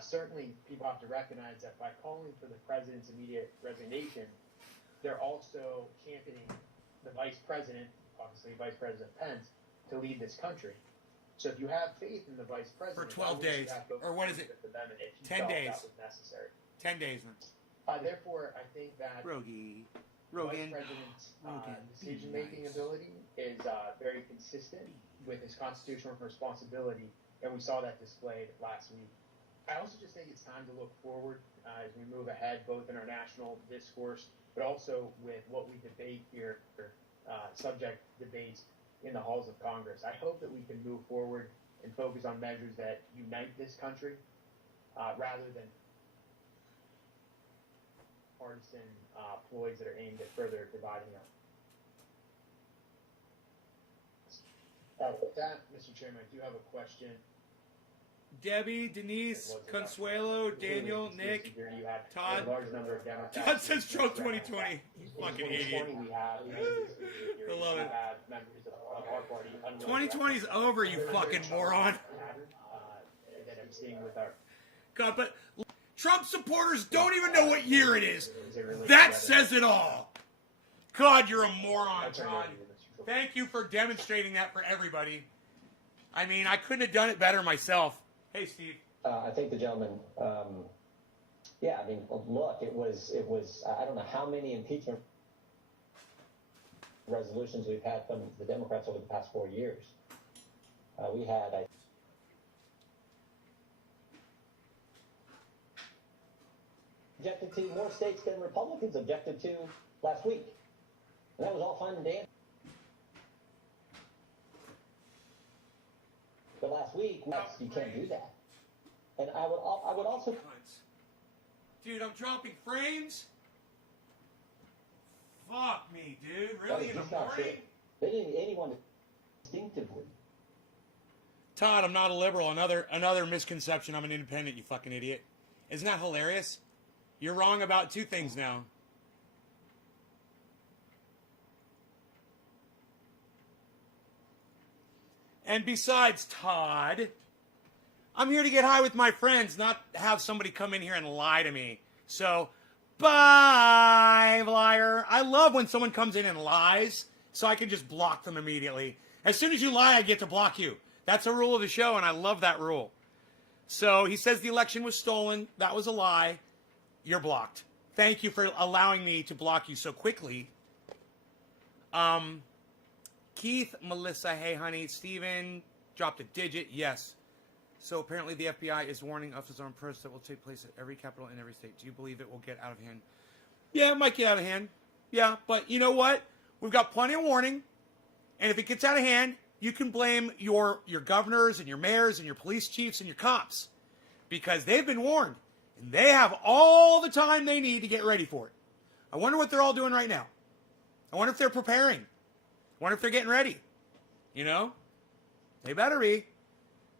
certainly people have to recognize that by calling for the president's immediate resignation, they're also championing the vice president, obviously Vice President Pence, to lead this country. So if you have faith in the vice president... For 12 days. Or what is it? 10 days. That was necessary. 10 days. Therefore, I think that Rogan. Vice President's decision-making ability is very consistent with his constitutional responsibility, and we saw that displayed last week. I also just think it's time to look forward as we move ahead, both in our national discourse, but also with what we debate here, subject debates in the halls of Congress. I hope that we can move forward and focus on measures that unite this country rather than partisan ploys that are aimed at further dividing us. With that, Mr. Chairman, I do have a question. Debbie, Denise, Consuelo, Daniel, Nick, Todd. Todd says Trump 2020. You fucking idiot. I love it. 2020 is over, you fucking moron. God, but Trump supporters don't even know what year it is. That says it all. God, you're a moron, Todd. Thank you for demonstrating that for everybody. I mean, I couldn't have done it better myself. Hey, Steve. I think the gentleman, yeah, I mean, look, it was, I don't know how many impeachment resolutions we've had from the Democrats over the past 4 years. We had, objected to more states than Republicans objected to last week. And that was all fine and dandy. But last week, you can't do that. And I would also... Dude, I'm dropping frames? Fuck me, dude. Really, in the morning? They didn't need anyone instinctively. Todd, I'm not a liberal. Another misconception. I'm an independent, you fucking idiot. Isn't that hilarious? You're wrong about two things now. And besides, Todd, I'm here to get high with my friends, not have somebody come in here and lie to me. So, bye, liar. I love when someone comes in and lies, so I can just block them immediately. As soon as you lie, I get to block you. That's a rule of the show, and I love that rule. So, he says the election was stolen. That was a lie. You're blocked. Thank you for allowing me to block you so quickly. Keith, Melissa, hey honey, Steven, dropped a digit, yes. So apparently the FBI is warning officers on protests that will take place at every capital in every state. Do you believe it will get out of hand? Yeah, it might get out of hand. Yeah, but you know what? We've got plenty of warning. And if it gets out of hand, you can blame your governors and your mayors and your police chiefs and your cops. Because they've been warned. And they have all the time they need to get ready for it. I wonder what they're all doing right now. I wonder if they're preparing. I wonder if they're getting ready. You know? They better be.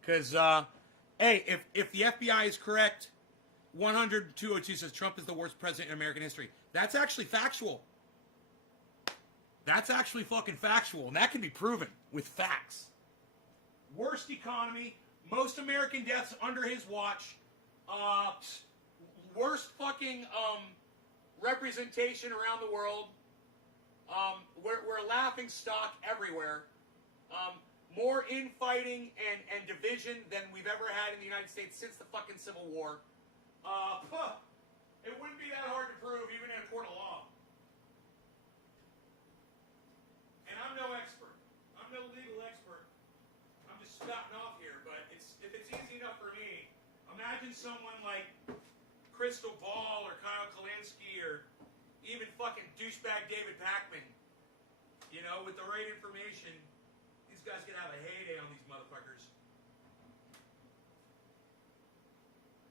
Because, hey, if the FBI is correct, 100-202 says Trump is the worst president in American history. That's actually factual. That's actually fucking factual. And that can be proven with facts. Worst economy. Most American deaths under his watch. Worst fucking representation around the world. We're a laughing stock everywhere. More infighting and division than we've ever had in the United States since the fucking Civil War. It wouldn't be that hard to prove, even in a court of law. And I'm no expert. I'm no legal expert. I'm just spouting off here, but if it's easy enough for me, imagine someone like Crystal Ball or Kyle Kalinske or even fucking douchebag David Pakman. You know, with the right information, these guys can have a heyday on these motherfuckers.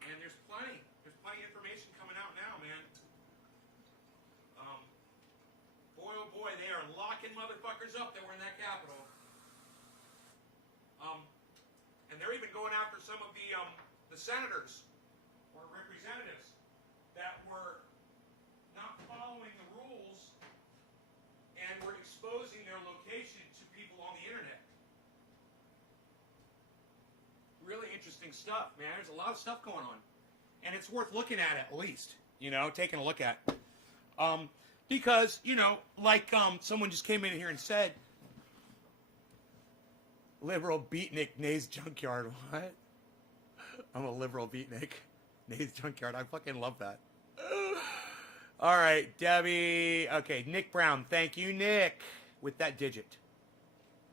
And there's plenty of information coming out now, man. Boy, oh boy, they are locking motherfuckers up that were in that Capitol. And they're even going after some of the senators or representatives that were not following the rules and were exposing their location to people on the internet. Really interesting stuff, man. There's a lot of stuff going on. And it's worth looking at least, you know, taking a look at. Because, you know, like someone just came in here and said, liberal beatnik Nays junkyard. What? I'm a liberal beatnik Nays junkyard. I fucking love that. All right, Debbie. Okay, Nick Brown. Thank you, Nick, with that digit.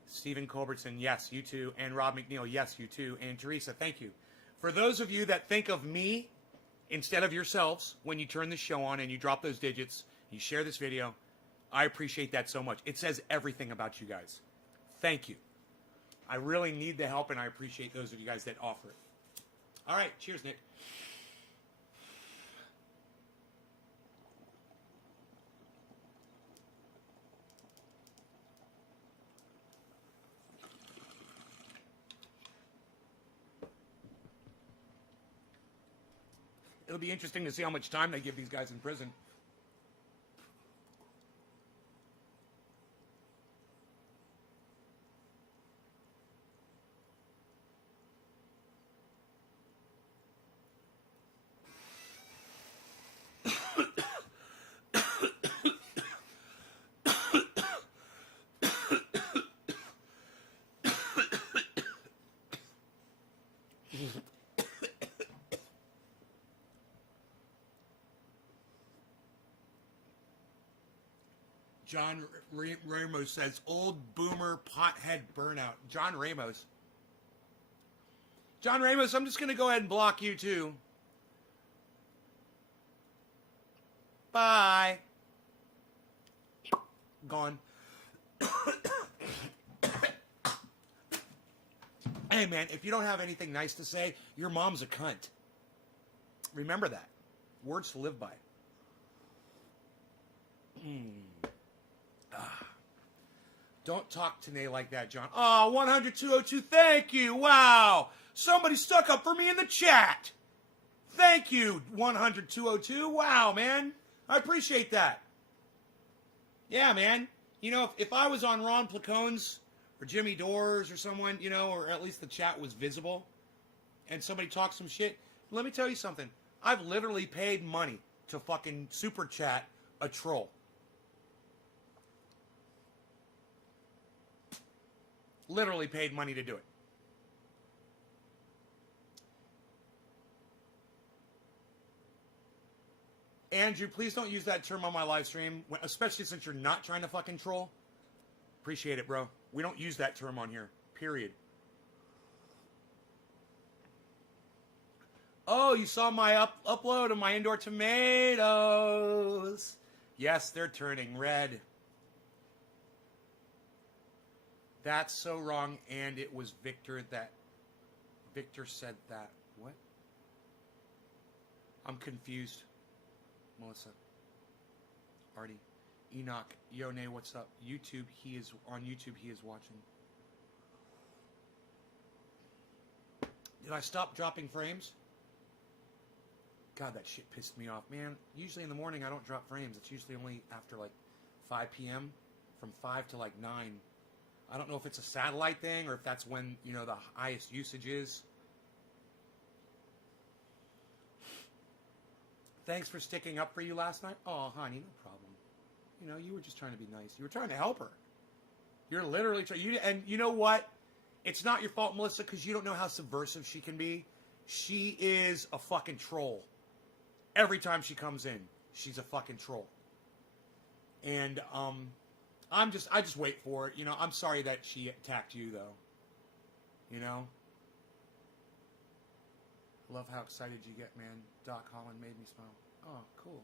Stephen Culbertson, yes, you too. And Rob McNeil, yes, you too. And Teresa, thank you. For those of you that think of me instead of yourselves when you turn the show on and you drop those digits, you share this video, I appreciate that so much. It says everything about you guys. Thank you. I really need the help, and I appreciate those of you guys that offer it. All right, cheers, Nick. It'll be interesting to see how much time they give these guys in prison. John Ramos says, old boomer pothead burnout. John Ramos. John Ramos, I'm just going to go ahead and block you too. Bye. Gone. Hey man, if you don't have anything nice to say, your mom's a cunt. Remember that. Words to live by. Don't talk to Nay like that, John. Oh, 100-202, thank you. Wow. Somebody stuck up for me in the chat. Thank you, 100-202. Wow, man. I appreciate that. Yeah, man. You know, if I was on Ron Placone's or Jimmy Doors or someone, you know, or at least the chat was visible, and somebody talked some shit, let me tell you something. I've literally paid money to fucking super chat a troll. Literally paid money to do it. Andrew, please don't use that term on my live stream, especially since you're not trying to fucking troll. Appreciate it, bro. We don't use that term on here. Period. Oh, you saw my upload of my indoor tomatoes. Yes, they're turning red. That's so wrong, and it was Victor said that. What? I'm confused. Melissa. Artie. Enoch. Yone, what's up? YouTube, he is watching. Did I stop dropping frames? God, that shit pissed me off, man. Usually in the morning I don't drop frames. It's usually only after like 5 p.m. from 5 to like 9. I don't know if it's a satellite thing or if that's when, you know, the highest usage is. Thanks for sticking up for you last night. Oh, honey, no problem. You know, you were just trying to be nice. You were trying to help her. You're literally trying. And you know what? It's not your fault, Melissa, because you don't know how subversive she can be. She is a fucking troll. Every time she comes in, she's a fucking troll. And I just wait for it. You know, I'm sorry that she attacked you, though. You know? Love how excited you get, man. Doc Holland made me smile. Oh, cool.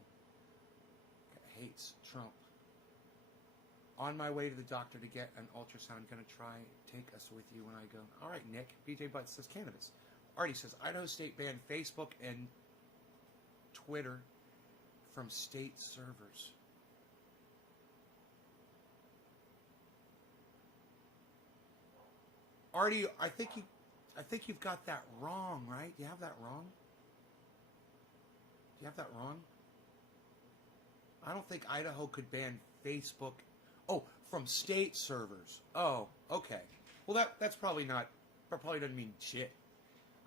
Hates Trump. On my way to the doctor to get an ultrasound. Gonna try take us with you when I go. All right, Nick. BJ Butts says cannabis. Artie says Idaho State banned Facebook and Twitter from state servers. Artie, I think you've got that wrong, right? You have that wrong? Do you have that wrong? I don't think Idaho could ban Facebook. Oh, from state servers. Oh, okay. Well, that's probably not. That probably doesn't mean shit.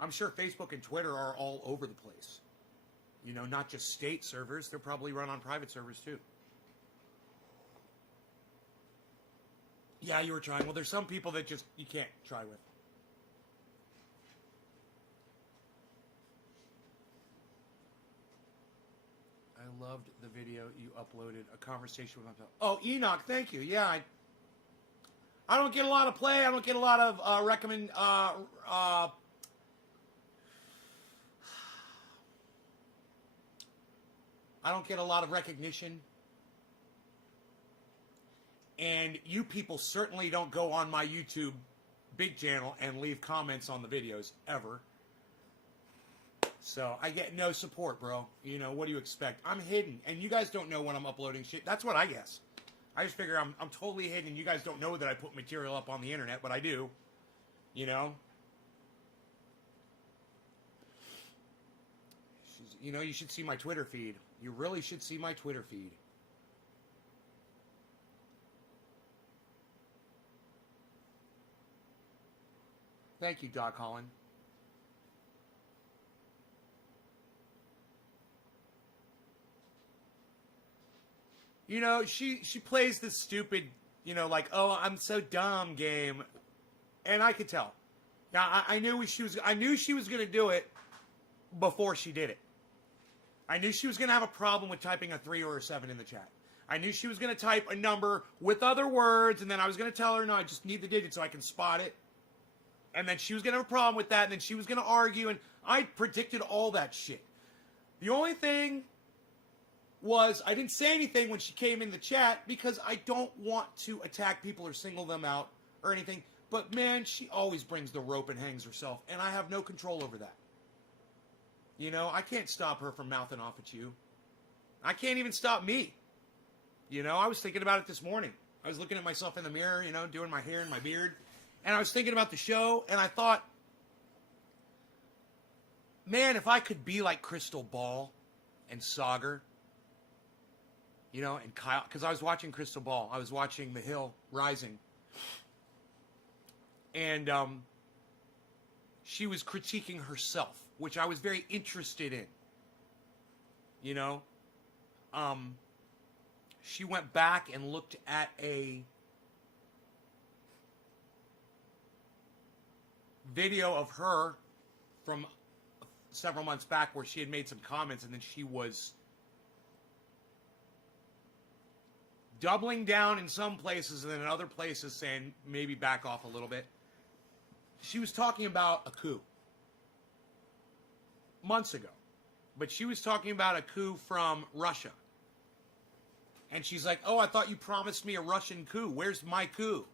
I'm sure Facebook and Twitter are all over the place. You know, not just state servers. They're probably run on private servers too. Yeah, you were trying. Well, there's some people that just you can't try with. I loved the video you uploaded, a conversation with myself. Oh, Enoch, thank you. Yeah, I don't get a lot of play. I don't get a lot of I don't get a lot of recognition. And you people certainly don't go on my YouTube big channel and leave comments on the videos, ever. So, I get no support, bro. You know, what do you expect? I'm hidden, and you guys don't know when I'm uploading shit. That's what I guess. I just figure I'm totally hidden. You guys don't know that I put material up on the internet, but I do. You know? You know, you should see my Twitter feed. You really should see my Twitter feed. Thank you, Doc Holland. You know, she plays this stupid, you know, like, oh, I'm so dumb game. And I could tell. Yeah, I knew she was going to do it before she did it. I knew she was going to have a problem with typing a 3 or a 7 in the chat. I knew she was going to type a number with other words, and then I was going to tell her, no, I just need the digit so I can spot it. And then she was going to have a problem with that, and then she was going to argue, and I predicted all that shit. The only thing was I didn't say anything when she came in the chat because I don't want to attack people or single them out or anything. But, man, she always brings the rope and hangs herself, and I have no control over that. You know, I can't stop her from mouthing off at you. I can't even stop me. You know, I was thinking about it this morning. I was looking at myself in the mirror, you know, doing my hair and my beard. And I was thinking about the show, and I thought, man, if I could be like Crystal Ball and Sauger, you know, and Kyle, because I was watching Crystal Ball. I was watching The Hill Rising. And she was critiquing herself, which I was very interested in. You know? She went back and looked at a video of her from several months back where she had made some comments, and then she was doubling down in some places and then in other places saying maybe back off a little bit. She was talking about a coup months ago, but she was talking about a coup from Russia. And she's like, oh, I thought you promised me a Russian coup. Where's my coup?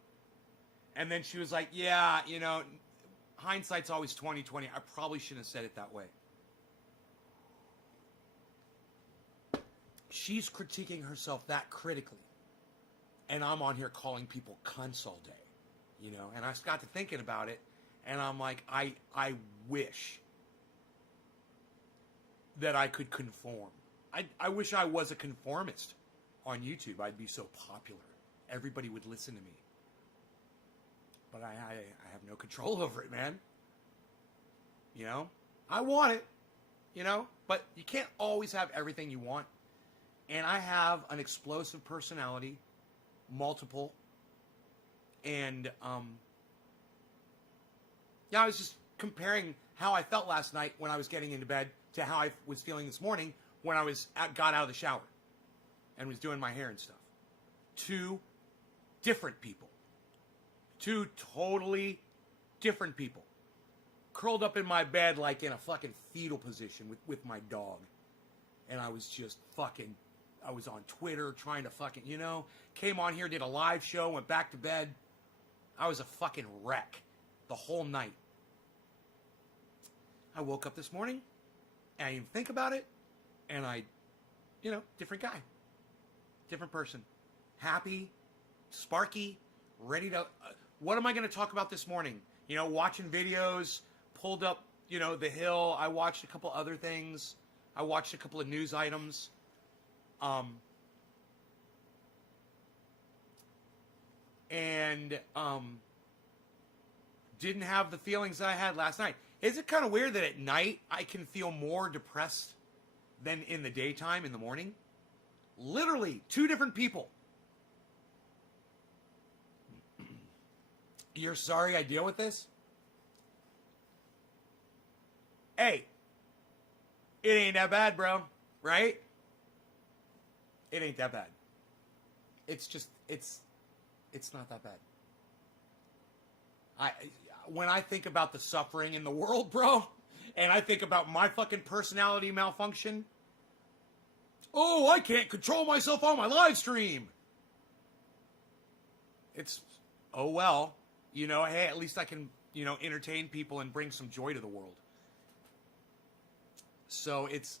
And then she was like, yeah, you know, hindsight's always 20/20. I probably shouldn't have said it that way. She's critiquing herself that critically. And I'm on here calling people cunts all day, you know. And I got to thinking about it, and I'm like, I wish that I could conform. I wish I was a conformist on YouTube. I'd be so popular. Everybody would listen to me. But I have no control over it, man. You know? I want it, you know? But you can't always have everything you want. And I have an explosive personality, multiple. And, yeah, I was just comparing how I felt last night when I was getting into bed to how I was feeling this morning when I got out of the shower and was doing my hair and stuff. Two different people. Two totally different people. Curled up in my bed like in a fucking fetal position with my dog. And I was just fucking, I was on Twitter trying to fucking, you know, came on here, did a live show, went back to bed. I was a fucking wreck the whole night. I woke up this morning, and I didn't think about it, and I, you know, different guy. Different person. Happy, sparky, ready to... what am I going to talk about this morning? You know, watching videos, pulled up, you know, The Hill. I watched a couple other things. I watched a couple of news items. Didn't have the feelings that I had last night. Is it kind of weird that at night I can feel more depressed than in the daytime, in the morning. Literally, 2 different people. You're sorry I deal with this? Hey, it ain't that bad, bro. Right? It ain't that bad. It's just, it's not that bad. When I think about the suffering in the world, bro, and I think about my fucking personality malfunction, oh, I can't control myself on my live stream. It's, oh well, hey, at least I can, entertain people and bring some joy to the world. So it's,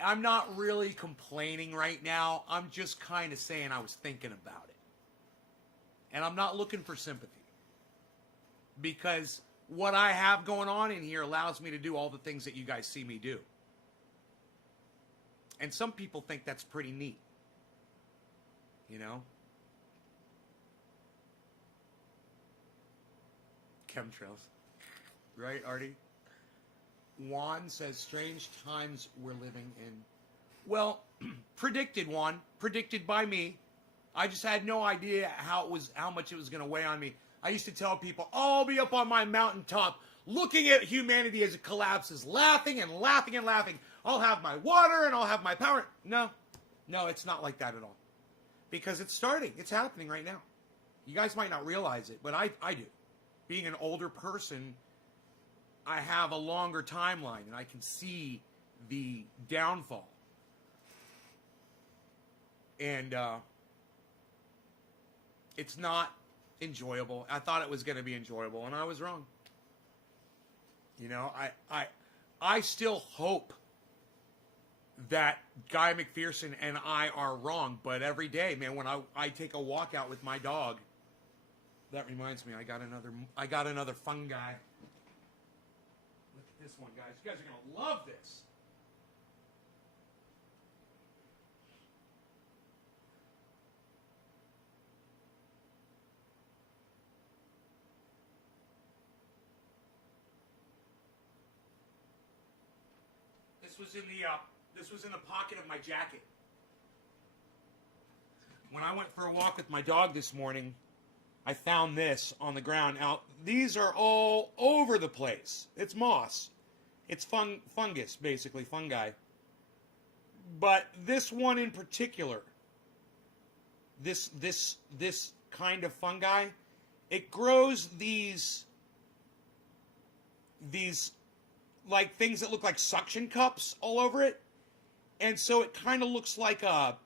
I'm not really complaining right now. I'm just kind of saying I was thinking about it. And I'm not looking for sympathy. Because what I have going on in here allows me to do all the things that you guys see me do. And some people think that's pretty neat. Chemtrails. Right, Artie? Juan says, strange times we're living in. Well, predicted, Juan. Predicted by me. I just had no idea how much it was going to weigh on me. I used to tell people, oh, I'll be up on my mountaintop looking at humanity as it collapses, laughing and laughing and laughing. I'll have my water and I'll have my power. No, it's not like that at all. Because it's starting. It's happening right now. You guys might not realize it, but I do. Being an older person, I have a longer timeline and I can see the downfall. And it's not enjoyable. I thought it was going to be enjoyable, and I was wrong. I still hope that Guy McPherson and I are wrong, but every day, man, when I take a walk out with my dog, that reminds me, I got another fungi. Look at this one, guys. You guys are going to love this. This was in the pocket of my jacket. When I went for a walk with my dog this morning, I found this on the ground. Now, these are all over the place. It's moss. It's fungus, basically, fungi. But this one in particular, this kind of fungi, it grows these like things that look like suction cups all over it. And so it kind of looks like a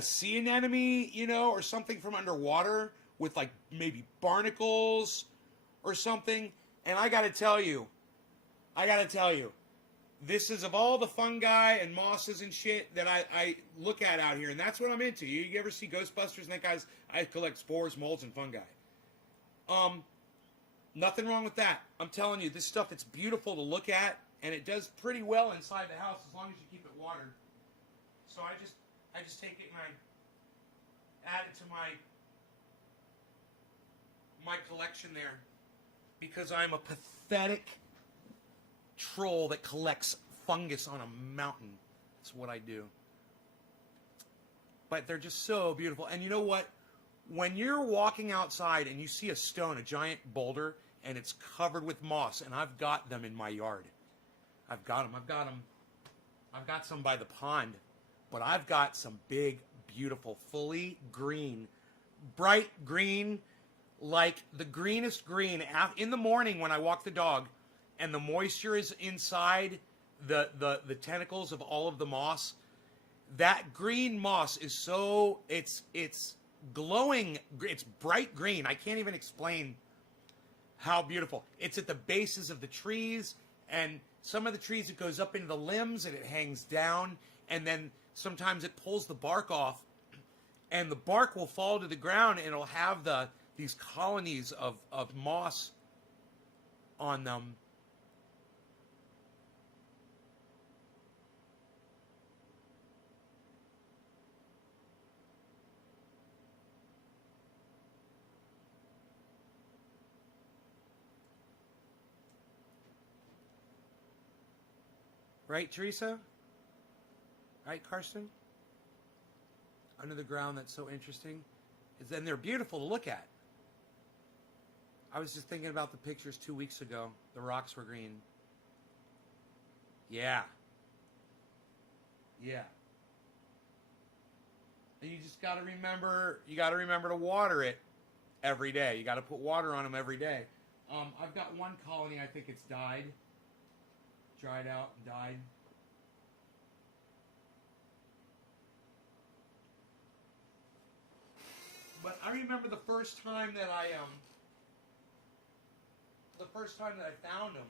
sea anemone, or something from underwater with like maybe barnacles or something. And I got to tell you, this is of all the fungi and mosses and shit that I look at out here, and that's what I'm into. You ever see Ghostbusters and that guys? I collect spores, molds, and fungi. Nothing wrong with that. I'm telling you, this stuff, it's beautiful to look at, and it does pretty well inside the house as long as you keep it watered. So I just take it and I add it to my collection there, because I'm a pathetic troll that collects fungus on a mountain. That's what I do. But they're just so beautiful. And you know what? When you're walking outside and you see a stone, a giant boulder, and it's covered with moss, and I've got them in my yard. I've got some by the pond, but I've got some big, beautiful, fully green, bright green, like the greenest green. In the morning when I walk the dog, and the moisture is inside the tentacles of all of the moss, that green moss is so, it's glowing, it's bright green. I can't even explain how beautiful. It's at the bases of the trees, and some of the trees it goes up into the limbs and it hangs down, and then sometimes it pulls the bark off, and the bark will fall to the ground, and it'll have these colonies of moss on them. Right, Teresa? Right, Karsten? Under the ground, that's so interesting. And they're beautiful to look at. I was just thinking about the pictures 2 weeks ago. The rocks were green. Yeah. Yeah. And you just got to remember, to water it every day. You got to put water on them every day. I've got one colony, I think it's dried out and died. But I remember the first time that I found them,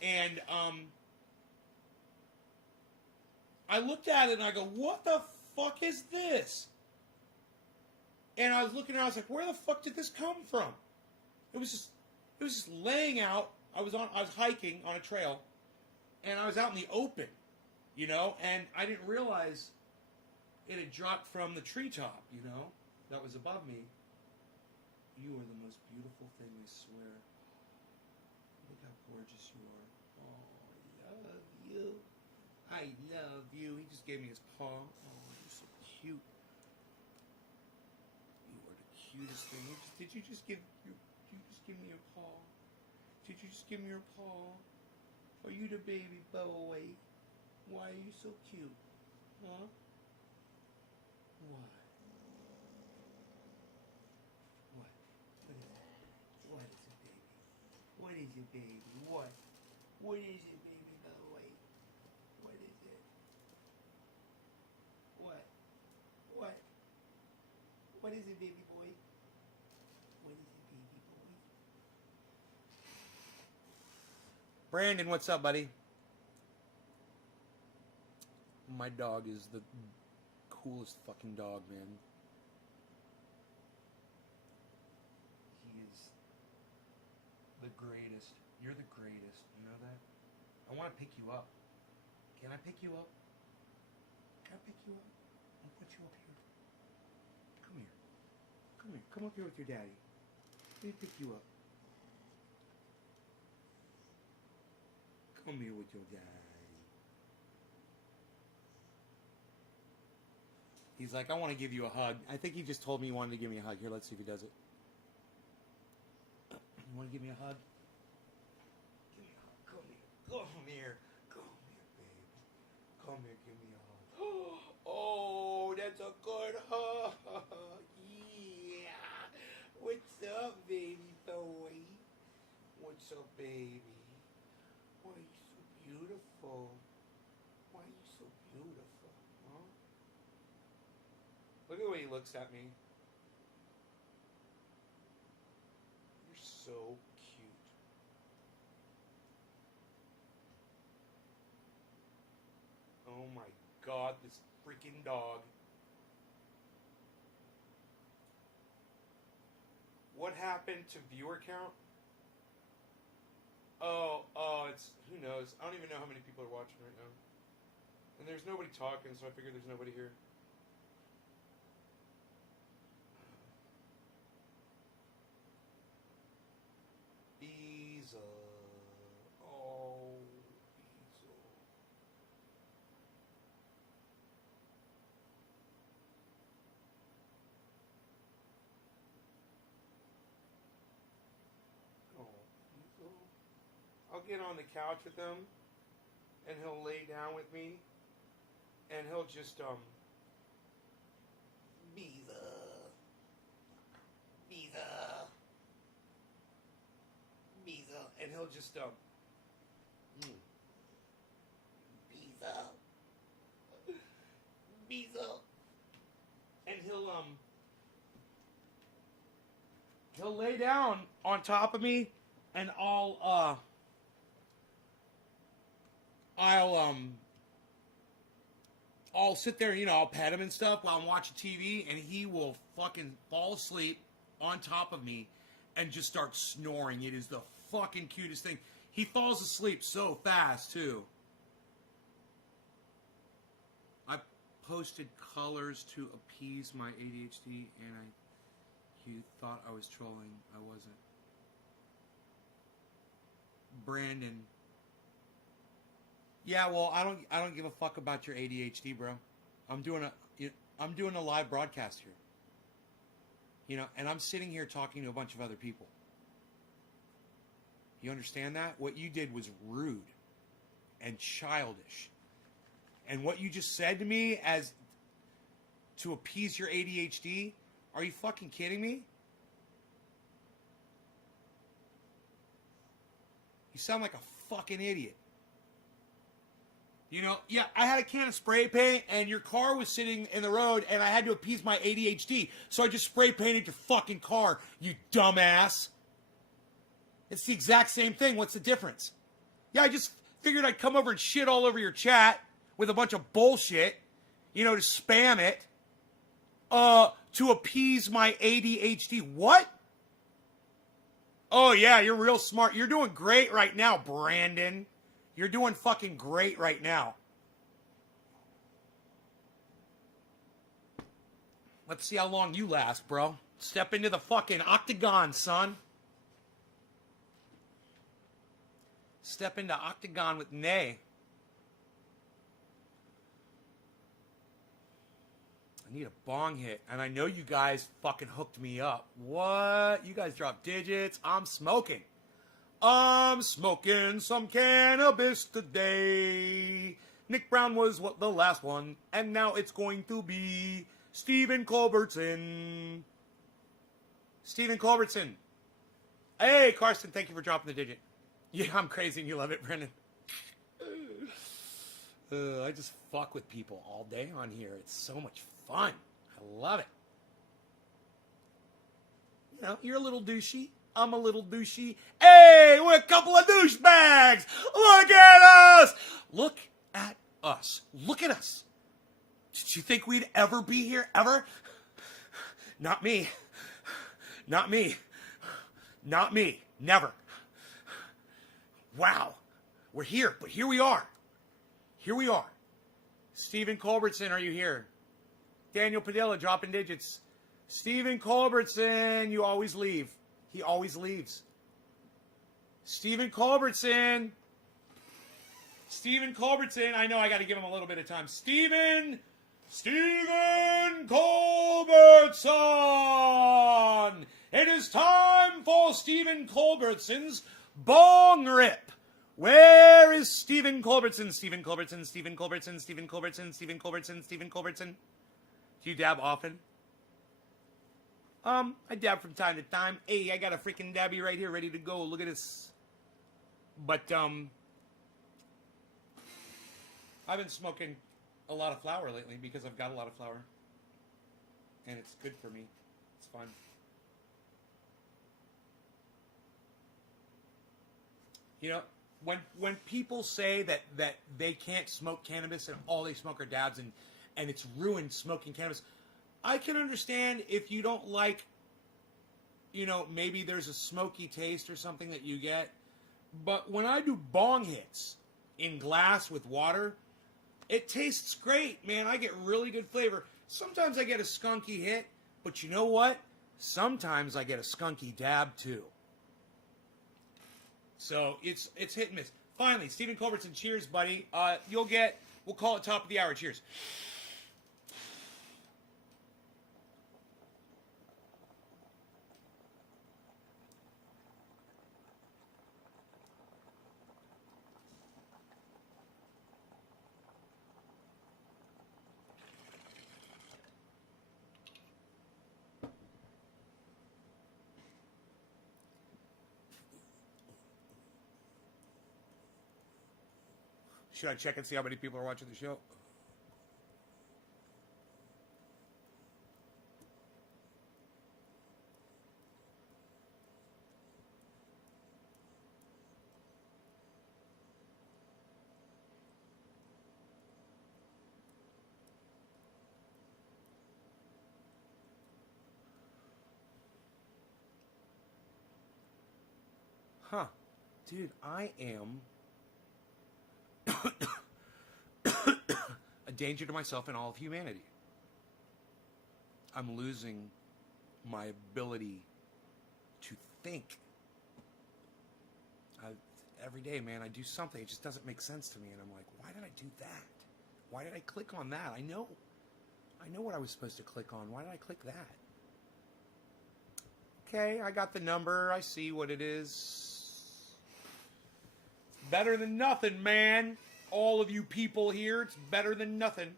and I looked at it and I go, "What the fuck is this?" And I was looking around, I was like, "Where the fuck did this come from?" It was just laying out. I was hiking on a trail, and I was out in the open, and I didn't realize it had dropped from the treetop, that was above me. You are the most beautiful thing, I swear. Look how gorgeous you are. Oh, I love you. I love you. He just gave me his paw. Oh, you're so cute. You are the cutest thing. Did you just give me your paw? Did you just give me your paw? Are you the baby boy? Why are you so cute? Huh? Why? What is it, baby? What is it, baby? What? What is it, baby boy? What is it? What? What? What is it, baby boy? What is it, baby boy? Brandon, what's up, buddy? My dog is the coolest fucking dog, man. He is the greatest. You're the greatest. You know that? I want to pick you up. Can I pick you up? Can I pick you up? I'll put you up here. Come here. Come here. Come up here with your daddy. Let me pick you up. Come here with your daddy. He's like, I want to give you a hug. I think he just told me he wanted to give me a hug. Here, let's see if he does it. You want to give me a hug? Give me a hug. Come here. Come here. Come here, baby. Come here, give me a hug. Oh, that's a good hug. Yeah. What's up, baby boy? What's up, baby? Why are you so beautiful? Why are you so beautiful? Huh? Look at the way he looks at me. You're so cute. Oh my God, this freaking dog. What happened to viewer count? Oh, it's, who knows? I don't even know how many people are watching right now. And there's nobody talking, so I figure there's nobody here. Beezle. Oh, Beezle. Oh, Beezle. I'll get on the couch with him, and he'll lay down with me, and he'll just, Beezle. Beezle. Beezle. And he'll just, Beezle. Beezle. And he'll lay down on top of me, and I'll sit there, I'll pet him and stuff while I'm watching TV, and he will fucking fall asleep on top of me and just start snoring. It is the fucking cutest thing. He falls asleep so fast, too. I posted colors to appease my ADHD, and you thought I was trolling. I wasn't. Brandon, Yeah, well, I don't give a fuck about your ADHD, bro. I'm doing a live broadcast here. You know, and I'm sitting here talking to a bunch of other people. You understand that? What you did was rude and childish. And what you just said to me as to appease your ADHD, are you fucking kidding me? You sound like a fucking idiot. You know, yeah, I had a can of spray paint and your car was sitting in the road and I had to appease my ADHD. So I just spray painted your fucking car, you dumbass. It's the exact same thing. What's the difference? Yeah, I just figured I'd come over and shit all over your chat with a bunch of bullshit, you know, to spam it, to appease my ADHD. What? Oh, yeah, you're real smart. You're doing great right now, Brandon. You're doing fucking great right now. Let's see how long you last, bro. Step into the fucking octagon, son. Step into octagon with Nay. I need a bong hit. And I know you guys fucking hooked me up. What? You guys dropped digits. I'm smoking. I'm smoking some cannabis today. Nick Brown was the last one, and now it's going to be Stephen Culbertson. Stephen Culbertson. Hey, Carson, thank you for dropping the digit. Yeah, I'm crazy and you love it, Brendan. I just fuck with people all day on here. It's so much fun. I love it. You know, you're a little douchey. I'm a little douchey. Hey, we're a couple of douchebags. Look at us. Look at us. Look at us. Did you think we'd ever be here? Ever? Not me. Not me. Not me. Never. Wow. We're here, but here we are. Here we are. Stephen Culbertson, are you here? Daniel Padilla dropping digits. Stephen Culbertson, you always leave. He always leaves. Stephen Culbertson. Stephen Culbertson. I know I got to give him a little bit of time. Stephen Culbertson. It is time for Stephen Culbertson's Bong Rip. Where is Stephen Culbertson? Stephen Culbertson, Stephen Culbertson, Stephen Culbertson, Stephen Culbertson, Stephen Culbertson. Do you dab often? I dab from time to time. Hey, I got a freaking dabby right here ready to go. Look at this. But, I've been smoking a lot of flower lately because I've got a lot of flower. And it's good for me. It's fun. You know, when people say that they can't smoke cannabis and all they smoke are dabs and it's ruined smoking cannabis, I can understand if you don't like, you know, maybe there's a smoky taste or something that you get. But when I do bong hits in glass with water, it tastes great, man. I get really good flavor. Sometimes I get a skunky hit, but you know what? Sometimes I get a skunky dab too. So it's hit and miss. Finally, Stephen Culbertson, cheers, buddy. We'll call it top of the hour. Cheers. Should I check and see how many people are watching the show? Huh. Dude, I am a danger to myself and all of humanity. I'm losing my ability to think. every day, man. I do something. It just doesn't make sense to me. And I'm like, why did I do that? Why did I click on that? I know what I was supposed to click on. Why did I click that? Okay, I got the number. I see what it is. Better than nothing, man. All of you people here, it's better than nothing.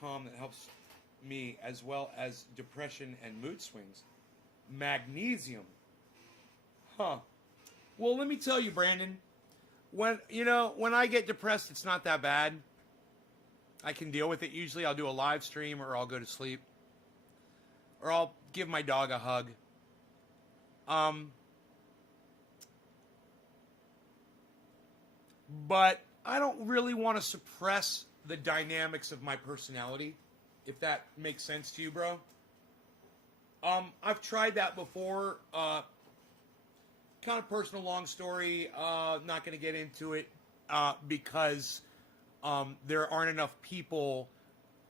Calm that helps me as well as depression and mood swings. Magnesium. Huh. Well, let me tell you, Brandon. When I get depressed, it's not that bad. I can deal with it. Usually I'll do a live stream or I'll go to sleep. Or I'll give my dog a hug. But I don't really want to suppress the dynamics of my personality, if that makes sense to you, bro. I've tried that before. Kind of personal, long story. Not going to get into it because there aren't enough people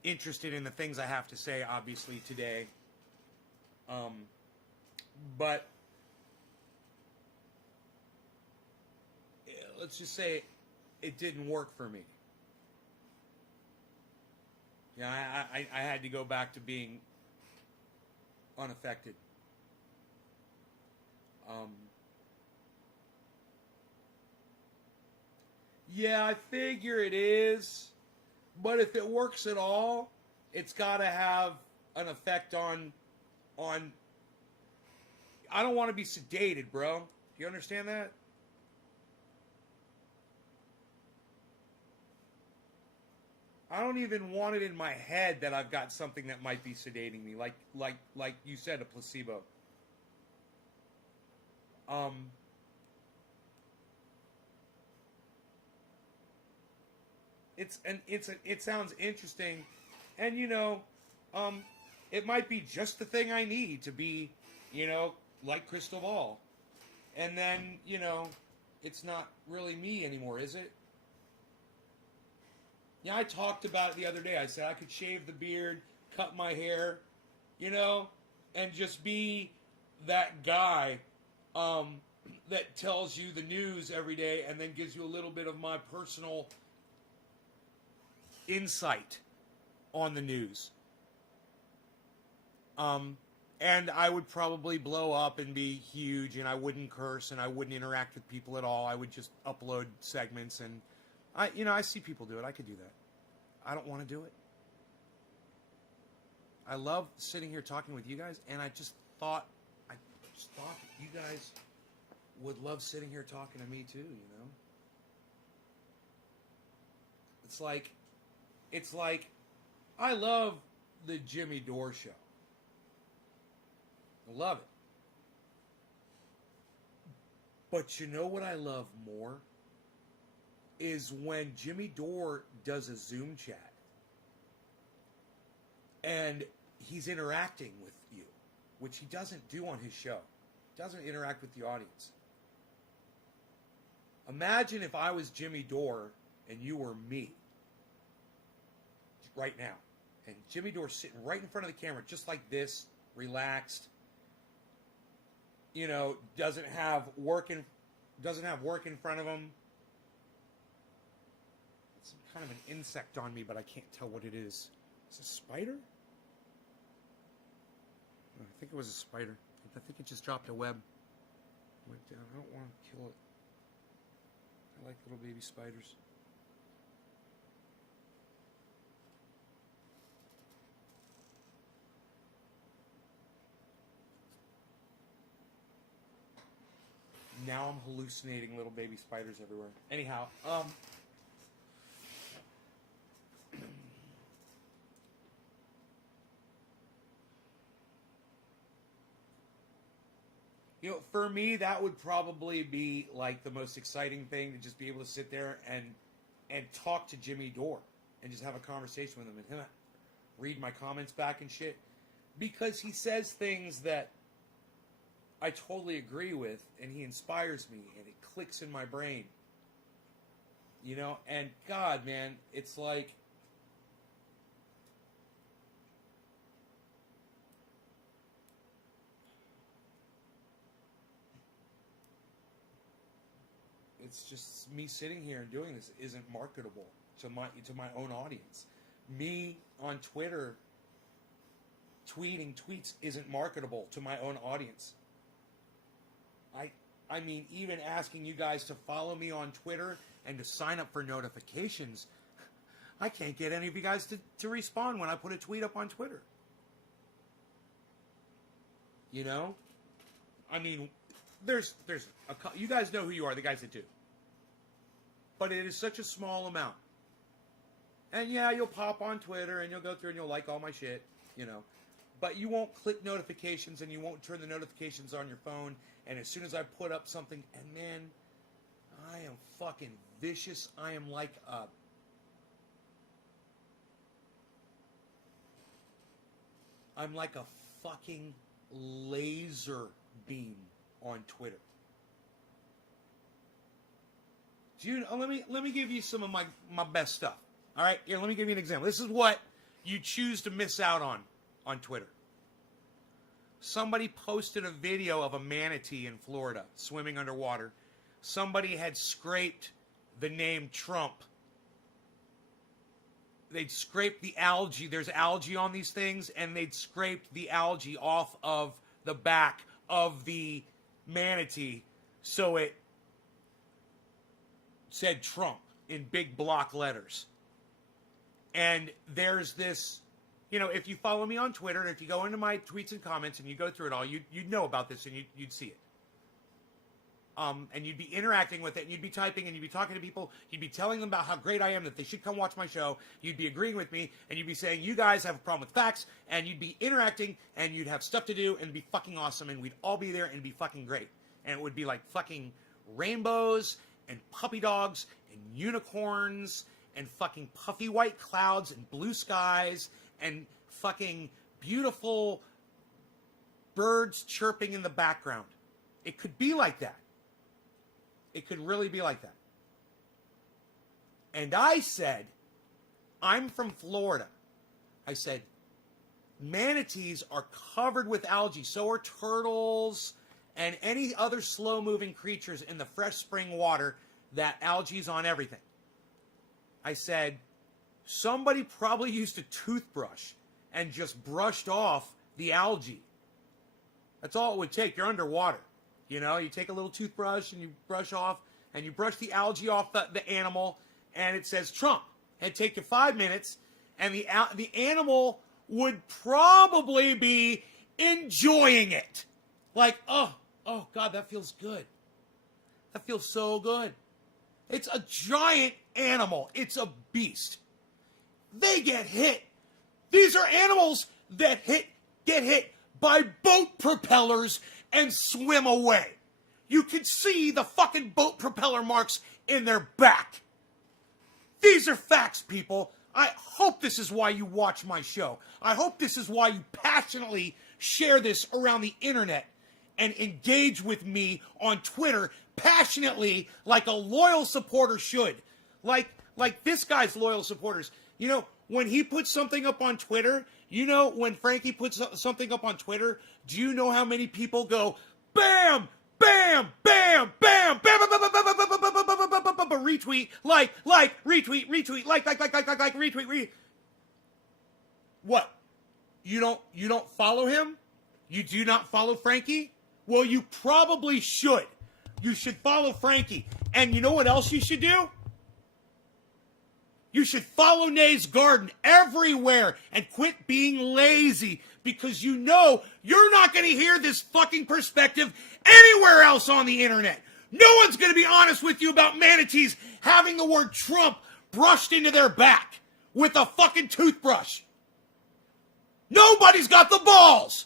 interested in the things I have to say, obviously, today. But let's just say it didn't work for me. Yeah, I had to go back to being unaffected. Yeah, I figure it is. But if it works at all, it's got to have an effect on... I don't want to be sedated, bro. Do you understand that? I don't even want it in my head that I've got something that might be sedating me, like you said, a placebo. It sounds interesting, and it might be just the thing I need to be, like Crystal Ball, and then it's not really me anymore, is it? Yeah, I talked about it the other day. I said I could shave the beard, cut my hair, and just be that guy that tells you the news every day and then gives you a little bit of my personal insight on the news. And I would probably blow up and be huge, and I wouldn't curse, and I wouldn't interact with people at all. I would just upload segments, and I see people do it. I could do that. I don't want to do it. I love sitting here talking with you guys, and I just thought that you guys would love sitting here talking to me too, It's like I love the Jimmy Dore show. I love it. But you know what I love more? Is when Jimmy Dore does a Zoom chat and he's interacting with you, which he doesn't do on his show. He doesn't interact with the audience. Imagine if I was Jimmy Dore and you were me right now, and Jimmy Dore sitting right in front of the camera just like this, relaxed, doesn't have work in front of him. Some kind of an insect on me, but I can't tell what it is. Is it a spider? I think it was a spider. I think it just dropped a web. Went down. I don't want to kill it. I like little baby spiders. Now I'm hallucinating little baby spiders everywhere. Anyhow, for me, that would probably be like the most exciting thing, to just be able to sit there and talk to Jimmy Dore and just have a conversation with him and him read my comments back and shit, because he says things that I totally agree with, and he inspires me, and it clicks in my brain. And God, man, it's like, it's just me sitting here and doing this isn't marketable to my own audience. Me on Twitter tweeting tweets isn't marketable to my own audience. I mean, even asking you guys to follow me on Twitter and to sign up for notifications, I can't get any of you guys to respond when I put a tweet up on Twitter. You know? I mean, there's you guys know who you are, the guys that do. But it is such a small amount. And yeah, you'll pop on Twitter and you'll go through and you'll like all my shit, you know. But you won't click notifications and you won't turn the notifications on your phone. And as soon as I put up something, and man, I am fucking vicious. I am like a... I'm like a fucking laser beam on Twitter. Do you? Let me give you some of my best stuff. All right, here. Let me give you an example. This is what you choose to miss out on Twitter. Somebody posted a video of a manatee in Florida swimming underwater. Somebody had scraped the name Trump. They'd scraped the algae. There's algae on these things, and they'd scraped the algae off of the back of the manatee, so it said Trump in big block letters. And there's this, you know, if you follow me on Twitter, and if you go into my tweets and comments and you go through it all, you'd know about this and you'd see it. And you'd be interacting with it, and you'd be typing, and you'd be talking to people. You'd be telling them about how great I am, that they should come watch my show. You'd be agreeing with me, and you'd be saying, you guys have a problem with facts, and you'd be interacting, and you'd have stuff to do, and it'd be fucking awesome, and we'd all be there, and it'd be fucking great. And it would be like fucking rainbows, and puppy dogs, and unicorns, and fucking puffy white clouds, and blue skies, and fucking beautiful birds chirping in the background. It could be like that. It could really be like that. And I said, I'm from Florida. I said, manatees are covered with algae. So are turtles and any other slow-moving creatures in the fresh spring water. That algae's on everything. I said, somebody probably used a toothbrush and just brushed off the algae. That's all it would take. You're underwater. You know, you take a little toothbrush and you brush off, and you brush the algae off the animal, and it says Trump. It'd take you 5 minutes, and the animal would probably be enjoying it. Like, oh God, that feels good. That feels so good. It's a giant animal. It's a beast. They get hit. These are animals that get hit by boat propellers and swim away. You can see the fucking boat propeller marks in their back. These are facts, people. I hope this is why you watch my show. I hope this is why you passionately share this around the internet and engage with me on Twitter passionately like a loyal supporter should. Like this guy's loyal supporters. You know, when he puts something up on Twitter, you know, when Frankie puts something up on Twitter, do you know how many people go, bam, bam, bam, bam, bam, bam, bam, bam, bam, bam, bam, bam, bam, retweet, like, retweet, like, retweet. What? You don't follow him? You do not follow Frankie? Well, you probably should. You should follow Frankie. And you know what else you should do? You should follow Nay's Garden everywhere and quit being lazy, because you know you're not going to hear this fucking perspective anywhere else on the internet. No one's going to be honest with you about manatees having the word Trump brushed into their back with a fucking toothbrush. Nobody's got the balls.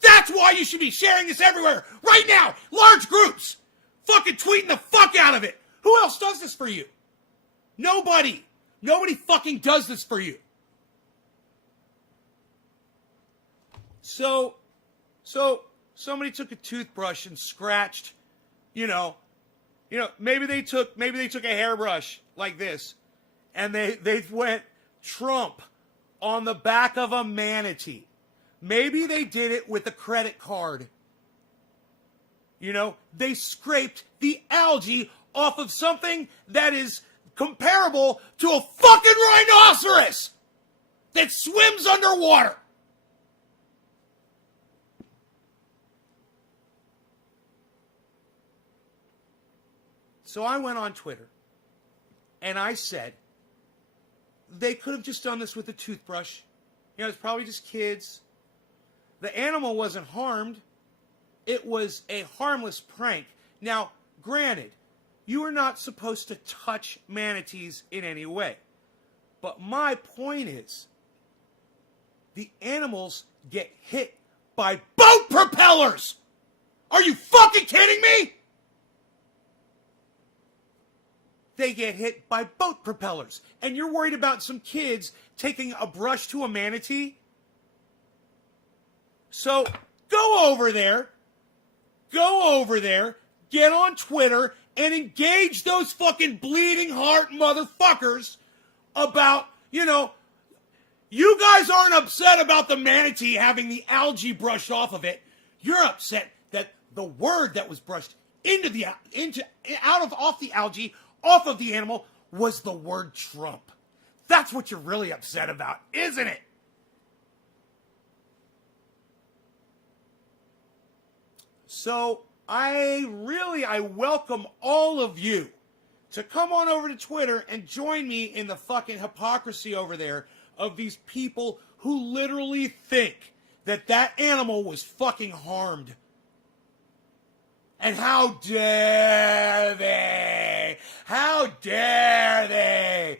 That's why you should be sharing this everywhere right now. Large groups. Fucking tweeting the fuck out of it. Who else does this for you? Nobody. Nobody fucking does this for you. So somebody took a toothbrush and scratched, you know, maybe they took a hairbrush like this, and they went Trump on the back of a manatee. Maybe they did it with a credit card. You know, they scraped the algae off of something that is comparable to a fucking rhinoceros that swims underwater. So I went on Twitter and I said, they could have just done this with a toothbrush. You know, it's probably just kids. The animal wasn't harmed. It was a harmless prank. Now, granted, you are not supposed to touch manatees in any way. But my point is, the animals get hit by boat propellers! Are you fucking kidding me? They get hit by boat propellers. And you're worried about some kids taking a brush to a manatee? So, go over there, get on Twitter, and engage those fucking bleeding heart motherfuckers about, you know, you guys aren't upset about the manatee having the algae brushed off of it. You're upset that the word that was brushed off the algae, off of the animal, was the word Trump. That's what you're really upset about, isn't it? So I welcome all of you to come on over to Twitter and join me in the fucking hypocrisy over there of these people who literally think that that animal was fucking harmed. And how dare they? How dare they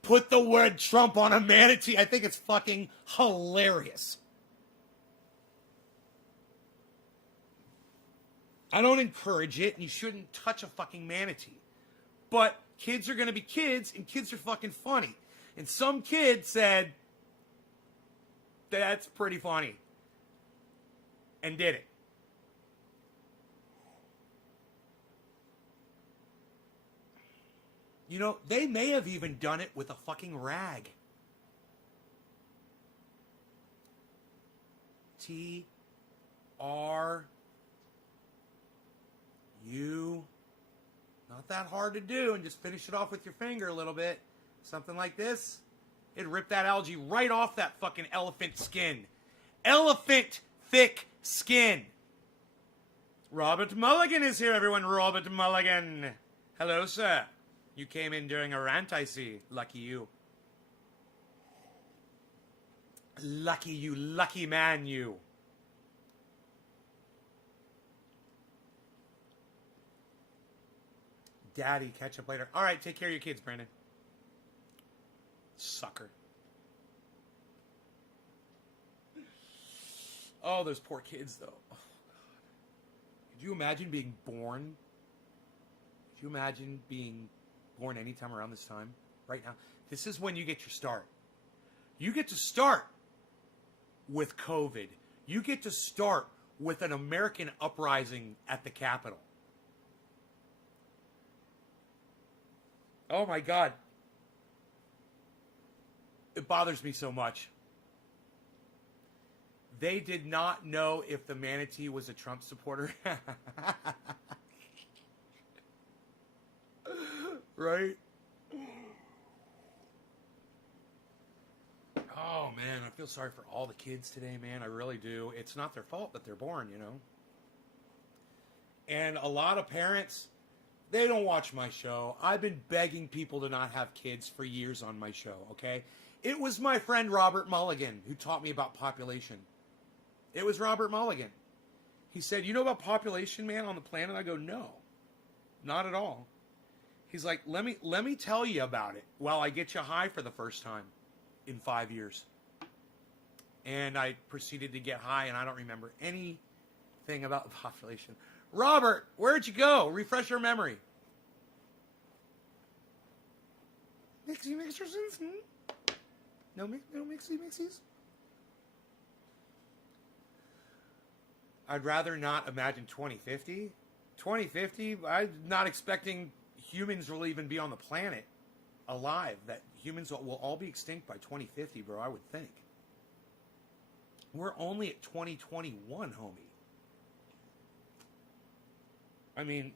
put the word Trump on a manatee? I think it's fucking hilarious. I don't encourage it, and you shouldn't touch a fucking manatee. But kids are going to be kids, and kids are fucking funny. And some kid said, that's pretty funny. And did it. You know, they may have even done it with a fucking rag. T-R-U. Not that hard to do, and just finish it off with your finger a little bit. Something like this. It'd rip that algae right off that fucking elephant skin. Elephant thick skin. Robert Mulligan is here, everyone. Robert Mulligan. Hello, sir. You came in during a rant, I see. Lucky you. Lucky you, lucky man, you. Daddy, catch up later. All right, take care of your kids, Brandon. Sucker. Oh, those poor kids, though. Oh, God. Could you imagine being born? Could you imagine being born anytime around this time? Right now. This is when you get your start. You get to start with COVID. You get to start with an American uprising at the Capitol. Oh, my God. It bothers me so much. They did not know if the manatee was a Trump supporter. Right? Oh, man, I feel sorry for all the kids today, man. I really do. It's not their fault that they're born, you know. And a lot of parents, they don't watch my show. I've been begging people to not have kids for years on my show, okay? It was my friend Robert Mulligan who taught me about population. It was Robert Mulligan. He said, you know about population, man, on the planet? I go, no, not at all. He's like, let me tell you about it while I get you high for the first time in 5 years. And I proceeded to get high, and I don't remember anything about the population. Robert, where'd you go? Refresh your memory. Mixers? No mixies? I'd rather not imagine 2050. 2050, I'm not expecting humans will even be on the planet alive. That humans will all be extinct by 2050, bro, I would think. We're only at 2021, homie. I mean,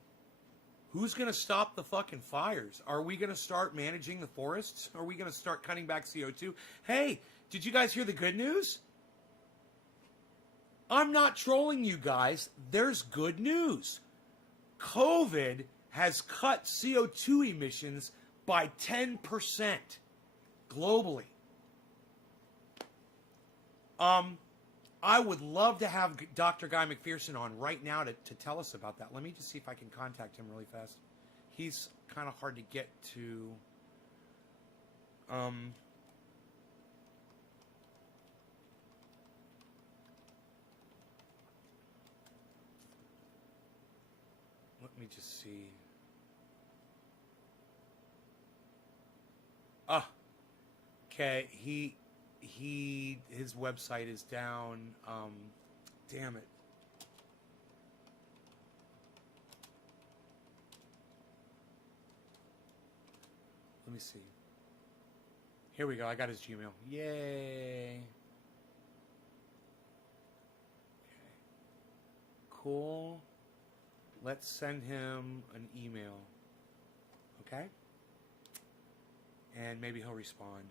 Who's going to stop the fucking fires? Are we going to start managing the forests? Are we going to start cutting back CO2? Hey, did you guys hear the good news? I'm not trolling you guys. There's good news. COVID has cut CO2 emissions by 10% globally. I would love to have Dr. Guy McPherson on right now to tell us about that. Let me just see if I can contact him really fast. He's kind of hard to get to. Let me just see. Okay, his website is down. Damn it. Let me see. Here we go. I got his Gmail. Yay. Okay. Cool. Let's send him an email. Okay? And maybe he'll respond.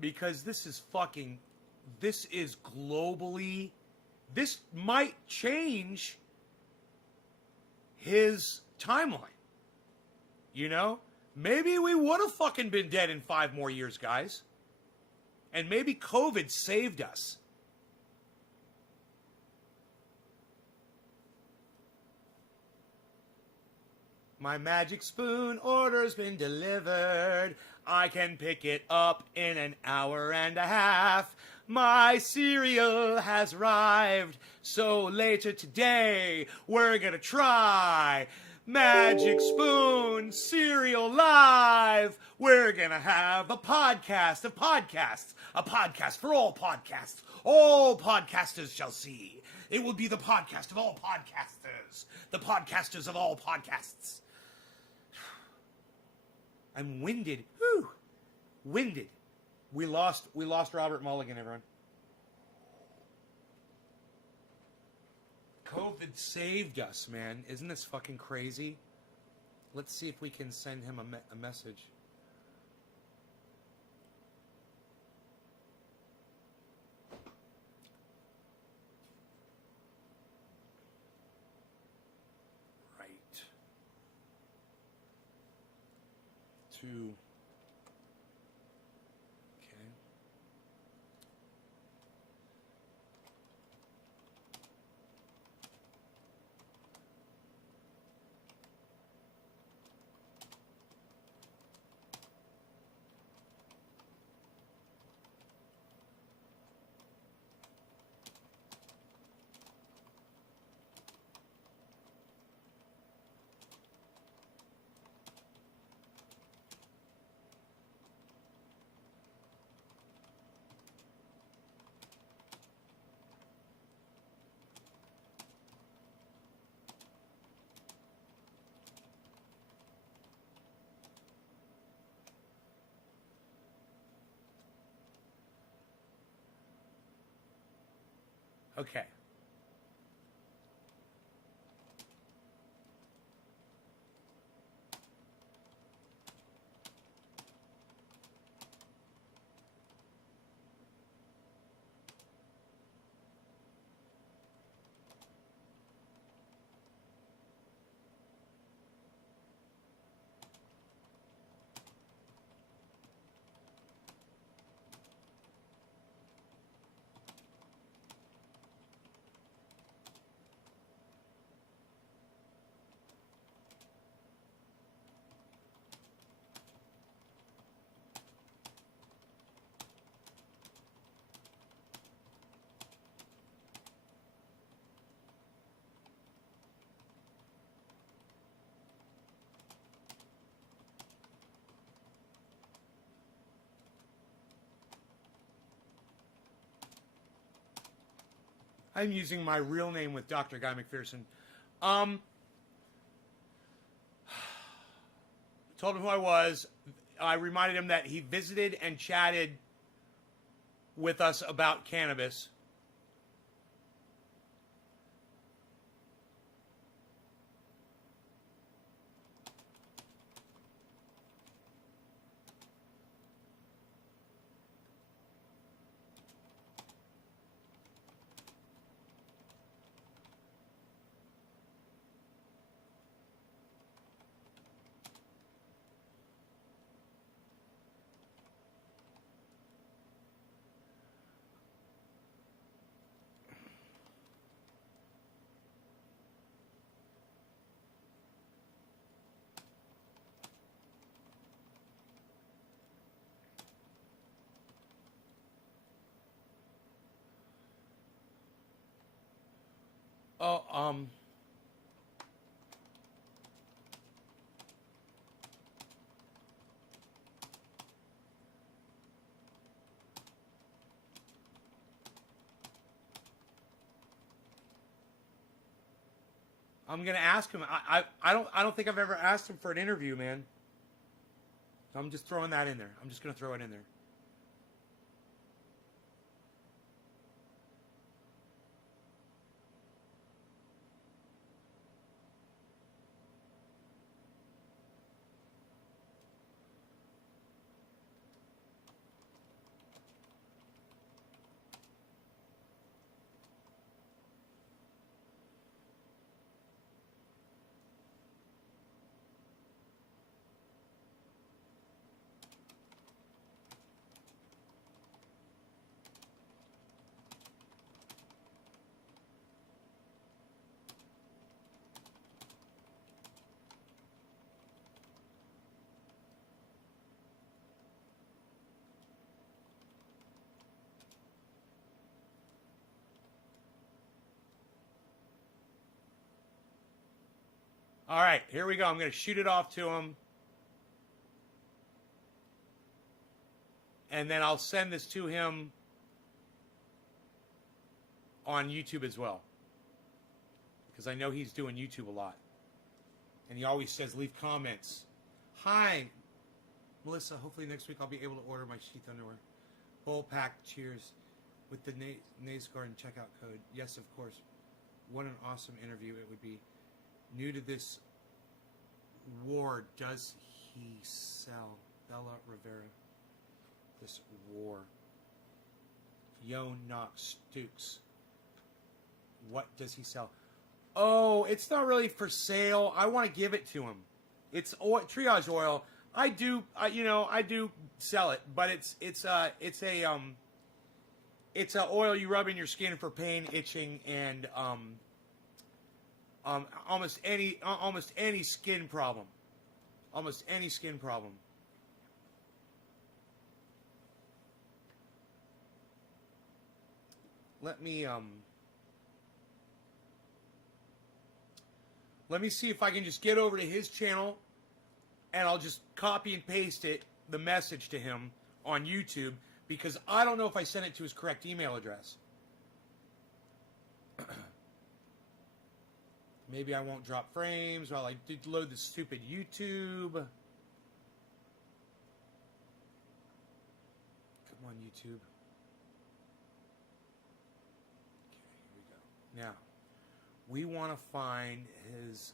Because this is globally, this might change his timeline. You know? Maybe we would have fucking been dead in 5 more years, guys. And maybe COVID saved us. My magic spoon order's been delivered. I can pick it up in an hour and a half. My cereal has arrived. So later today, we're gonna try Magic Spoon Cereal Live. We're gonna have a podcast of podcasts. A podcast for all podcasts. All podcasters shall see. It will be the podcast of all podcasters. The podcasters of all podcasts. I'm winded. Whew. Winded. We lost Robert Mulligan, everyone. COVID saved us, man. Isn't this fucking crazy? Let's see if we can send him a message. Right. To... Okay. I'm using my real name with Dr. Guy McPherson. Told him who I was. I reminded him that he visited and chatted with us about cannabis. Oh, I'm gonna ask him. I don't think I've ever asked him for an interview, man. So I'm just throwing that in there. I'm just gonna throw it in there. All right, here we go. I'm going to shoot it off to him. And then I'll send this to him on YouTube as well. Because I know he's doing YouTube a lot. And he always says, leave comments. Hi, Melissa. Hopefully next week I'll be able to order my sheath underwear. Bowl pack, cheers. With the Nays Garden checkout code. Yes, of course. What an awesome interview it would be. New to this war, does he sell? Bella Rivera. This war. Yo Knox Stukes. What does he sell? Oh, it's not really for sale. I want to give it to him. It's oil, triage oil. I do sell it, but it's a oil you rub in your skin for pain, itching, and almost any skin problem. Almost any skin problem. Let me see if I can just get over to his channel, and I'll just copy and paste the message to him on YouTube, because I don't know if I sent it to his correct email address. Maybe I won't drop frames while I load the stupid YouTube. Come on, YouTube. Okay, here we go. Now, we want to find his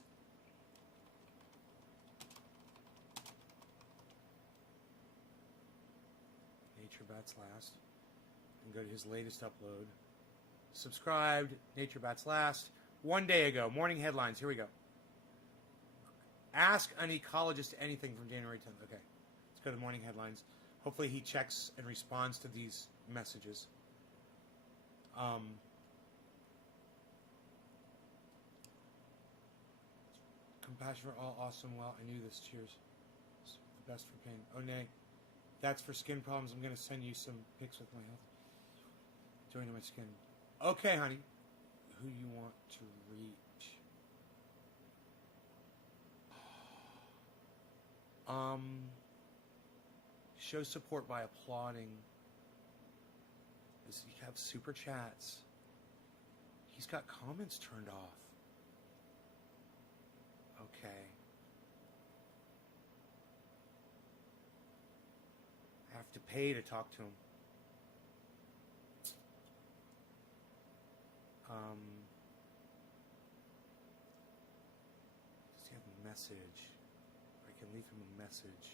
Nature Bats Last and go to his latest upload. Subscribed, Nature Bats Last. 1 day ago, morning headlines. Here we go. Ask an ecologist anything from January 10th. Okay, let's go to morning headlines. Hopefully he checks and responds to these messages. Compassion for all, awesome, well, I knew this, cheers. It's the best for pain. Oh, nay. That's for skin problems. I'm going to send you some pics with my health. Join my skin. Okay, honey. Who you want to reach? Show support by applauding. Does he have super chats? He's got comments turned off. Okay. I have to pay to talk to him. Does he have a message? I can leave him a message.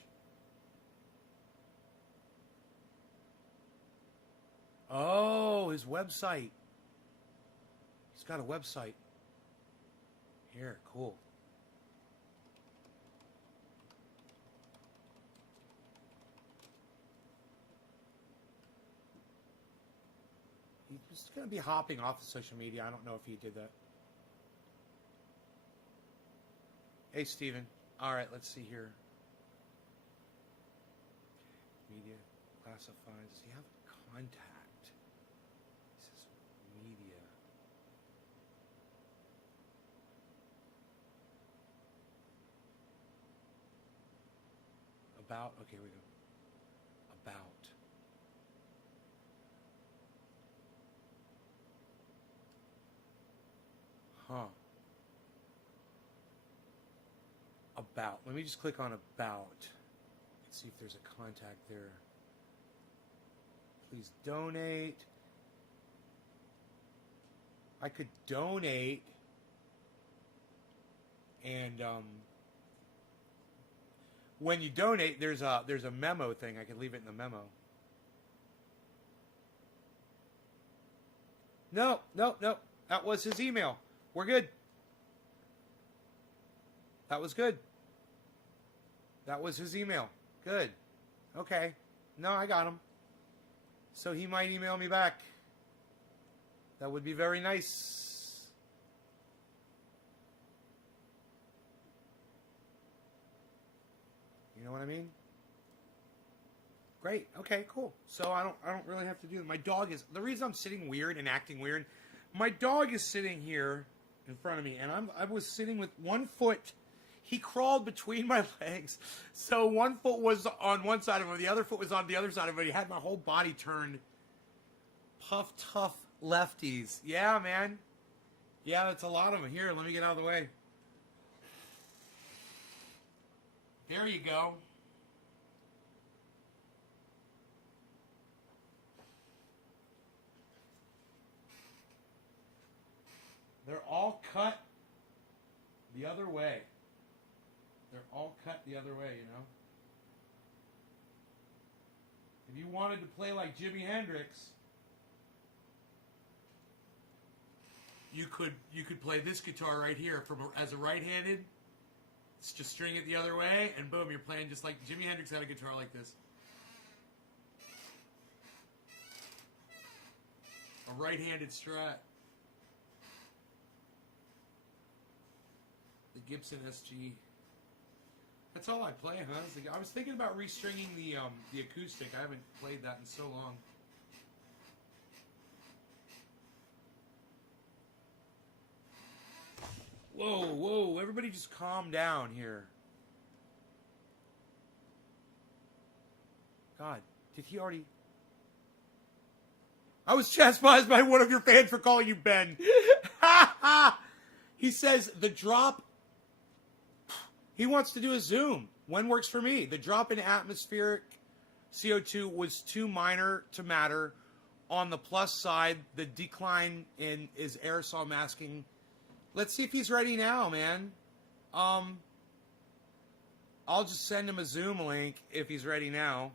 Oh, his website. He's got a website. Here, cool. He's going to be hopping off of social media. I don't know if he did that. Hey, Steven. All right, let's see here. Media, classified. Does he have contact? He says media. About. Okay, here we go. About. Huh. About. Let me just click on about. Let's see if there's a contact there. Please donate. I could donate. And when you donate, there's a memo thing. I can leave it in the memo. No. That was his email. We're good. That was good. That was his email. Good. Okay. No, I got him. So he might email me back. That would be very nice. You know what I mean? Great. Okay, cool. So I don't really have to do it. My dog is, the reason I'm sitting weird and acting weird, my dog is sitting here in front of me, and I was sitting with one foot. He crawled between my legs, so one foot was on one side of him, the other foot was on the other side of him. He had my whole body turned puff tough lefties. Yeah, man. Yeah, that's a lot of them. Here, let me get out of the way. There you go. They're all cut the other way. They're all cut the other way, you know. If you wanted to play like Jimi Hendrix, you could play this guitar right here as a right-handed. It's just string it the other way, and boom, you're playing just like Jimi Hendrix had a guitar like this. A right-handed Strat. The Gibson SG. That's all I play, huh? I was thinking about restringing the acoustic. I haven't played that in so long. Whoa, everybody just calm down here. God, did he already... I was chastised by one of your fans for calling you Ben. He says, the drop... He wants to do a Zoom. When works for me? The drop in atmospheric CO2 was too minor to matter. On the plus side, the decline in is aerosol masking. Let's see if he's ready now, man. I'll just send him a Zoom link if he's ready now.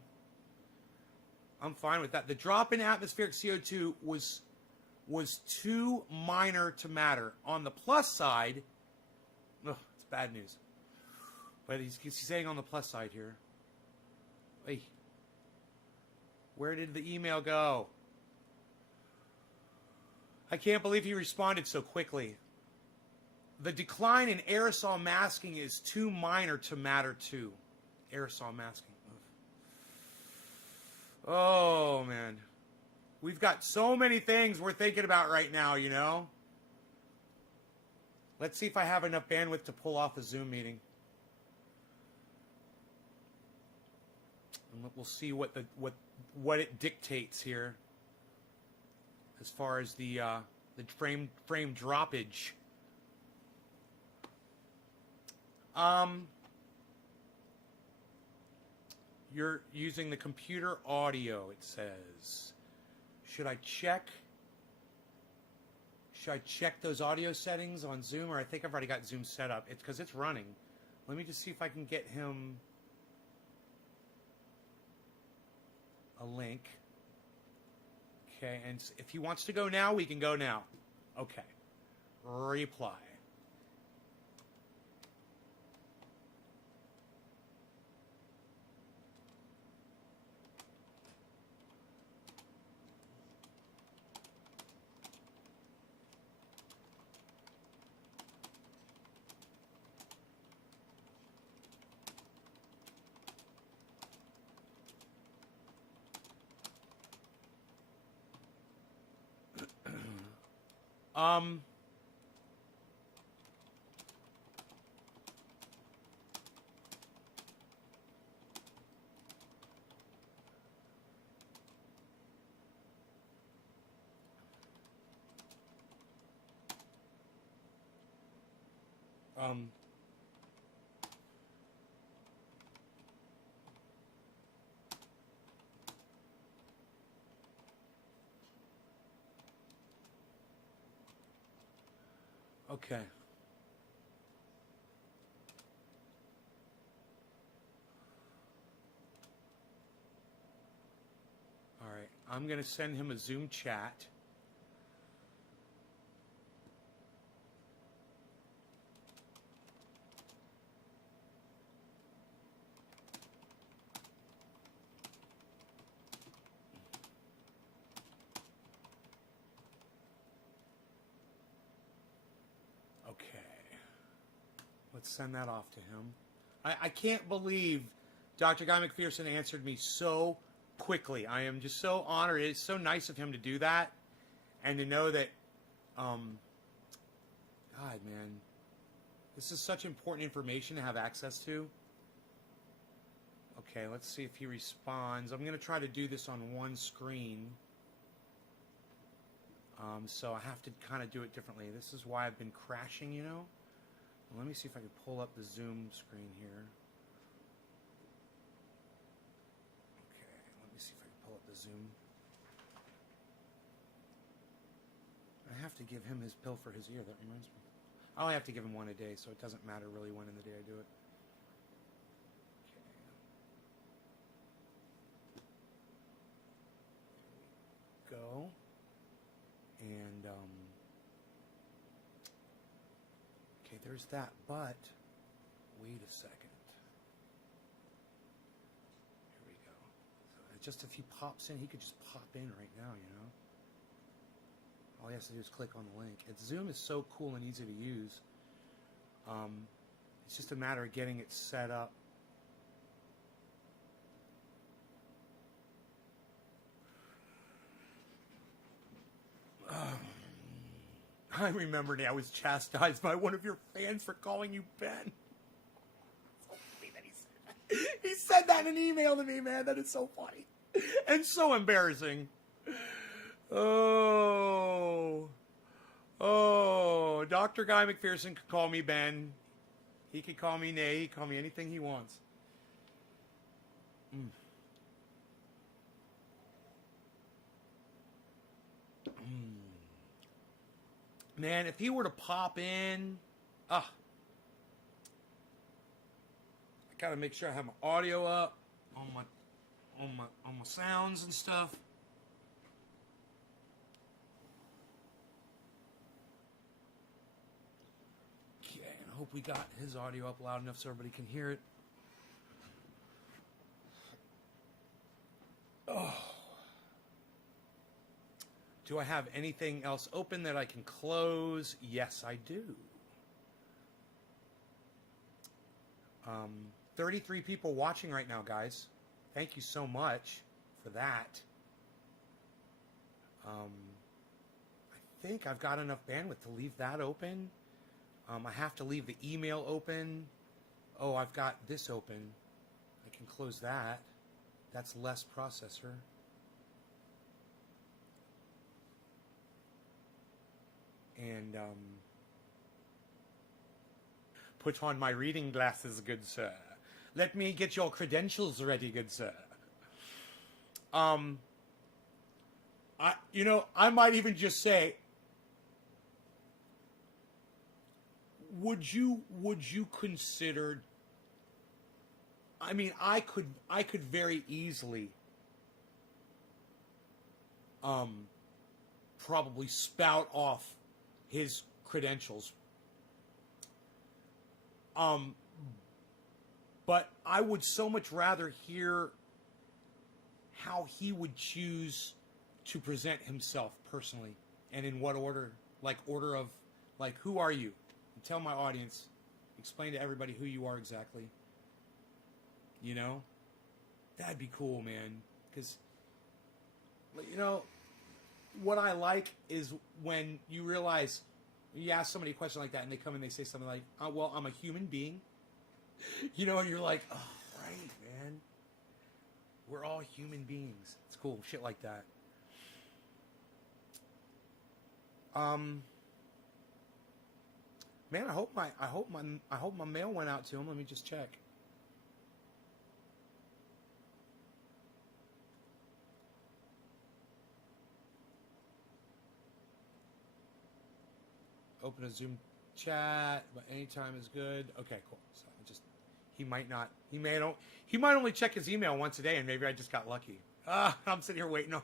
I'm fine with that. The drop in atmospheric CO2 was too minor to matter. On the plus side, it's bad news. But he's saying on the plus side here. Hey, where did the email go? I can't believe he responded so quickly. The decline in aerosol masking is too minor to matter too. Aerosol masking. Oh, man. We've got so many things we're thinking about right now, you know? Let's see if I have enough bandwidth to pull off a Zoom meeting. And we'll see what it dictates here as far as the frame droppage. You're using the computer audio, it says. Should I check those audio settings on Zoom? Or I think I've already got Zoom set up. It's because it's running. Let me just see if I can get him a link. Okay, and if he wants to go now, we can go now. Okay. Reply. Okay. All right. I'm going to send him a Zoom chat. Okay. Let's send that off to him. I can't believe Dr. Guy McPherson answered me so quickly. I am just so honored. It's so nice of him to do that. And to know that, God, man, this is such important information to have access to. Okay, let's see if he responds. I'm going to try to do this on one screen. So I have to kind of do it differently. This is why I've been crashing, you know. Let me see if I can pull up the Zoom screen here. Okay, let me see if I can pull up the Zoom. I have to give him his pill for his ear. That reminds me. I only have to give him one a day, so it doesn't matter really when in the day I do it. Okay. There we go. And, okay, there's that, but wait a second. Here we go. So just if he pops in, he could just pop in right now, you know? All he has to do is click on the link. Zoom is so cool and easy to use. It's just a matter of getting it set up. I remember now I was chastised by one of your fans for calling you Ben. So funny that he said that in an email to me, man. That is so funny. And so embarrassing. Oh, Dr. Guy McPherson could call me Ben. He could call me Nay. He could call me anything he wants. Man, if he were to pop in, I gotta make sure I have my audio up on my sounds and stuff. Okay, and I hope we got his audio up loud enough so everybody can hear it. Oh. Do I have anything else open that I can close? Yes, I do. 33 people watching right now, guys. Thank you so much for that. I think I've got enough bandwidth to leave that open. I have to leave the email open. Oh, I've got this open. I can close that. That's less processor. And put on my reading glasses, good sir. Let me get your credentials ready, good sir. I might even just say, would you consider? I mean, I could very easily probably spout off his credentials. But I would so much rather hear how he would choose to present himself personally, and in what order, order of, who are you? Tell my audience, explain to everybody who you are exactly. You know? That'd be cool, man. Because, what I like is when you realize, you ask somebody a question like that and they come and they say something like, well, I'm a human being. And you're like, oh, right, man. We're all human beings. It's cool. Shit like that. Man, I hope my mail went out to him. Let me just check. Open a Zoom chat, but anytime is good. Okay, cool. So he might only check his email once a day, and maybe I just got lucky. I'm sitting here waiting on.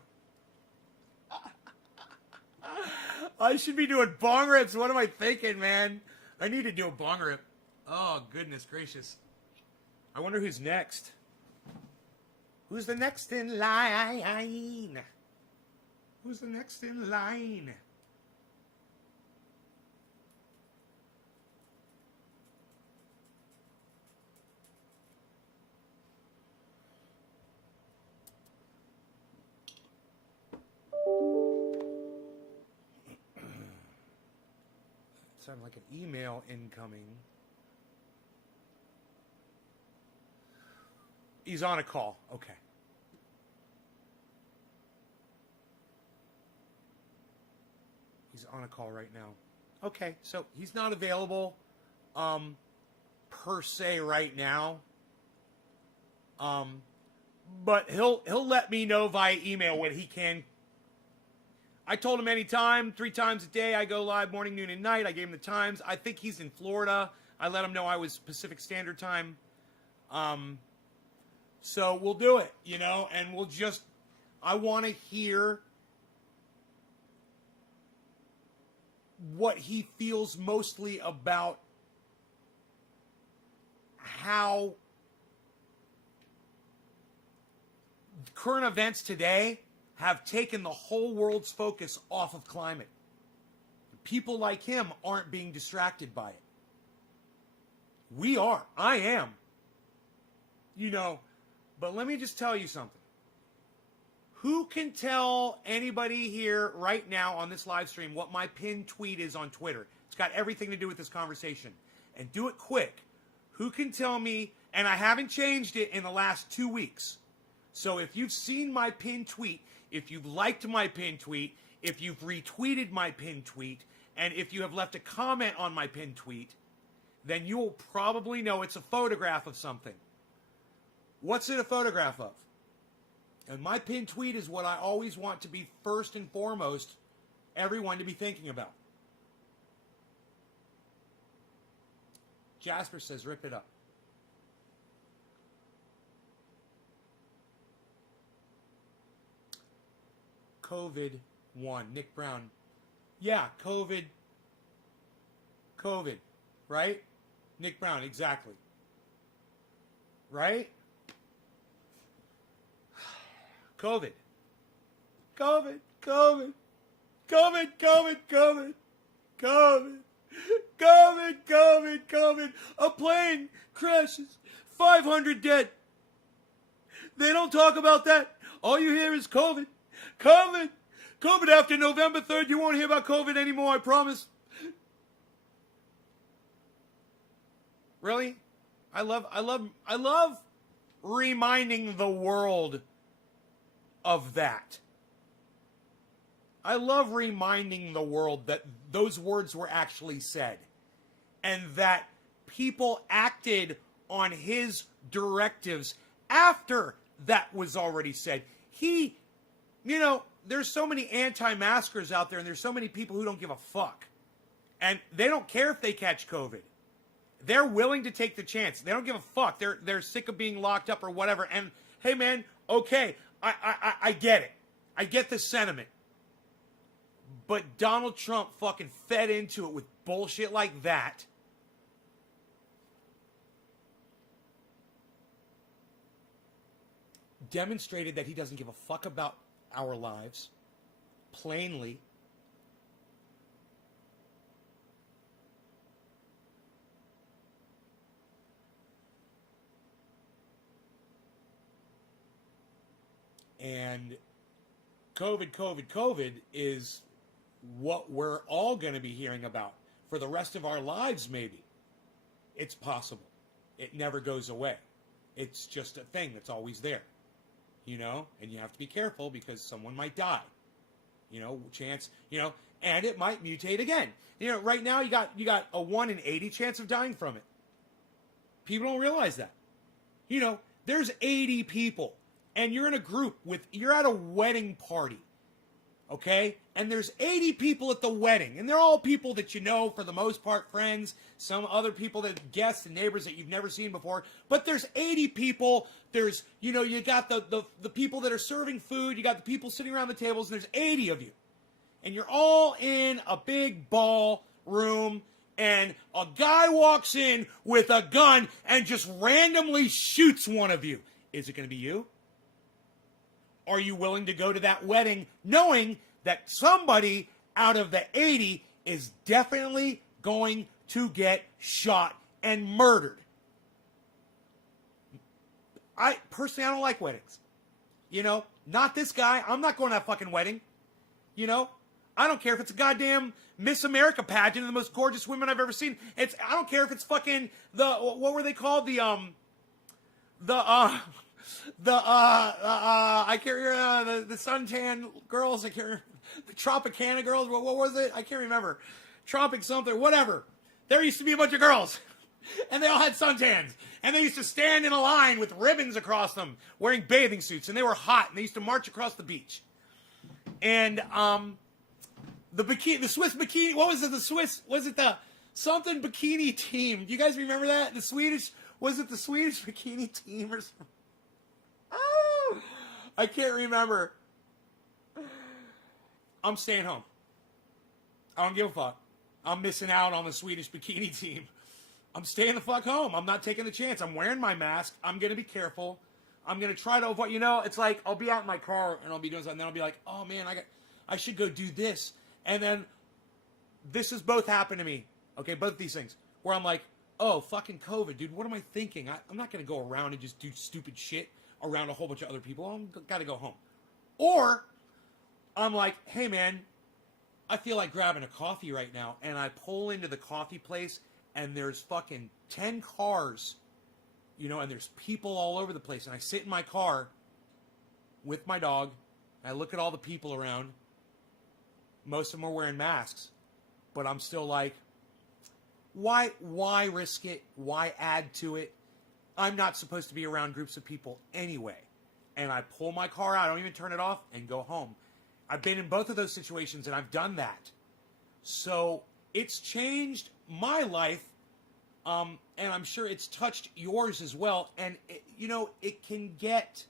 I should be doing bong rips. What am I thinking, man? I need to do a bong rip. Oh, goodness gracious. I wonder who's next. Who's the next in line? Who's the next in line? Sounded like an email incoming. He's on a call. Okay. He's on a call right now. Okay, so he's not available per se right now. But he'll let me know via email when he can. I told him anytime, 3 times a day. I go live morning, noon, and night. I gave him the times. I think he's in Florida. I let him know I was Pacific Standard Time. So we'll do it, and I want to hear what he feels mostly about how current events today have taken the whole world's focus off of climate. People like him aren't being distracted by it. We are. I am. But let me just tell you something. Who can tell anybody here right now on this live stream what my pinned tweet is on Twitter? It's got everything to do with this conversation. And do it quick. Who can tell me, and I haven't changed it in the last 2 weeks. So if you've seen my pinned tweet, if you've liked my pinned tweet, if you've retweeted my pinned tweet, and if you have left a comment on my pinned tweet, then you'll probably know it's a photograph of something. What's it a photograph of? And my pinned tweet is what I always want to be first and foremost everyone to be thinking about. Jasper says, rip it up. COVID-1. Nick Brown. Yeah, COVID, right? Nick Brown, exactly. Right? COVID. A plane crashes. 500 dead. They don't talk about that. All you hear is COVID. COVID after November 3rd. You won't hear about COVID anymore, I promise. Really? I love reminding the world of that. I love reminding the world that those words were actually said and that people acted on his directives after that was already said. There's so many anti-maskers out there and there's so many people who don't give a fuck. And they don't care if they catch COVID. They're willing to take the chance. They don't give a fuck. They're sick of being locked up or whatever. And hey man, okay, I get it. I get the sentiment. But Donald Trump fucking fed into it with bullshit like that. Demonstrated that he doesn't give a fuck about our lives. Plainly. And COVID is what we're all going to be hearing about for the rest of our lives, maybe. It's possible. It never goes away. It's just a thing that's always there. And you have to be careful because someone might die. chance, and it might mutate again. Right now you got a 1 in 80 chance of dying from it. People don't realize that. There's 80 people, and you're in a group you're at a wedding party, okay? And there's 80 people at the wedding, and they're all people that for the most part, friends, some other people that guests and neighbors that you've never seen before. But there's 80 people. There's, you got the people that are serving food. You got the people sitting around the tables, and there's 80 of you. And you're all in a big ball room, and a guy walks in with a gun and just randomly shoots one of you. Is it going to be you? Are you willing to go to that wedding knowing that somebody out of the 80 is definitely going to get shot and murdered? I don't like weddings. Not this guy. I'm not going to that fucking wedding. I don't care if it's a goddamn Miss America pageant of the most gorgeous women I've ever seen. I don't care if it's fucking what were they called? I can't remember the suntan girls. I can't remember the Tropicana girls. What was it? I can't remember. Tropic something, whatever. There used to be a bunch of girls, and they all had suntans, and they used to stand in a line with ribbons across them, wearing bathing suits, and they were hot, and they used to march across the beach. And the Swiss bikini. What was it? Was it the something bikini team? Do you guys remember that? Was it the Swedish bikini team or something? Oh, I can't remember. I'm staying home. I don't give a fuck. I'm missing out on the Swedish bikini team. I'm staying the fuck home. I'm not taking the chance. I'm wearing my mask. I'm going to be careful. I'm going to try to avoid, it's like I'll be out in my car and I'll be doing something. And then I'll be like, oh man, I should go do this. And then this has both happened to me. Okay, both of these things. Where I'm like, oh, fucking COVID, dude. What am I thinking? I'm not going to go around and just do stupid shit around a whole bunch of other people. I've got to go home. Or I'm like, hey man, I feel like grabbing a coffee right now. And I pull into the coffee place and there's fucking 10 cars, and there's people all over the place. And I sit in my car with my dog. And I look at all the people around. Most of them are wearing masks. But I'm still like, why risk it? Why add to it? I'm not supposed to be around groups of people anyway. And I pull my car out. I don't even turn it off and go home. I've been in both of those situations and I've done that. So it's changed my life. And I'm sure it's touched yours as well. And, it can get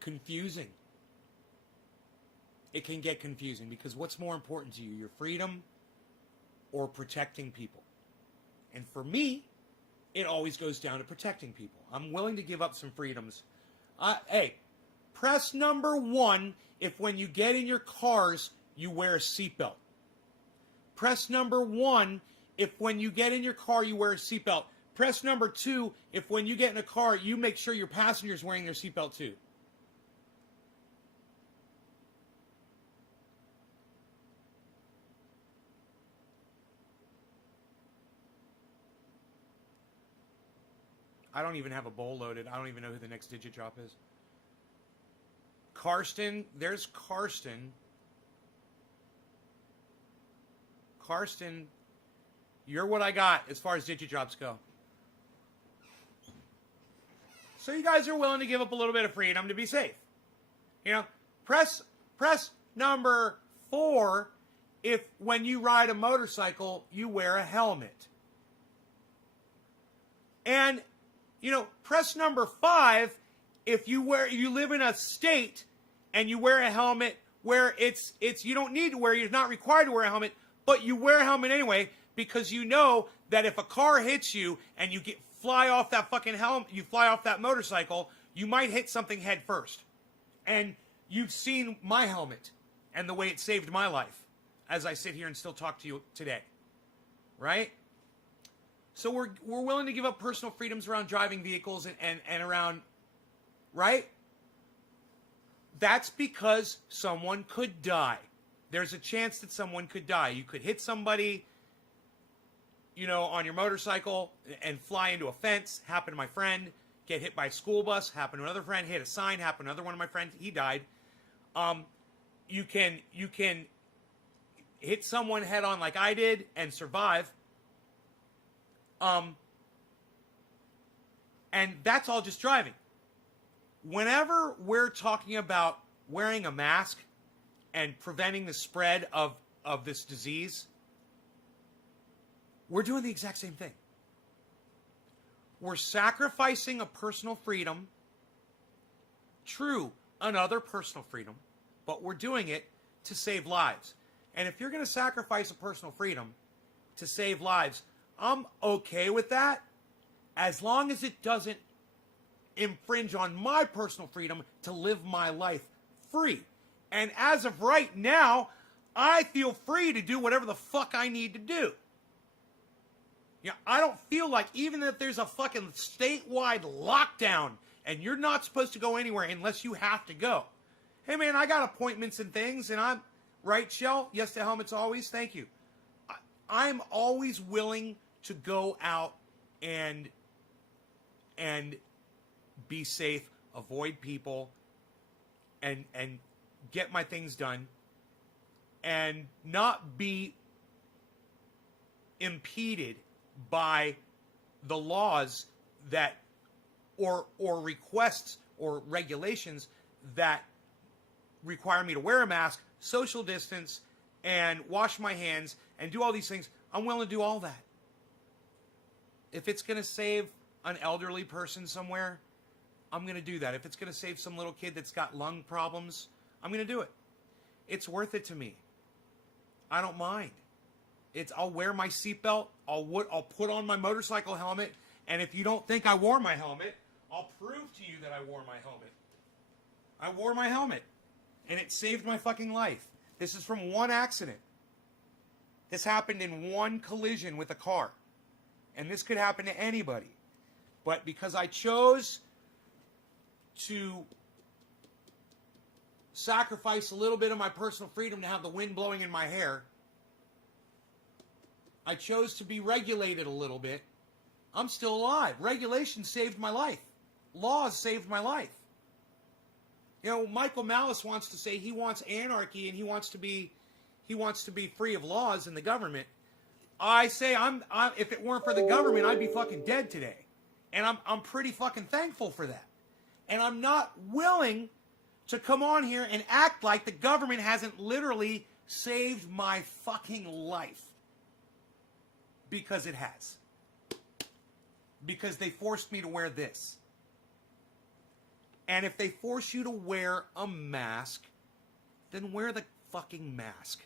confusing. It can get confusing because what's more important to you, your freedom or protecting people? And for me, it always goes down to protecting people. I'm willing to give up some freedoms. Hey, press number 1 if when you get in your cars, you wear a seatbelt. Press number 1 if when you get in your car, you wear a seatbelt. Press number 2 if when you get in a car, you make sure your passenger's wearing their seatbelt too. I don't even have a bowl loaded. I don't even know who the next digit drop is. Karsten, there's Karsten. Karsten, you're what I got as far as digit drops go. So you guys are willing to give up a little bit of freedom to be safe. Press number 4 if when you ride a motorcycle, you wear a helmet. And press number 5 if you live in a state and you wear a helmet where it's you don't need to wear, you're not required to wear a helmet, but you wear a helmet anyway because you know that if a car hits you and you fly off that fucking helmet, you fly off that motorcycle, you might hit something head first. And you've seen my helmet and the way it saved my life as I sit here and still talk to you today. Right? So we're willing to give up personal freedoms around driving vehicles and around, right? that's because someone could die. There's a chance that someone could die. You could hit somebody, you know, on your motorcycle and fly into a fence. Happened to my friend. Get hit by a school bus. Happened to another friend. Hit a sign. Happened to another one of my friends. He died. You can hit someone head on like I did and survive. And that's all just driving. Whenever we're talking about wearing a mask and preventing the spread of this disease, we're doing the exact same thing. We're sacrificing a personal freedom, true, another personal freedom, but we're doing it to save lives. And if you're going to sacrifice a personal freedom to save lives, I'm okay with that, as long as it doesn't infringe on my personal freedom to live my life free. And as of right now, I feel free to do whatever the fuck I need to do. Yeah, I don't feel like, even if there's a fucking statewide lockdown and you're not supposed to go anywhere unless you have to go. Hey man, I got appointments and things, and I'm right, Shell. Yes to helmets always. Thank you. I'm always willing to go out and be safe, avoid people, and get my things done, and not be impeded by the laws that or requests or regulations that require me to wear a mask, social distance, and wash my hands and do all these things. I'm willing to do all that. If it's going to save an elderly person somewhere, I'm going to do that. If it's going to save some little kid that's got lung problems, I'm going to do it. It's worth it to me. I don't mind. I'll wear my seatbelt. I'll put on my motorcycle helmet. And if you don't think I wore my helmet, I'll prove to you that I wore my helmet. I wore my helmet. And it saved my fucking life. This is from one accident. This happened in one collision with a car. And this could happen to anybody. But because I chose to sacrifice a little bit of my personal freedom to have the wind blowing in my hair, I chose to be regulated a little bit. I'm still alive. Regulation saved my life. Laws saved my life. You know, Michael Malice wants to say he wants anarchy and he wants to be free of laws in the government. I say if it weren't for the government, I'd be fucking dead today. And I'm pretty fucking thankful for that. And I'm not willing to come on here and act like the government hasn't literally saved my fucking life. Because it has. Because they forced me to wear this. And if they force you to wear a mask, then wear the fucking mask.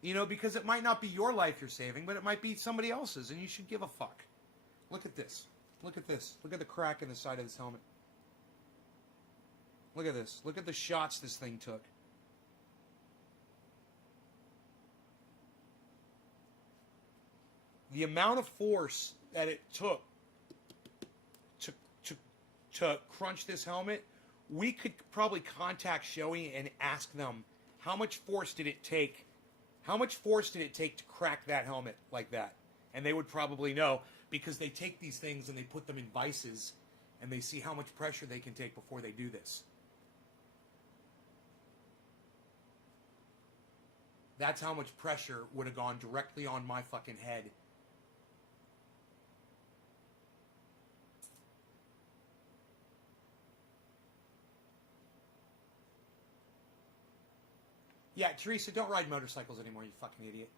You know, because it might not be your life you're saving, but it might be somebody else's, and you should give a fuck. Look at this. Look at this. Look at the crack in the side of this helmet. Look at this. Look at the shots this thing took. The amount of force that it took to crunch this helmet, we could probably contact Shoei and ask them, how much force did it take? How much force did it take to crack that helmet like that? And they would probably know, because they take these things and they put them in vices and they see how much pressure they can take before they do this. That's how much pressure would have gone directly on my fucking head. Yeah, Teresa, don't ride motorcycles anymore, you fucking idiot.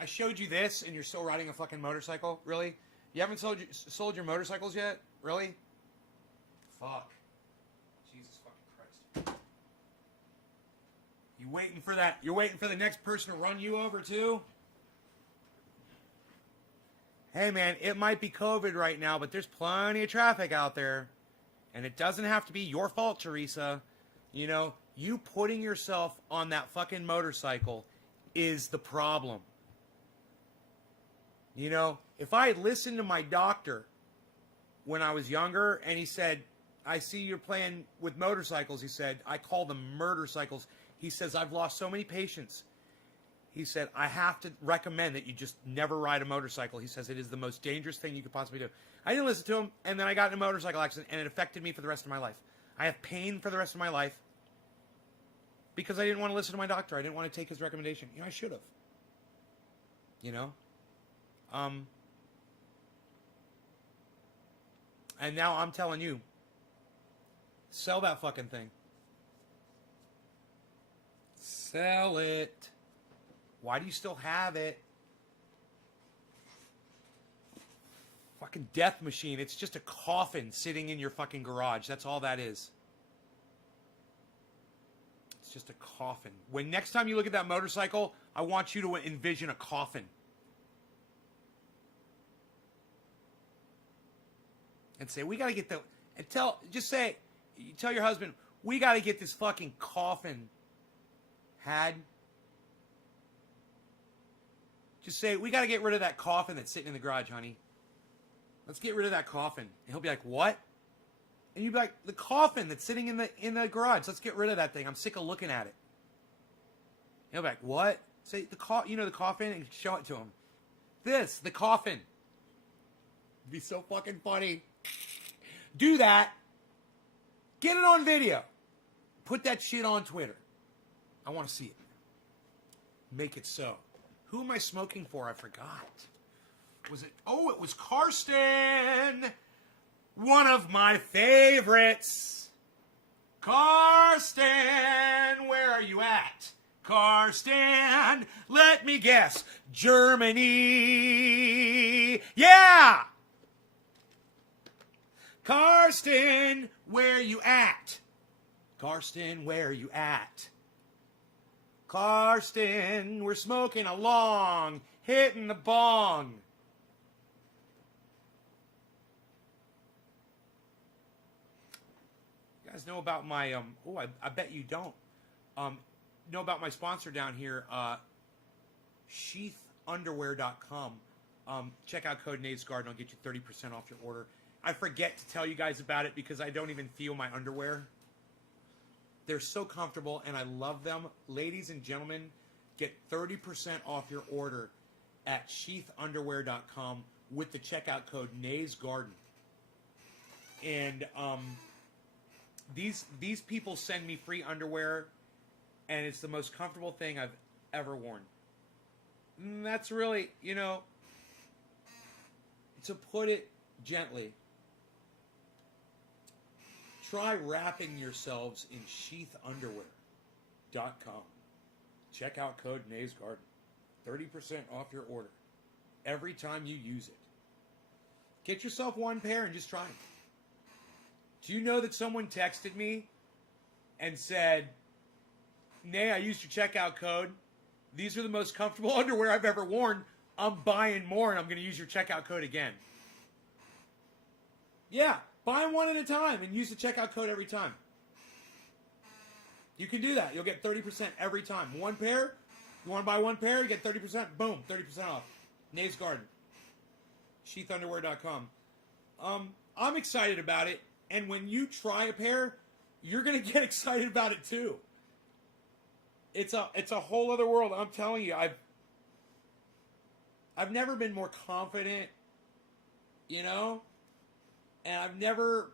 I showed you this, and you're still riding a fucking motorcycle? Really? You haven't sold your motorcycles yet? Really? Fuck. Jesus fucking Christ. You waiting for that? You're waiting for the next person to run you over, too? Hey, man, it might be COVID right now, but there's plenty of traffic out there. And it doesn't have to be your fault, Teresa. You know, you putting yourself on that fucking motorcycle is the problem. You know, if I had listened to my doctor when I was younger, and he said, I see you're playing with motorcycles. He said, I call them murder cycles. He says, I've lost so many patients. He said, I have to recommend that you just never ride a motorcycle. He says, it is the most dangerous thing you could possibly do. I didn't listen to him, and then I got in a motorcycle accident, and it affected me for the rest of my life. I have pain for the rest of my life because I didn't want to listen to my doctor. I didn't want to take his recommendation. I should have. And now I'm telling you, sell that fucking thing. Sell it. Why do you still have it? Fucking death machine. It's just a coffin sitting in your fucking garage. That's all that is. It's just a coffin. When next time you look at that motorcycle, I want you to envision a coffin. And say, we got to get the... And tell your husband, we got to get this fucking coffin had. Just say, we got to get rid of that coffin that's sitting in the garage, honey. Let's get rid of that coffin. And he'll be like, what? And you'd be like, the coffin that's sitting in the garage. Let's get rid of that thing. I'm sick of looking at it. He'll be like, what? Say, the coffin, and show it to him. The coffin. It'd be so fucking funny. Do that. Get it on video. Put that shit on Twitter. I want to see it. Make it so. Who am I smoking for? I forgot. Was it? Oh, it was Karsten. One of my favorites. Karsten, where are you at? Karsten, let me guess. Germany. Yeah! Karsten, where you at? Karsten, where you at? Karsten, we're smoking along, hitting the bong. You guys know about my, I bet you don't, know about my sponsor down here, sheathunderwear.com. Check out code NASGarden. I'll get you 30% off your order. I forget to tell you guys about it because I don't even feel my underwear. They're so comfortable, and I love them. Ladies and gentlemen, get 30% off your order at sheathunderwear.com with the checkout code NASGarden. And these people send me free underwear, and it's the most comfortable thing I've ever worn. And that's really, to put it gently, try wrapping yourselves in sheathunderwear.com. Check out code NASGarden. 30% off your order every time you use it. Get yourself one pair and just try it. Do you know that someone texted me and said, Nay, I used your checkout code. These are the most comfortable underwear I've ever worn. I'm buying more, and I'm going to use your checkout code again. Yeah, buy them one at a time and use the checkout code every time. You can do that. You'll get 30% every time. One pair, you want to buy one pair, you get 30%. Boom, 30% off. NASGarden. Sheathunderwear.com. I'm excited about it, and when you try a pair, you're going to get excited about it too. It's a whole other world. I'm telling you, I've never been more confident, and I've never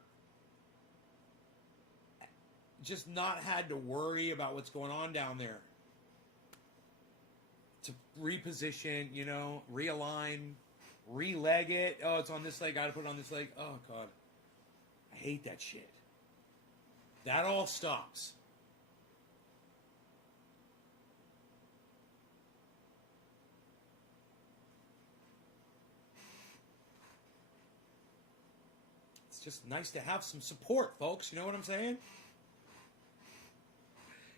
just not had to worry about what's going on down there. To reposition, realign, re-leg it. Oh, it's on this leg. Got to put it on this leg. Oh, God. I hate that shit. That all stops. It's just nice to have some support, folks. You know what I'm saying?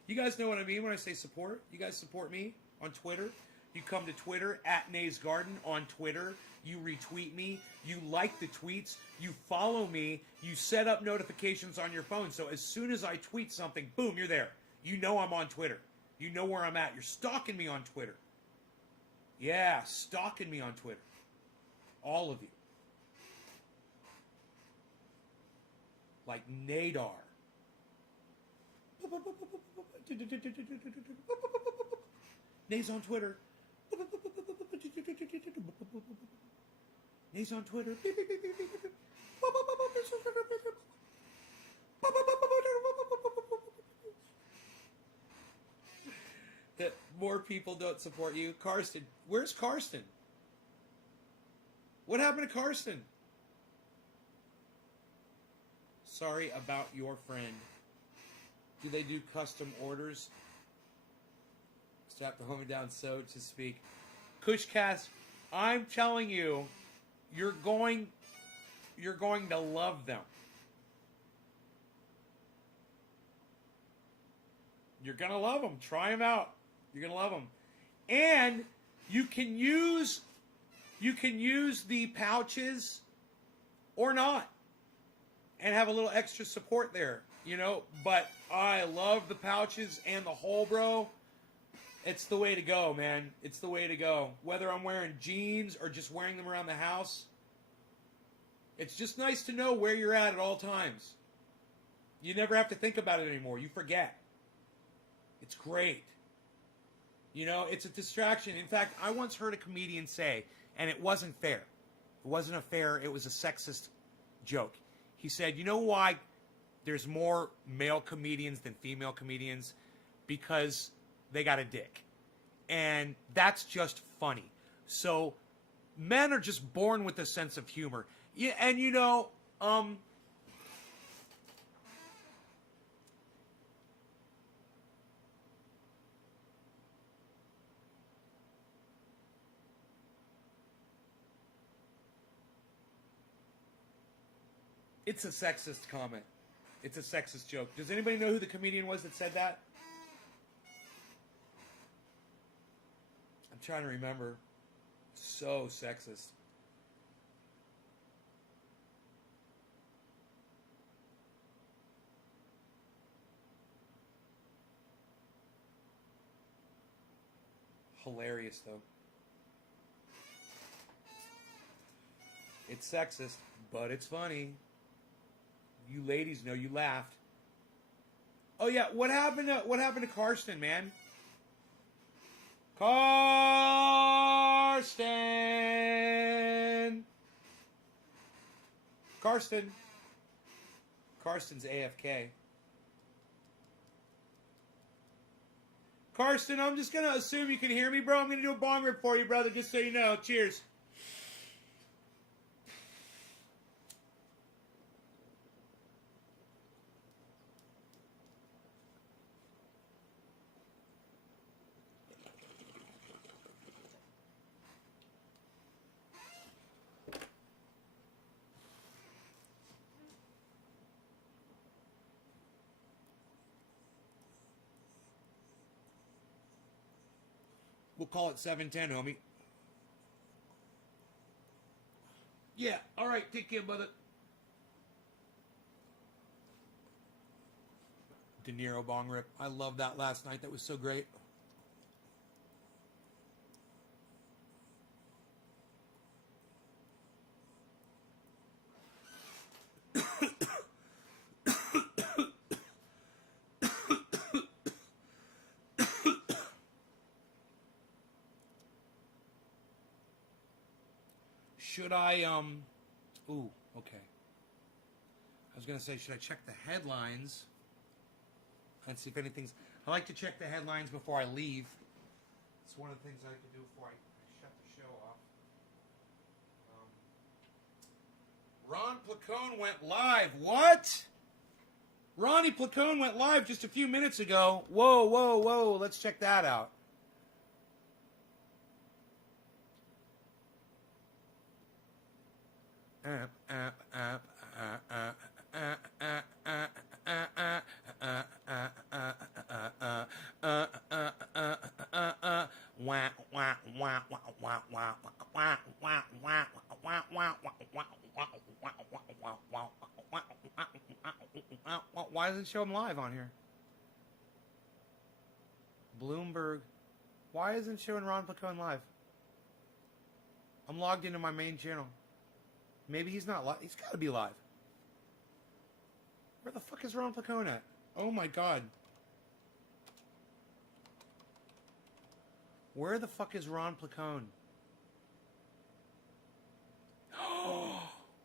You guys know what I mean when I say support? You guys support me on Twitter. You come to Twitter, @NASGarden on Twitter. You retweet me. You like the tweets. You follow me. You set up notifications on your phone. So as soon as I tweet something, boom, you're there. You know I'm on Twitter. You know where I'm at. You're stalking me on Twitter. Yeah, stalking me on Twitter. All of you. like Nadar. Nays on Twitter. Nays on Twitter. That more people don't support you. Karsten. Where's Karsten? What happened to Karsten? Sorry about your friend. Do they do custom orders? Strap the homie down so to speak. Kushcast, I'm telling you, you're going to love them. You're going to love them. Try them out. You're going to love them. And you can use the pouches or not and have a little extra support there, you know, but I love the pouches and the hole, bro. It's the way to go, man. It's the way to go. Whether I'm wearing jeans or just wearing them around the house, it's just nice to know where you're at all times. You never have to think about it anymore. You forget. It's great. You know, it's a distraction. In fact, I once heard a comedian say, and it wasn't fair. It wasn't it was a sexist joke. He said, you know why there's more male comedians than female comedians? Because they got a dick. And that's just funny. So men are just born with a sense of humor. Yeah, and you know, it's a sexist comment. It's a sexist joke. Does anybody know who the comedian was that said that? I'm trying to remember. So sexist. Hilarious, though. It's sexist, but it's funny. You ladies know you laughed. Oh yeah, what happened to Karsten, man? Karsten's AFK. Karsten, I'm just gonna assume you can hear me, bro. I'm gonna do a bong rip for you, brother, just so you know. Cheers. We'll call it 7:10, homie. Yeah, all right. Take care, brother. De Niro bong rip. I loved that last night. That was so great. Should I, ooh, okay. I was going to say, should I check the headlines and see if anything's, I like to check the headlines before I leave. It's one of the things I like to do before I shut the show off. Ron Placone went live. What? Ronnie Placone went live just a few minutes ago. Whoa, whoa, whoa. Let's check that out. Why doesn't it show him live on here? Bloomberg. Why isn't it showing Ron Placone live? I'm logged into my main channel. Maybe he's not live. He's got to be live. Where the fuck is Ron Placone at? Oh my god. Where the fuck is Ron Placone?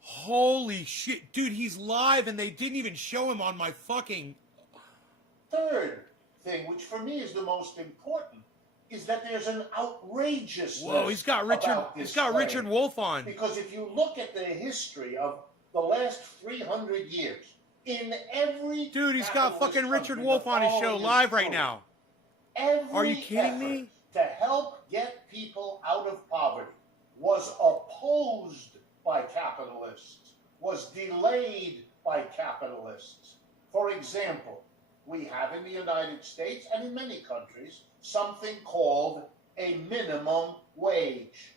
Holy shit. Dude, he's live and they didn't even show him on my fucking... Third thing, which for me is the most important, is that there's an outrageousness. Whoa, he's got Richard Wolff on. Because if you look at the history of the last 300 years, in every... Dude, he's got fucking Richard Wolff on his show live right now. Are you kidding me? To help get people out of poverty was opposed by capitalists, was delayed by capitalists. For example, we have in the United States and in many countries something called a minimum wage.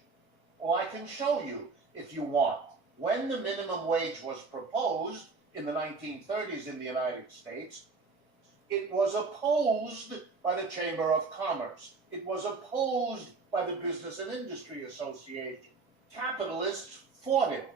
Well, I can show you if you want. When the minimum wage was proposed in the 1930s in the United States, it was opposed by the Chamber of Commerce. It was opposed by the Business and Industry Association. Capitalists fought it.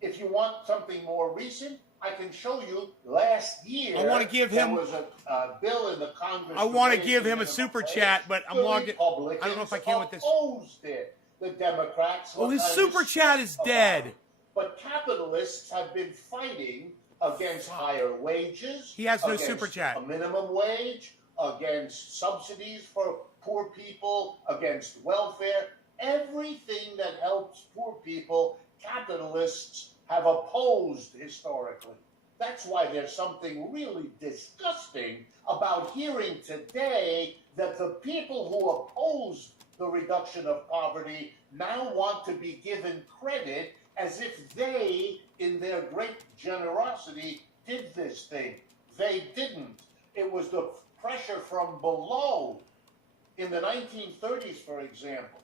If you want something more recent, I can show you last year. I want to give him. There was a bill in the Congress. I want to give him a super chat, but I'm logged in. I don't know if I can with this. Opposed it. The Democrats. Oh, his super chat is dead. But capitalists have been fighting against higher wages. He has no super chat. A minimum wage, against subsidies for poor people, against welfare. Everything that helps poor people, capitalists have opposed historically. That's why there's something really disgusting about hearing today that the people who oppose the reduction of poverty now want to be given credit as if they, in their great generosity, did this thing. They didn't. It was the pressure from below. In the 1930s, for example,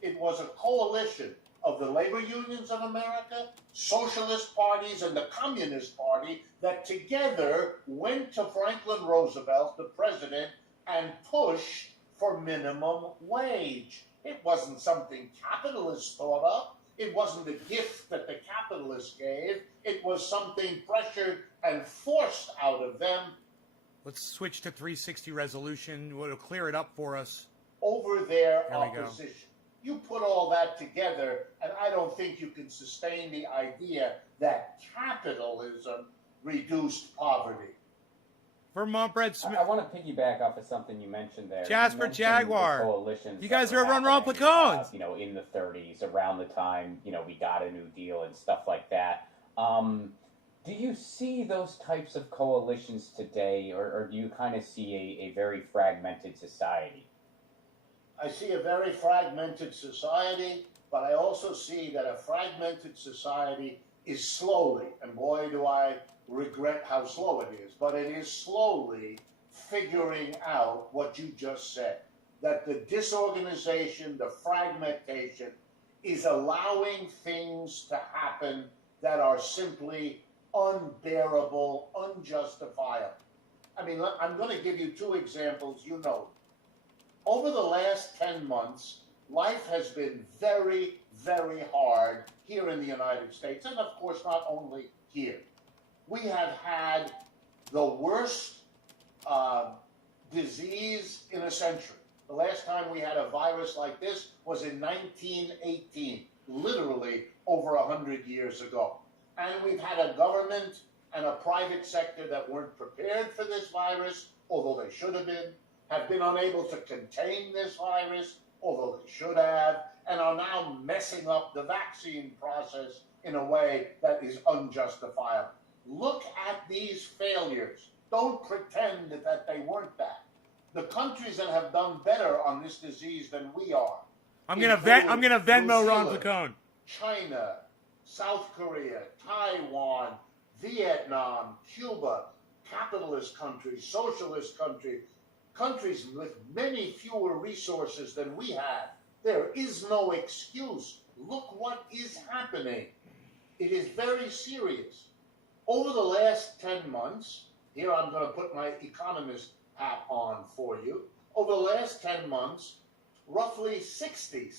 it was a coalition of the labor unions of America, socialist parties, and the Communist Party that together went to Franklin Roosevelt, the president, and pushed for minimum wage. It wasn't something capitalists thought up. It wasn't a gift that the capitalists gave. It was something pressured and forced out of them. Let's switch to 360 resolution. It'll clear it up for us. Over their opposition. You put all that together, and I don't think you can sustain the idea that capitalism reduced poverty. Vermont Bread Smith. I want to piggyback off of something you mentioned there. Jasper you Jaguar. Coalitions you guys are over on Ron Placone. In the 30s, around the time, we got a New Deal and stuff like that. Do you see those types of coalitions today, or do you kind of see a very fragmented society? I see a very fragmented society, but I also see that a fragmented society is slowly, and boy do I regret how slow it is, but it is slowly figuring out what you just said, that the disorganization, the fragmentation is allowing things to happen that are simply unbearable, unjustifiable. I mean, I'm going to give you two examples, Over the last 10 months, life has been very, very hard here in the United States, and of course not only here. We have had the worst disease in a century. The last time we had a virus like this was in 1918, literally over 100 years ago. And we've had a government and a private sector that weren't prepared for this virus, although they should have been unable to contain this virus, although they should have, and are now messing up the vaccine process in a way that is unjustifiable. Look at these failures. Don't pretend that they weren't that. The countries that have done better on this disease than we are. I'm gonna Venmo Ron Placone. China, South Korea, Taiwan, Vietnam, Cuba, capitalist countries, socialist countries, countries with many fewer resources than we have. There is no excuse. Look what is happening. It is very serious. Over the last 10 months, here I'm going to put my economist hat on for you. Over the last 10 months, roughly 60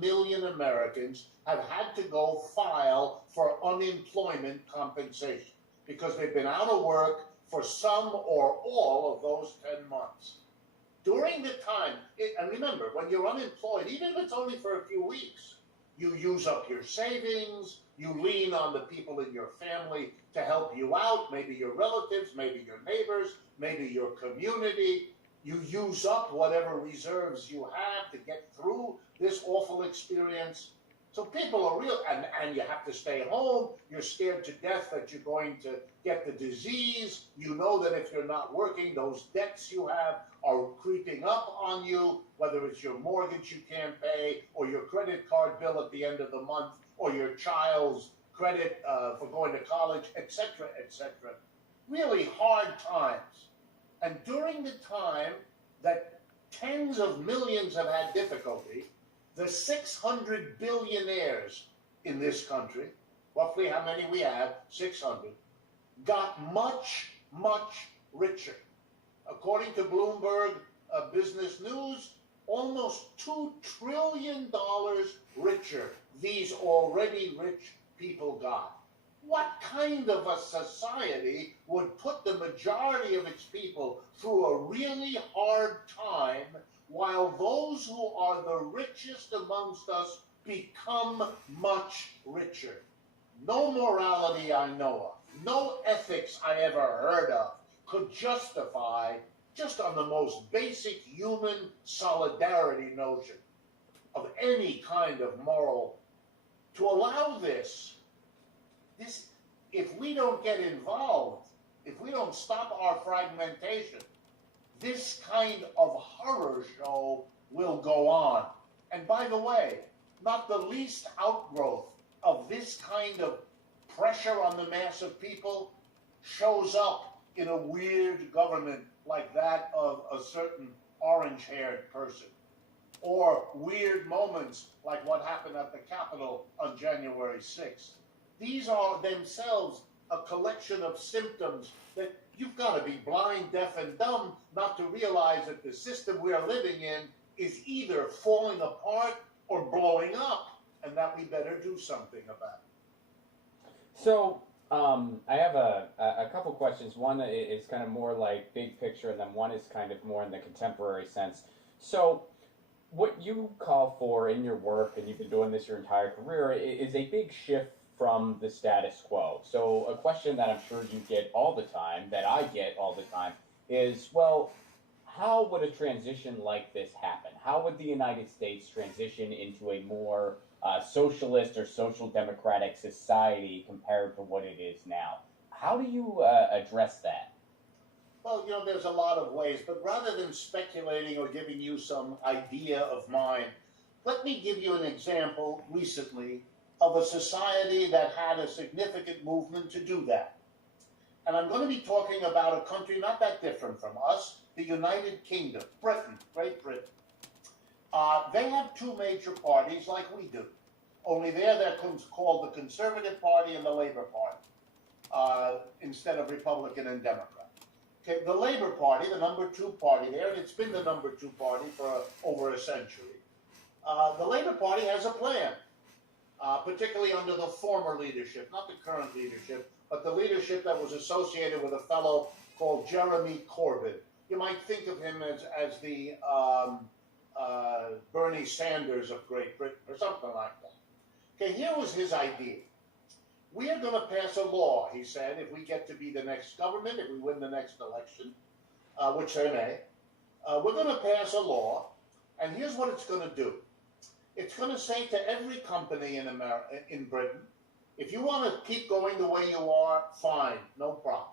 million Americans have had to go file for unemployment compensation. because they've been out of work for some or all of those 10 months. During the time, and remember, when you're unemployed, even if it's only for a few weeks, you use up your savings, you lean on the people in your family to help you out, maybe your relatives, maybe your neighbors, maybe your community. You use up whatever reserves you have to get through this awful experience. So people are real, and you have to stay home. You're scared to death that you're going to get the disease. You know that if you're not working, those debts you have are creeping up on you, whether it's your mortgage you can't pay, or your credit card bill at the end of the month, or your child's credit for going to college, etc., etc. Really hard times. And during the time that tens of millions have had difficulty, the 600 billionaires in this country, roughly how many we have, 600, got much, much richer. According to Bloomberg Business News, almost $2 trillion richer these already rich people got. What kind of a society would put the majority of its people through a really hard time while those who are the richest amongst us become much richer? No morality I know of, no ethics I ever heard of could justify, just on the most basic human solidarity notion of any kind of moral, to allow this, if we don't get involved, if we don't stop our fragmentation, this kind of horror show will go on. And by the way, not the least outgrowth of this kind of pressure on the mass of people shows up in a weird government like that of a certain orange-haired person, or weird moments like what happened at the Capitol on January 6th. These are themselves a collection of symptoms that you've got to be blind, deaf, and dumb not to realize that the system we are living in is either falling apart or blowing up, and that we better do something about it. So I have a couple questions. One is kind of more like big picture, and then one is kind of more in the contemporary sense. So what you call for in your work, and you've been doing this your entire career, is a big shift from the status quo. So a question that I'm sure you get all the time, that I get all the time, is, well, how would a transition like this happen? How would the United States transition into a more socialist or social democratic society compared to what it is now? How do you address that? Well, you know, there's a lot of ways, but rather than speculating or giving you some idea of mine, let me give you an example recently of a society that had a significant movement to do that. And I'm going to be talking about a country not that different from us, the United Kingdom, Britain, Great Britain. They have two major parties like we do. Only there they're called the Conservative Party and the Labour Party, instead of Republican and Democrat. Okay, the Labour Party, the number 2 party there, and it's been the number 2 party for over a century. The Labour Party has a plan, particularly under the former leadership, not the current leadership, but the leadership that was associated with a fellow called Jeremy Corbyn. You might think of him as the Bernie Sanders of Great Britain, or something like that. Okay, here was his idea. We are going to pass a law, he said, if we get to be the next government, if we win the next election, which they may, we're going to pass a law, and here's what it's going to do. It's going to say to every company in Britain, if you want to keep going the way you are, fine, no problem.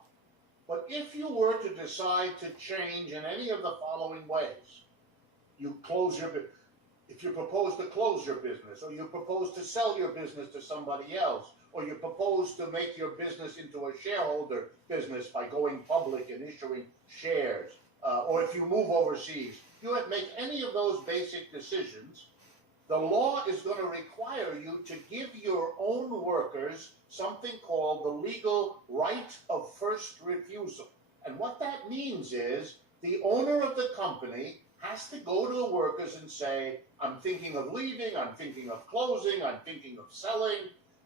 But if you were to decide to change in any of the following ways, you close your business, if you propose to close your business, or you propose to sell your business to somebody else, or you propose to make your business into a shareholder business by going public and issuing shares, or if you move overseas, you make any of those basic decisions, the law is going to require you to give your own workers something called the legal right of first refusal. And what that means is the owner of the company has to go to the workers and say, I'm thinking of leaving, I'm thinking of closing, I'm thinking of selling,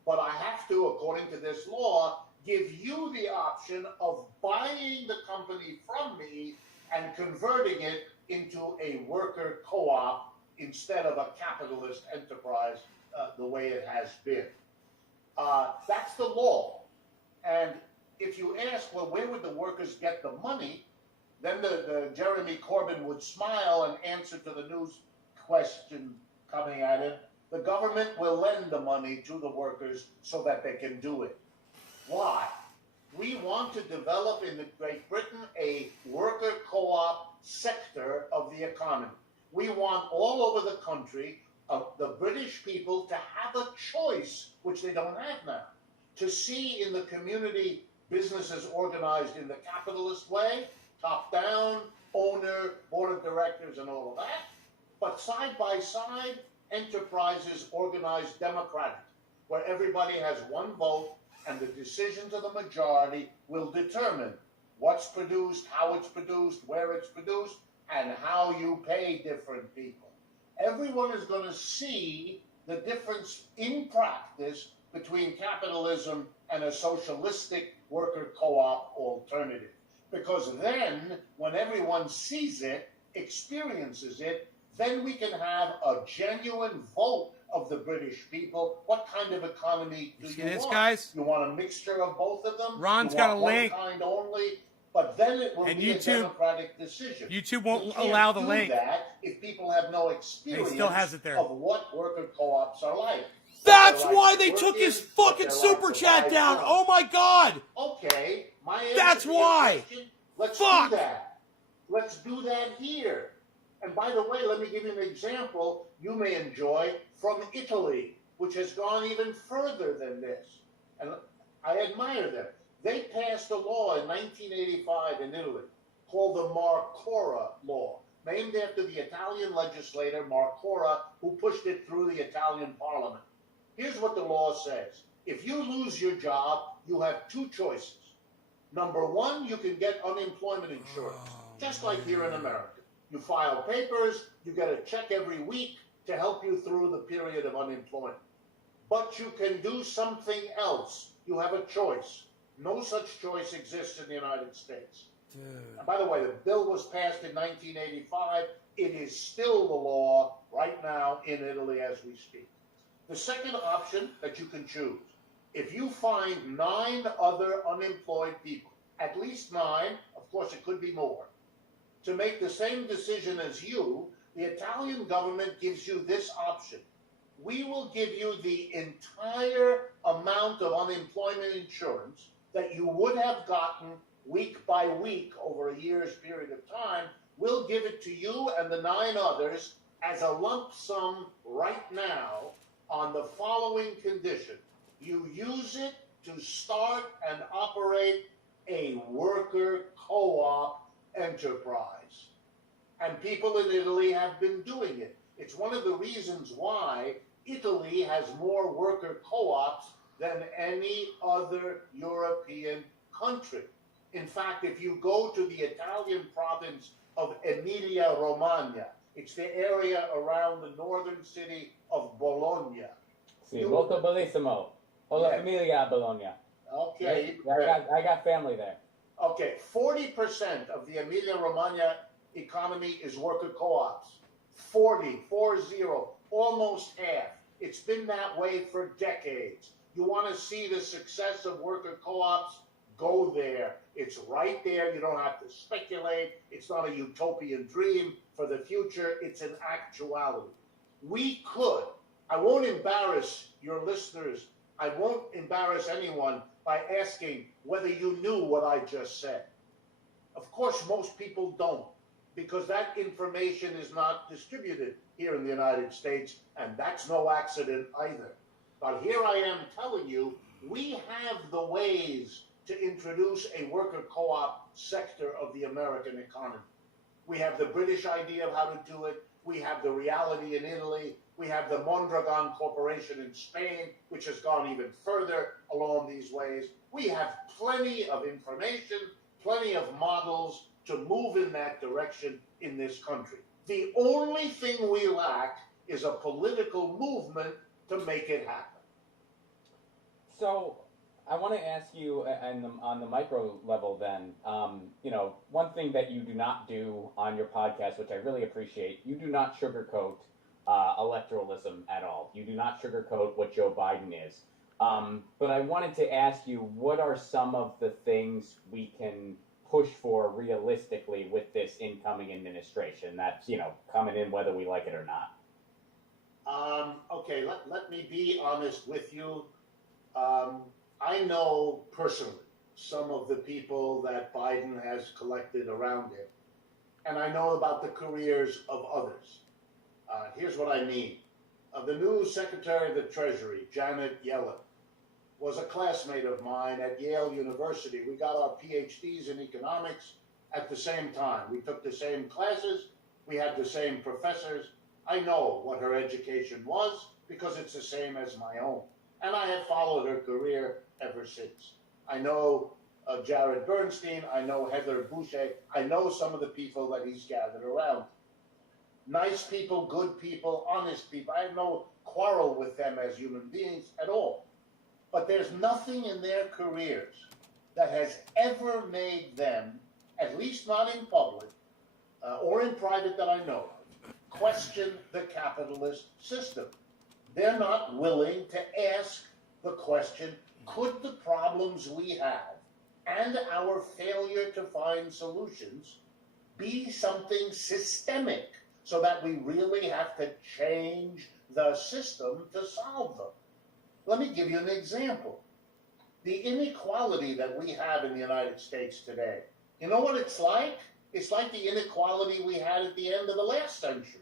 but I have to, according to this law, give you the option of buying the company from me and converting it into a worker co-op instead of a capitalist enterprise the way it has been. That's the law. And if you ask, well, where would the workers get the money? Then the Jeremy Corbyn would smile and answer to the news question coming at him. The government will lend the money to the workers so that they can do it. Why? We want to develop in Great Britain a worker co-op sector of the economy. We want all over the country the British people to have a choice, which they don't have now, to see in the community businesses organized in the capitalist way, top down, owner, board of directors, and all of that, but side by side, enterprises organized democratic, where everybody has one vote and the decisions of the majority will determine what's produced, how it's produced, where it's produced, and how you pay different people. Everyone is going to see the difference in practice between capitalism and a socialistic worker co-op alternative. Because then, when everyone sees it, experiences it, then we can have a genuine vote of the British people. What kind of economy do you see this, want? guys? You want a mixture of both of them? Ron's you got want a one link. kind only? But then it will And be YouTube, a democratic decision. YouTube won't You can't allow the do link. that if people have no experience still has it there. of what worker co-ops are like. That's What they're why like they to took work his in, what fucking they're super like to chat buy down. from. Oh my god! Okay, my answer That's to your why. question, let's Fuck. do that. Let's do that here. And by the way, let me give you an example you may enjoy from Italy, which has gone even further than this. And I admire them. They passed a law in 1985 in Italy called the Marcora Law, named after the Italian legislator Marcora, who pushed it through the Italian parliament. Here's what the law says. If you lose your job, you have two choices. Number one, you can get unemployment insurance, just like here in America. You file papers, you get a check every week to help you through the period of unemployment. But you can do something else. You have a choice. No such choice exists in the United States. And by the way, the bill was passed in 1985. It is still the law right now in Italy as we speak. The second option that you can choose, if you find 9 other unemployed people, at least 9, of course it could be more, to make the same decision as you, the Italian government gives you this option. We will give you the entire amount of unemployment insurance that you would have gotten week by week over a year's period of time. We'll give it to you and the 9 others as a lump sum right now on the following condition. You use it to start and operate a worker co-op enterprise. And people in Italy have been doing it. It's one of the reasons why Italy has more worker co-ops than any other European country. In fact, if you go to the Italian province of Emilia-Romagna, it's the area around the northern city of Bologna. Sì, molto bellissimo. Ho la famiglia a Bologna. Okay. I got family there. Okay, 40% of the Emilia-Romagna economy is worker co-ops. 40, almost half. It's been that way for decades. You want to see the success of worker co-ops? Go there. It's right there. You don't have to speculate. It's not a utopian dream for the future. It's an actuality. We could. I won't embarrass your listeners. I won't embarrass anyone by asking whether you knew what I just said. Of course, most people don't, because that information is not distributed here in the United States, and that's no accident either. But here I am telling you, we have the ways to introduce a worker co-op sector of the American economy. We have the British idea of how to do it. We have the reality in Italy. We have the Mondragon Corporation in Spain, which has gone even further along these ways. We have plenty of information, plenty of models to move in that direction in this country. The only thing we lack is a political movement to make it happen. So, I want to ask you, on the micro level, then, one thing that you do not do on your podcast, which I really appreciate, you do not sugarcoat electoralism at all. You do not sugarcoat what Joe Biden is. But I wanted to ask you, what are some of the things we can push for realistically with this incoming administration that's, coming in whether we like it or not? Okay, let me be honest with you. I know personally some of the people that Biden has collected around him, and I know about the careers of others. Here's what I mean. The new Secretary of the Treasury, Janet Yellen, was a classmate of mine at Yale University. We got our PhDs in economics at the same time. We took the same classes. We had the same professors. I know what her education was because it's the same as my own. And I have followed her career ever since. I know Jared Bernstein. I know Heather Boucher. I know some of the people that he's gathered around. Nice people, good people, honest people. I have no quarrel with them as human beings at all. But there's nothing in their careers that has ever made them, at least not in public or in private that I know of, question the capitalist system. They're not willing to ask the question, could the problems we have and our failure to find solutions be something systemic so that we really have to change the system to solve them? Let me give you an example. The inequality that we have in the United States today, you know what it's like? It's like the inequality we had at the end of the last century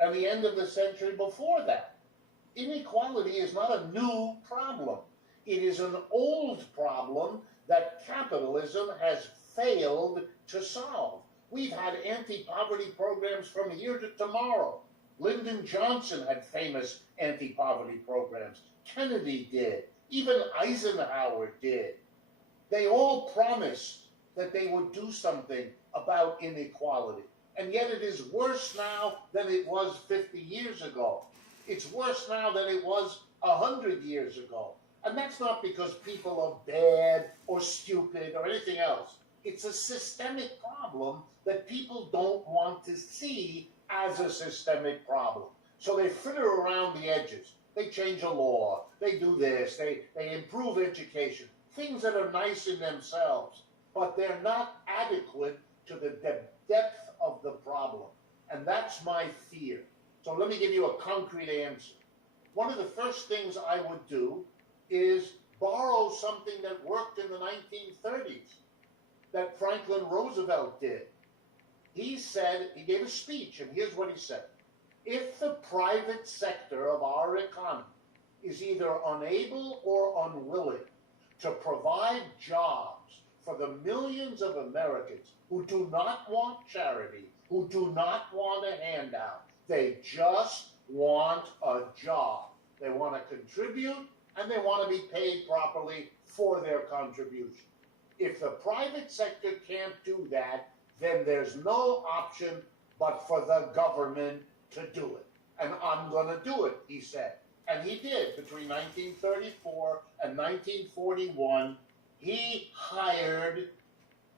and the end of the century before that. Inequality is not a new problem. It is an old problem that capitalism has failed to solve. We've had anti-poverty programs from here to tomorrow. Lyndon Johnson had famous anti-poverty programs. Kennedy did. Even Eisenhower did. They all promised that they would do something about inequality. And yet it is worse now than it was 50 years ago. It's worse now than it was 100 years ago. And that's not because people are bad or stupid or anything else. It's a systemic problem that people don't want to see as a systemic problem. So they fritter around the edges. They change a law. They do this. They improve education. Things that are nice in themselves, but they're not adequate to the depth of the problem. And that's my fear. So let me give you a concrete answer. One of the first things I would do is borrow something that worked in the 1930s that Franklin Roosevelt did. He said, he gave a speech, and here's what he said. If the private sector of our economy is either unable or unwilling to provide jobs for the millions of Americans who do not want charity, who do not want a handout, they just want a job. They want to contribute, and they want to be paid properly for their contribution. If the private sector can't do that, then there's no option but for the government to do it. And I'm going to do it, he said. And he did. Between 1934 and 1941, he hired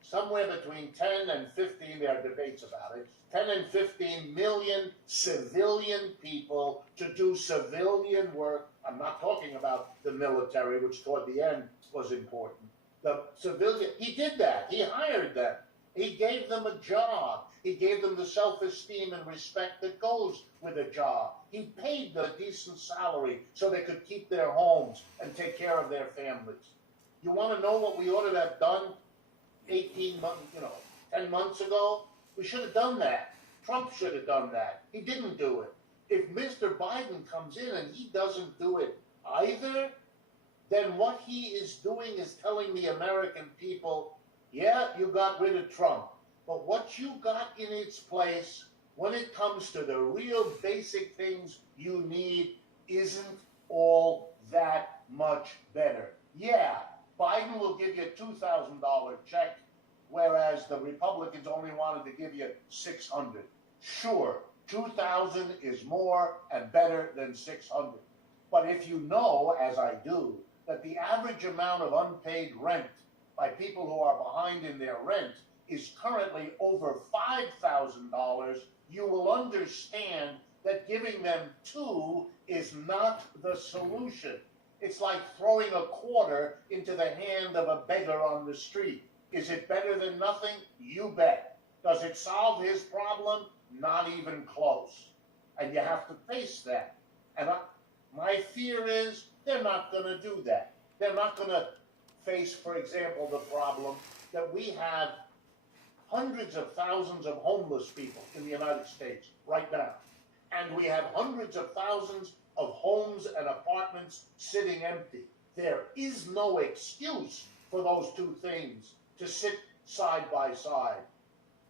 somewhere between 10 and 15, there are debates about it, 10 and 15 million civilian people to do civilian work. I'm not talking about the military, which toward the end was important. The civilian, he did that. He hired them. He gave them a job. He gave them the self-esteem and respect that goes with a job. He paid them a decent salary so they could keep their homes and take care of their families. You want to know what we ought to have done 18 months, 10 months ago? We should have done that. Trump should have done that. He didn't do it. If Mr. Biden comes in and he doesn't do it either, then what he is doing is telling the American people, yeah, you got rid of Trump, but what you got in its place when it comes to the real basic things you need isn't all that much better. Yeah, Biden will give you a $2,000 check, whereas the Republicans only wanted to give you $600. Sure, $2,000 is more and better than $600. But if you know, as I do, that the average amount of unpaid rent by people who are behind in their rent is currently over $5,000, you will understand that giving them two is not the solution. It's like throwing a quarter into the hand of a beggar on the street. Is it better than nothing? You bet. Does it solve his problem? Not even close. And you have to face that. And my fear is they're not going to do that. They're not going to face, for example, the problem that we have hundreds of thousands of homeless people in the United States right now. And we have hundreds of thousands of homes and apartments sitting empty. There is no excuse for those two things to sit side by side.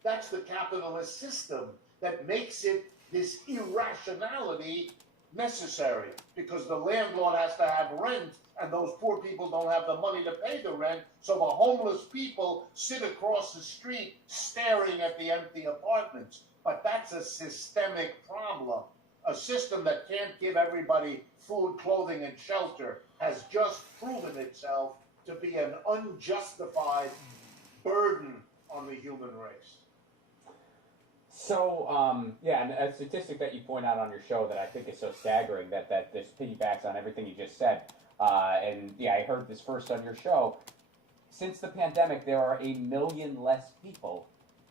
That's the capitalist system that makes it this irrationality necessary, because the landlord has to have rent and those poor people don't have the money to pay the rent, so the homeless people sit across the street staring at the empty apartments. But that's a systemic problem. A system that can't give everybody food, clothing, and shelter has just proven itself to be an unjustified burden on the human race. So, yeah, and a statistic that you point out on your show that I think is so staggering that this piggybacks on everything you just said. And yeah, I heard this first on your show. Since the pandemic, there are 1 million less people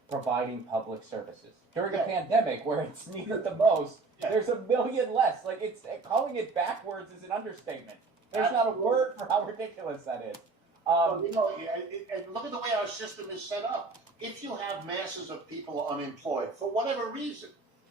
providing public services. During a pandemic where it's needed the most, there's 1 million less. Like, it's calling it backwards is an understatement. There's not a word for how ridiculous that is. Well, you know, and look at the way our system is set up. If you have masses of people unemployed for whatever reason,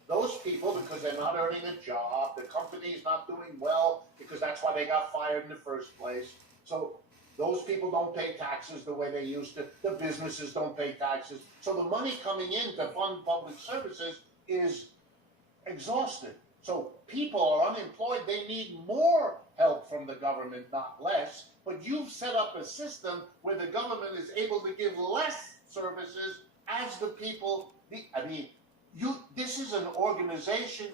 those people, because they're not earning a job, the company's not doing well because that's why they got fired in the first place. So those people don't pay taxes the way they used to. The businesses don't pay taxes. So the money coming in to fund public services is exhausted. So people are unemployed. They need more help from the government, not less. But you've set up a system where the government is able to give less services as the people. This is an organization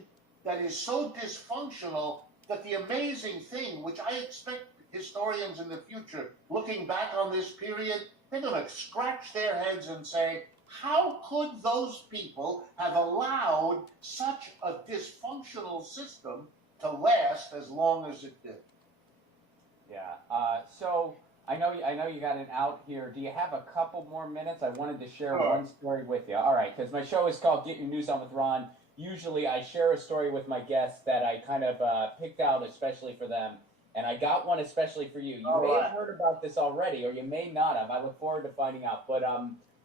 that is so dysfunctional that the amazing thing, which I expect historians in the future, looking back on this period, they're going to scratch their heads and say, how could those people have allowed such a dysfunctional system to last as long as it did? Yeah. So I know you got an out here. Do you have a couple more minutes? I wanted to share one story with you. All right, because my show is called Get Your News On with Ron. Usually I share a story with my guests that I kind of picked out especially for them. And I got one especially for you. You may have heard about this already, or you may not have. I look forward to finding out. But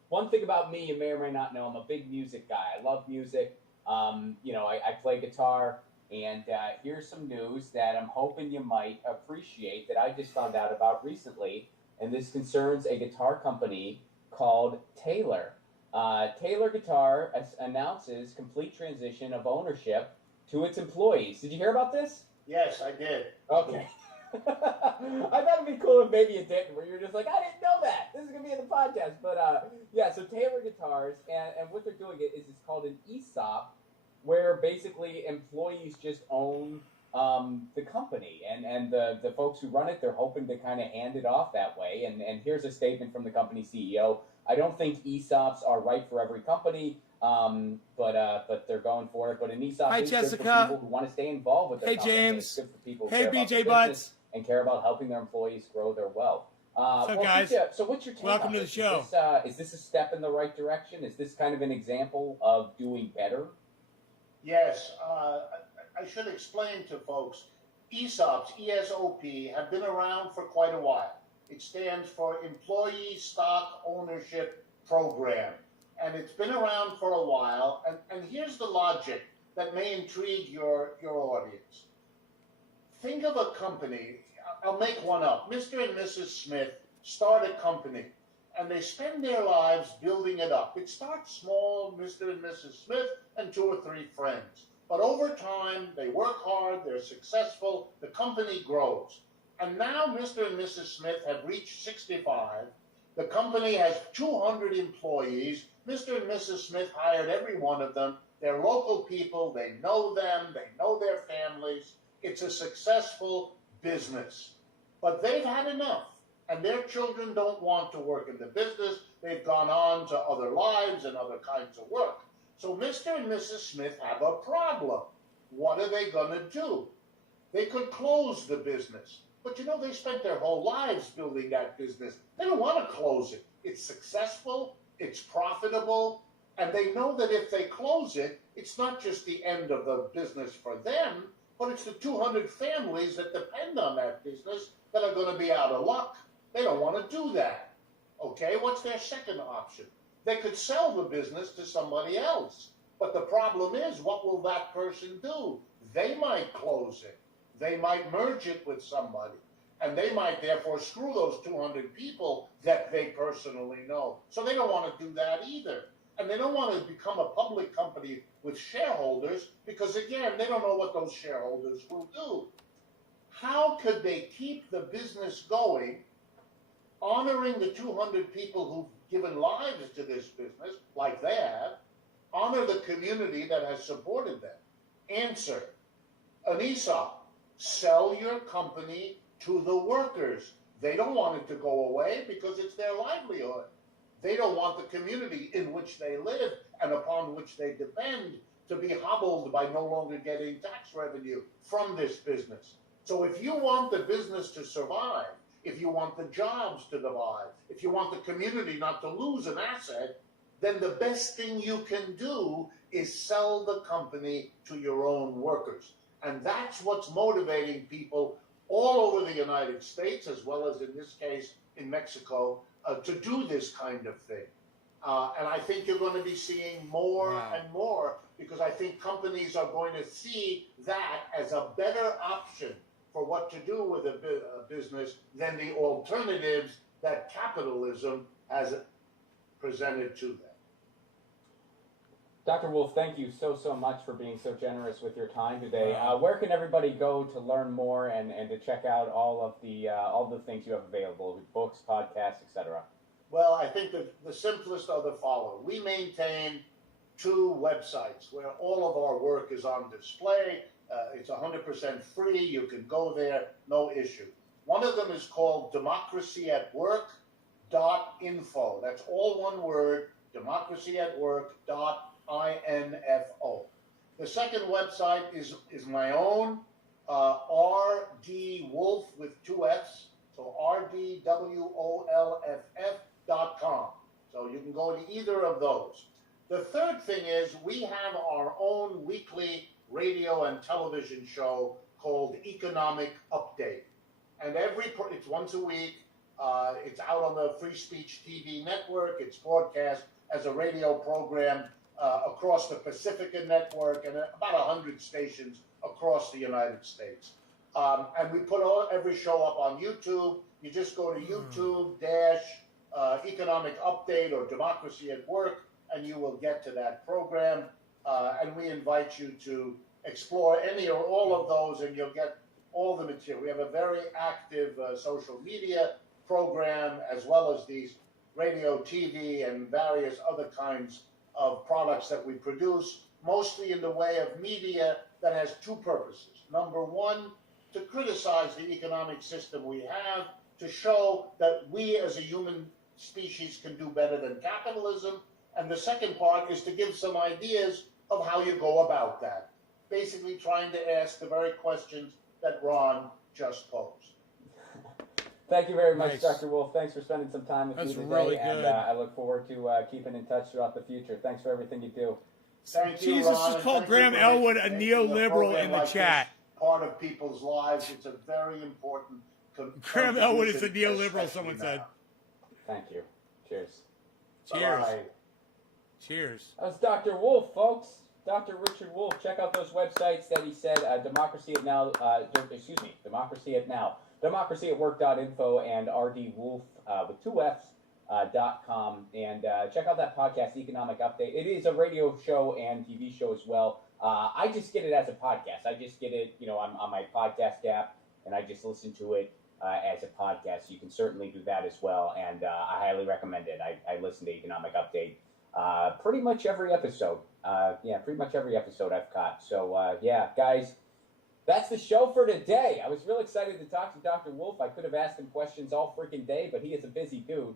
one thing about me you may or may not know, I'm a big music guy. I love music. I play guitar. And here's some news that I'm hoping you might appreciate that I just found out about recently. And this concerns a guitar company called Taylor. Taylor Guitar announces complete transition of ownership to its employees. Did you hear about this? Yes, I did. Okay. I thought it'd be cool if maybe you didn't, where you're just like, I didn't know that. This is going to be in the podcast. But yeah, so Taylor Guitars, and what they're doing is it's called an ESOP, where basically employees just own the company. And the folks who run it, they're hoping to kind of hand it off that way. And here's a statement from the company CEO. I don't think ESOPs are right for every company, but they're going for it. But an ESOP is good for people who want to stay involved with their company. James. It's good for people who Hey, care about BJ their Butts. business and care about helping their employees grow their wealth. What's up, guys? So what's your take Welcome on to the this? show. Is this a step in the right direction? Is this kind of an example of doing better? Yes, I should explain to folks, ESOPs, ESOP, have been around for quite a while. It stands for Employee Stock Ownership Program, and it's been around for a while, and here's the logic that may intrigue your audience. Think of a company, I'll make one up. Mr. and Mrs. Smith start a company, and they spend their lives building it up. It starts small, Mr. and Mrs. Smith and 2 or 3 friends. But over time, they work hard, they're successful, the company grows. And now Mr. and Mrs. Smith have reached 65. The company has 200 employees. Mr. and Mrs. Smith hired every one of them. They're local people, they know them, they know their families. It's a successful business. But they've had enough, and their children don't want to work in the business. They've gone on to other lives and other kinds of work. So Mr. and Mrs. Smith have a problem. What are they going to do? They could close the business. But you know, they spent their whole lives building that business. They don't want to close it. It's successful, it's profitable, and they know that if they close it, it's not just the end of the business for them, but it's the 200 families that depend on that business that are going to be out of luck. They don't want to do that. Okay, what's their second option? They could sell the business to somebody else. But the problem is, what will that person do? They might close it. They might merge it with somebody. And they might therefore screw those 200 people that they personally know. So they don't want to do that either. And they don't want to become a public company with shareholders because, again, they don't know what those shareholders will do. How could they keep the business going, honoring the 200 people who've given lives to this business, like they have, honor the community that has supported them? Answer, an ESOP, sell your company to the workers. They don't want it to go away because it's their livelihood. They don't want the community in which they live and upon which they depend to be hobbled by no longer getting tax revenue from this business. So if you want the business to survive, if you want the jobs to survive, if you want the community not to lose an asset, then the best thing you can do is sell the company to your own workers. And that's what's motivating people all over the United States, as well as in this case in Mexico, to do this kind of thing. And I think you're going to be seeing more and more, because I think companies are going to see that as a better option for what to do with a business than the alternatives that capitalism has presented to them. Dr. Wolf, thank you so much for being so generous with your time today. Where can everybody go to learn more and to check out all the things you have available, books, podcasts, etc.? Well, I think the simplest are the following. We maintain 2 websites where all of our work is on display. It's 100% free. You can go there, no issue. One of them is called democracyatwork.info. That's all one word, democracyatwork.info. The second website is my own, RD Wolf with 2 F's, so RDWOLFF.com. So you can go to either of those. The third thing is we have our own weekly radio and television show called Economic Update. And it's once a week. It's out on the Free Speech TV network. It's broadcast as a radio program across the Pacifica network and about 100 stations across the United States. And we put every show up on YouTube. You just go to YouTube Economic Update or Democracy at Work, and you will get to that program. And we invite you to explore any or all of those, and you'll get all the material. We have a very active social media program, as well as these radio, TV, and various other kinds of products that we produce, mostly in the way of media that has 2 purposes. Number 1, to criticize the economic system we have, to show that we as a human species can do better than capitalism. And the second part is to give some ideas of how you go about that. Basically trying to ask the very questions that Ron just posed. Thank you very much, Dr. Wolf. Thanks for spending some time with me today. Really good. And I look forward to keeping in touch throughout the future. Thanks for everything you do. Thank you, Jesus Ron, just called Graham Elwood a neoliberal in the chat. Part of people's lives. It's a very important. Graham Elwood is a neoliberal, someone said. Thank you. Cheers. Cheers. Bye. Cheers. That was Dr. Wolf, folks. Dr. Richard Wolf. Check out those websites that he said. Democracy at Now. Democracy at Now. DemocracyAtWork.info and rdwolf with 2 F's .com. And check out that podcast, Economic Update. It is a radio show and TV show as well. I just get it as a podcast. I just get it, on my podcast app, and I just listen to it as a podcast. You can certainly do that as well, and I highly recommend it. I listen to Economic Update pretty much every episode. Pretty much every episode I've caught. So, guys, that's the show for today. I was real excited to talk to Dr. Wolf. I could have asked him questions all freaking day, but he is a busy dude.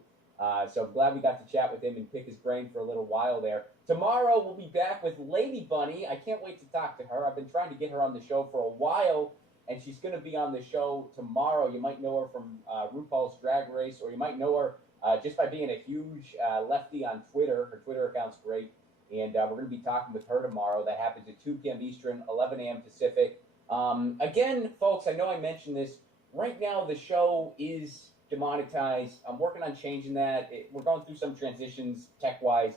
So I'm glad we got to chat with him and pick his brain for a little while there. Tomorrow we'll be back with Lady Bunny. I can't wait to talk to her. I've been trying to get her on the show for a while, and she's going to be on the show tomorrow. You might know her from RuPaul's Drag Race, or you might know her just by being a huge lefty on Twitter. Her Twitter account's great, and we're going to be talking with her tomorrow. That happens at 2 p.m. Eastern, 11 a.m. Pacific. Again, folks, I know I mentioned this. Right now, the show is demonetized. I'm working on changing that. We're going through some transitions tech-wise,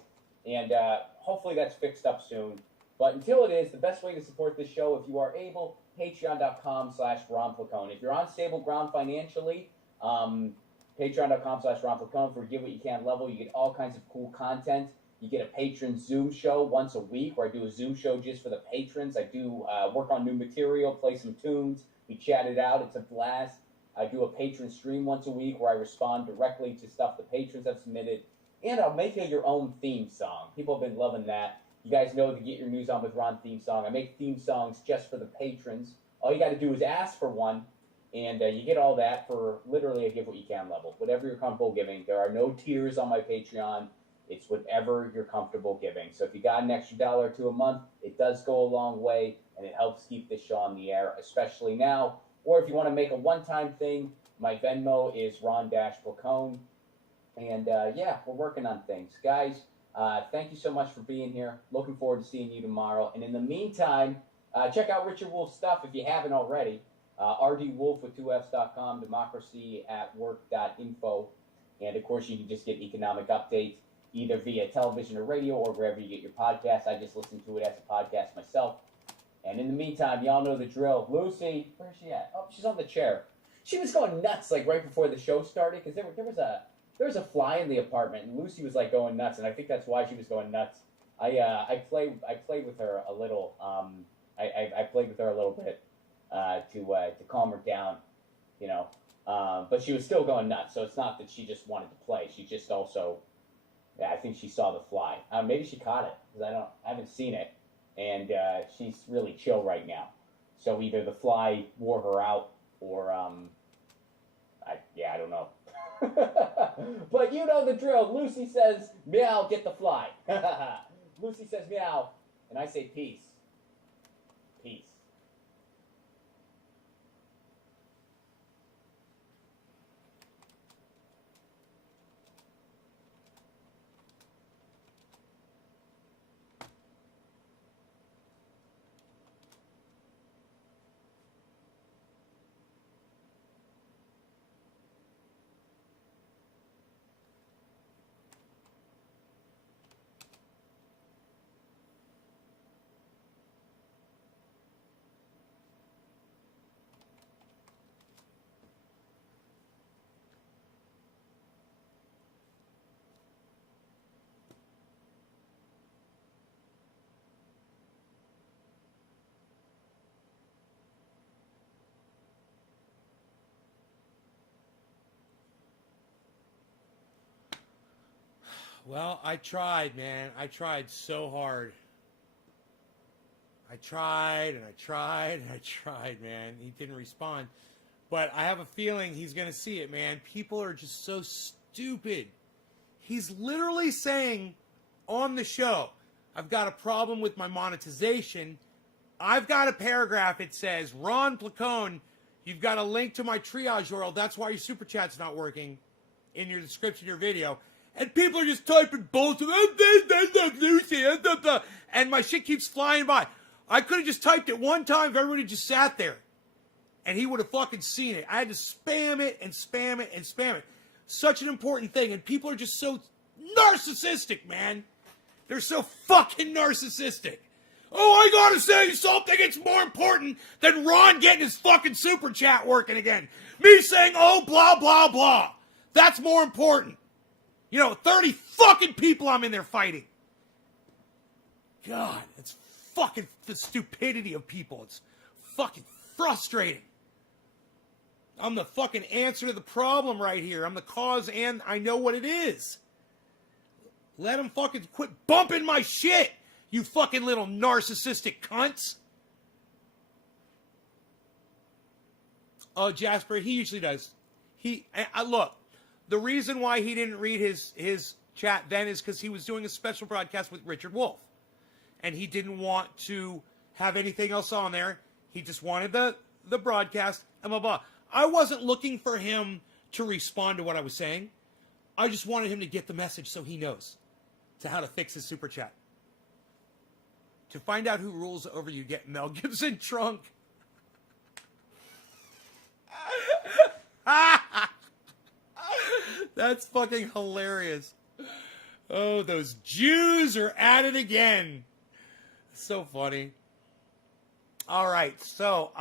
and hopefully that's fixed up soon. But until it is, the best way to support this show, if you are able, patreon.com/Ron Placone. If you're on stable ground financially, patreon.com/Ron Placone for Give What You Can level. You get all kinds of cool content. You get a patron Zoom show once a week where I do a Zoom show just for the patrons. I do work on new material, play some tunes. We chat it out. It's a blast. I do a patron stream once a week where I respond directly to stuff the patrons have submitted. And I'll make it your own theme song. People have been loving that. You guys know the Get Your News On with Ron theme song. I make theme songs just for the patrons. All you got to do is ask for one, and you get all that for literally a Give What You Can level. Whatever you're comfortable giving. There are no tiers on my Patreon. It's whatever you're comfortable giving. So if you got an extra $1 or $2 a month, it does go a long way, and it helps keep this show on the air, especially now. Or if you want to make a one-time thing, my Venmo is Ron-Placone. And yeah, we're working on things. Guys, thank you so much for being here. Looking forward to seeing you tomorrow. And in the meantime, check out Richard Wolf's stuff if you haven't already. rdwolf with 2fs.com, democracyatwork.info. And of course, you can just get economic updates either via television or radio or wherever you get your podcasts. I just listen to it as a podcast myself. And in the meantime, y'all know the drill. Lucy, where's she at? Oh, she's on the chair. She was going nuts like right before the show started because there was a fly in the apartment, and Lucy was like going nuts, and I think that's why she was going nuts. I played with her a little. I played with her a little bit to calm her down, you know. But she was still going nuts. So it's not that she just wanted to play. She just also, yeah, I think she saw the fly. Maybe she caught it because I haven't seen it, and she's really chill right now. So either the fly wore her out, or I don't know. But you know the drill. Lucy says, meow, get the fly. Lucy says meow, and I say peace. Peace. Well, I tried, man. I tried so hard. I tried, and I tried, and I tried, man. He didn't respond. But I have a feeling he's going to see it, man. People are just so stupid. He's literally saying on the show, I've got a problem with my monetization. I've got a paragraph. It says, Ron Placone, you've got a link to my triage URL. That's why your super chat's not working in your description of your video. And people are just typing bullshit. And my shit keeps flying by. I could have just typed it one time if everybody just sat there. And he would have fucking seen it. I had to spam it and spam it and spam it. Such an important thing. And people are just so narcissistic, man. They're so fucking narcissistic. Oh, I gotta say something. It's more important than Ron getting his fucking super chat working again. Me saying, oh, blah, blah, blah. That's more important. 30 fucking people I'm in there fighting. God, it's fucking the stupidity of people. It's fucking frustrating. I'm the fucking answer to the problem right here. I'm the cause, and I know what it is. Let them fucking quit bumping my shit, you fucking little narcissistic cunts. Oh, Jasper, he usually does. Look, the reason why he didn't read his chat then is because he was doing a special broadcast with Richard Wolff. And he didn't want to have anything else on there. He just wanted the broadcast and blah, blah. I wasn't looking for him to respond to what I was saying. I just wanted him to get the message so he knows to how to fix his super chat. To find out who rules over you, get Mel Gibson drunk. That's fucking hilarious. Oh, those Jews are at it again. So funny. All right, so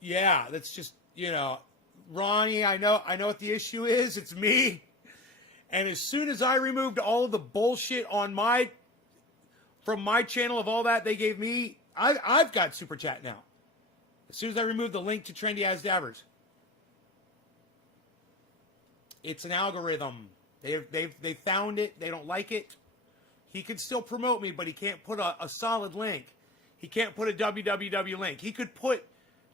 yeah, that's just, Ronnie, I know what the issue is. It's me. And as soon as I removed all of the bullshit on from my channel of all that they gave me, I've got super chat now. As soon as I removed the link to Trendy As Dabbers. It's an algorithm. They found it. They don't like it. He can still promote me, but he can't put a solid link. He can't put a www link. He could put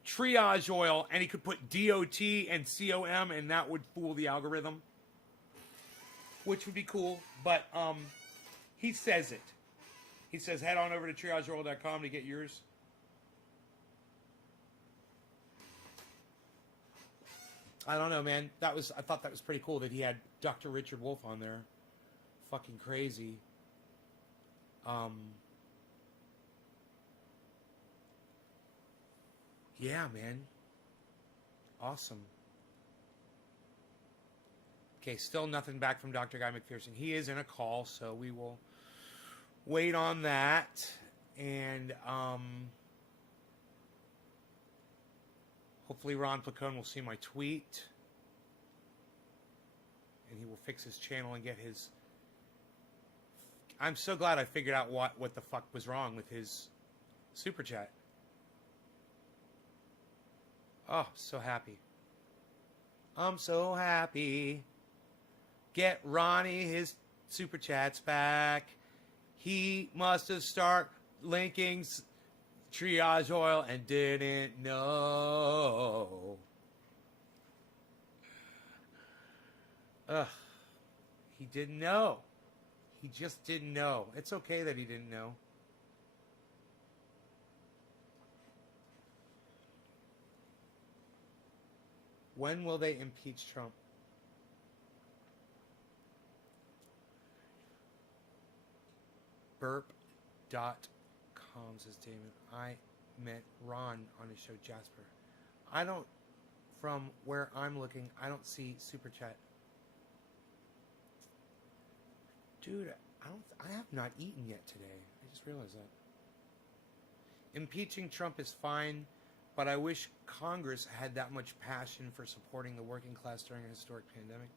triage oil, and he could put DOT and COM, and that would fool the algorithm, which would be cool. But he says it. He says, head on over to triageoil.com to get yours. I don't know, man. I thought that was pretty cool that he had Dr. Richard Wolff on there. Fucking crazy. Yeah, man. Awesome. Okay, still nothing back from Dr. Guy McPherson. He is in a call, so we will wait on that. And hopefully Ron Placone will see my tweet. And he will fix his channel and get his... I'm so glad I figured out what the fuck was wrong with his super chat. Oh, so happy. I'm so happy. Get Ronnie his super chats back. He must have started linking triage oil and didn't know. Ugh. He didn't know. He just didn't know. It's okay that he didn't know. When will they impeach Trump? Burp.com says Damon. I met Ron on his show Jasper. I don't, from where I'm looking, I don't see super chat. Dude, I have not eaten yet today. I just realized that. Impeaching Trump is fine, but I wish Congress had that much passion for supporting the working class during a historic pandemic.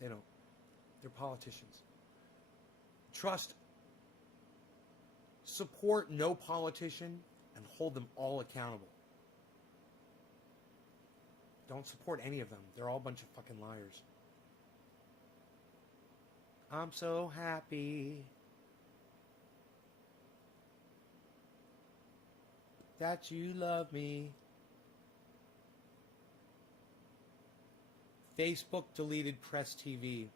They don't. They're politicians. Support no politician and hold them all accountable. Don't support any of them. They're all a bunch of fucking liars. I'm so happy that you love me. Facebook deleted Press TV.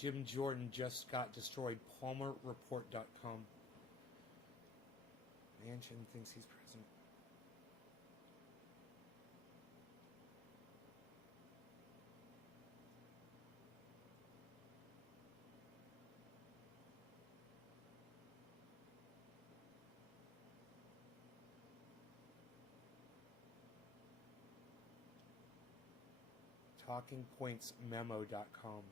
Jim Jordan just got destroyed. PalmerReport.com. Manchin thinks he's president. TalkingPointsMemo.com.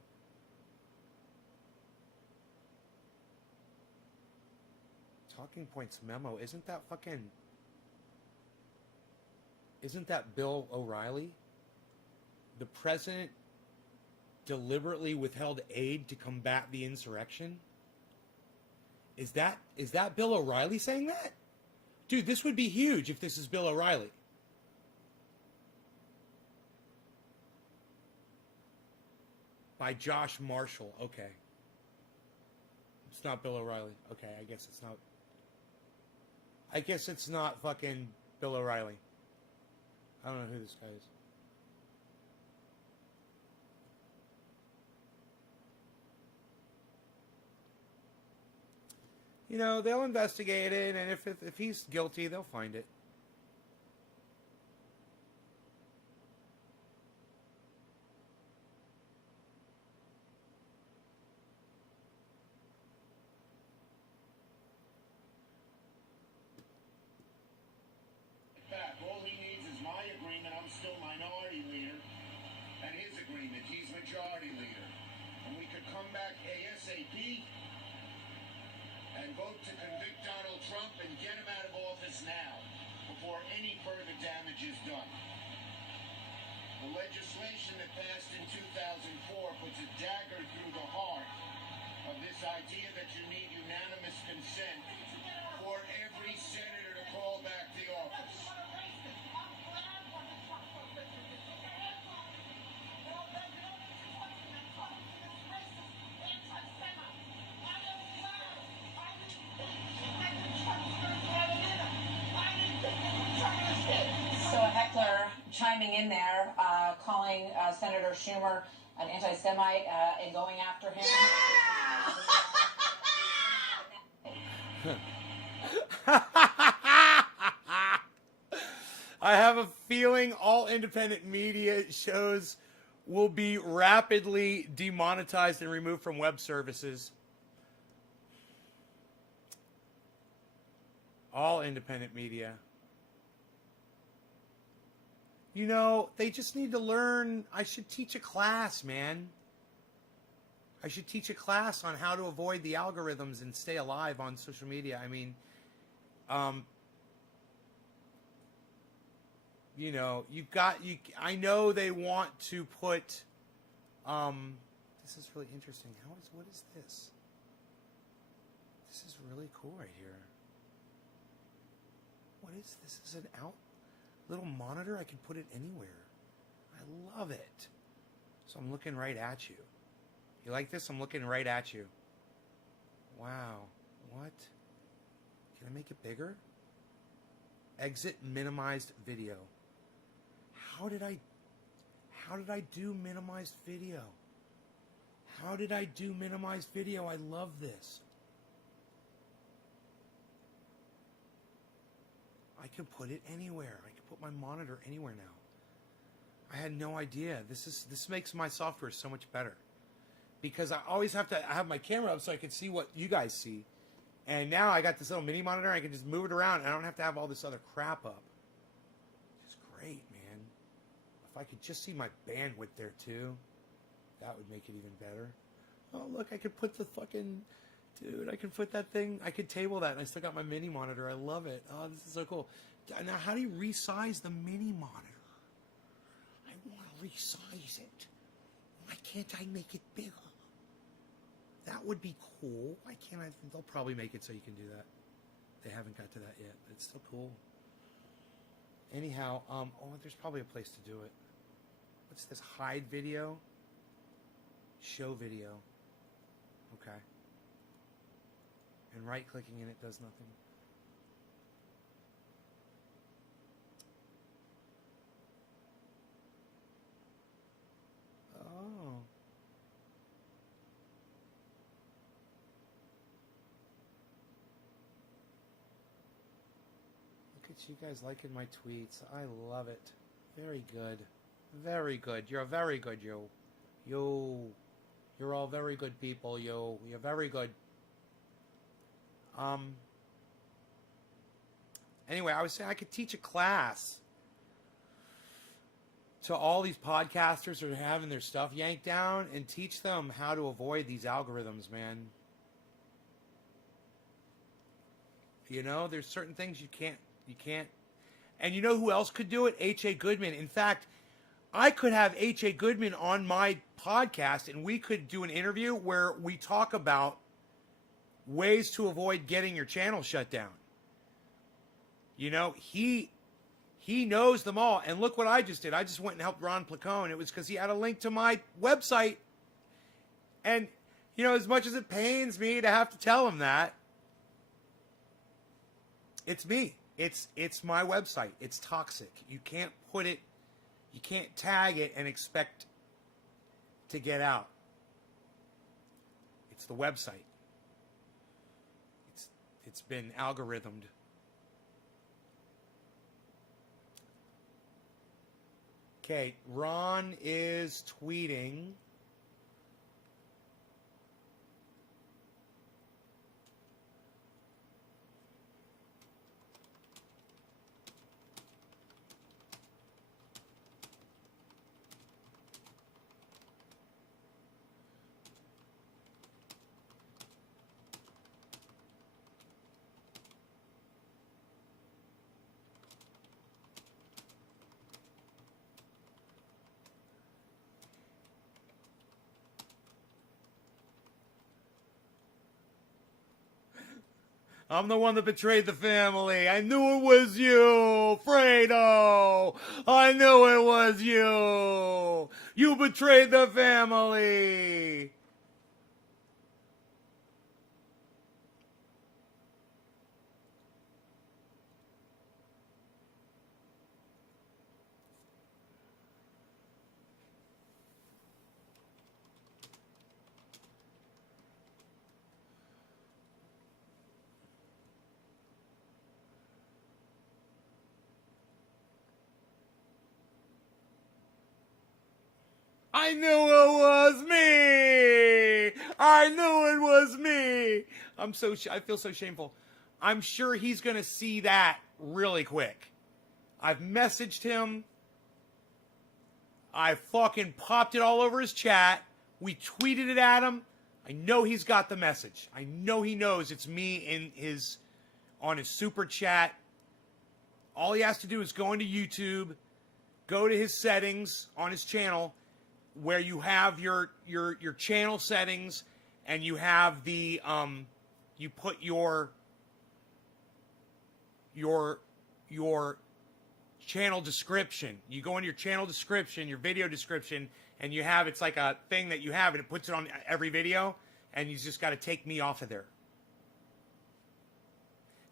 Talking Points Memo, isn't that Bill O'Reilly? The president deliberately withheld aid to combat the insurrection? Is that Bill O'Reilly saying that? Dude, this would be huge if this is Bill O'Reilly. By Josh Marshall. Okay. It's not Bill O'Reilly. Okay, I guess it's not. I guess it's not fucking Bill O'Reilly. I don't know who this guy is. You know, they'll investigate it, and if he's guilty, they'll find it. All he needs is my agreement. I'm still minority leader, and his agreement. He's majority leader. And we could come back ASAP and vote to convict Donald Trump and get him out of office now, before any further damage is done. The legislation that passed in 2004 puts a dagger through the heart of this idea that you need unanimous consent for every senator to call back the office. So a heckler chiming in there, calling Senator Schumer an anti-Semite and going after him. I have a feeling all independent media shows will be rapidly demonetized and removed from web services. All independent media. You know, they just need to learn. I should teach a class, man. I should teach a class on how to avoid the algorithms and stay alive on social media. I mean, you know, I know they want to put, this is really interesting. What is this? This is really cool right here. What is this? This is an little monitor. I can put it anywhere. I love it. So I'm looking right at you. You like this? I'm looking right at you. Wow. What? Can I make it bigger? Exit minimized video. How did I do minimized video? How did I do minimized video? I love this. I can put it anywhere. I can put my monitor anywhere now. I had no idea. This makes my software so much better. Because I always have to have my camera up so I can see what you guys see. And now I got this little mini monitor. I can just move it around and I don't have to have all this other crap up. It's great, man. If I could just see my bandwidth there too, that would make it even better. Oh, look, I could put the fucking... Dude, I can put that thing... I could table that and I still got my mini monitor. I love it. Oh, this is so cool. Now, how do you resize the mini monitor? I want to resize it. Why can't I make it bigger? That would be cool. Why can't I? They'll probably make it so you can do that. They haven't got to that yet, but it's still cool. Anyhow, there's probably a place to do it. What's this? Hide video? Show video. Okay. And right-clicking in it does nothing. Oh. Look at you guys liking my tweets. I love it. Very good. Very good. You're very good, yo. Yo. You're all very good people, yo. You're very good. Anyway, I was saying I could teach a class to all these podcasters that are having their stuff yanked down and teach them how to avoid these algorithms, man. You know, there's certain things you can't, and you know who else could do it? H.A. Goodman. In fact, I could have H.A. Goodman on my podcast and we could do an interview where we talk about ways to avoid getting your channel shut down. You know, he knows them all. And look what I just did. I just went and helped Ron Placone. It was because he had a link to my website. And, you know, as much as it pains me to have to tell him that, it's me. It's my website. It's toxic. You can't put it, you can't tag it and expect to get out. It's the website. It's been algorithmed. Okay, Ron is tweeting. I'm the one that betrayed the family. I knew it was you, Fredo. I knew it was you. You betrayed the family. I knew it was me. I knew it was me. I feel so shameful. I'm sure he's going to see that really quick. I've messaged him. I fucking popped it all over his chat. We tweeted it at him. I know he's got the message. I know he knows it's me on his super chat. All he has to do is go into YouTube, go to his settings on his channel, where you have your channel settings, and you have the you put your channel description. You go into your channel description, your video description, and you have, it's like a thing that you have, and it puts it on every video, and you just got to take me off of there.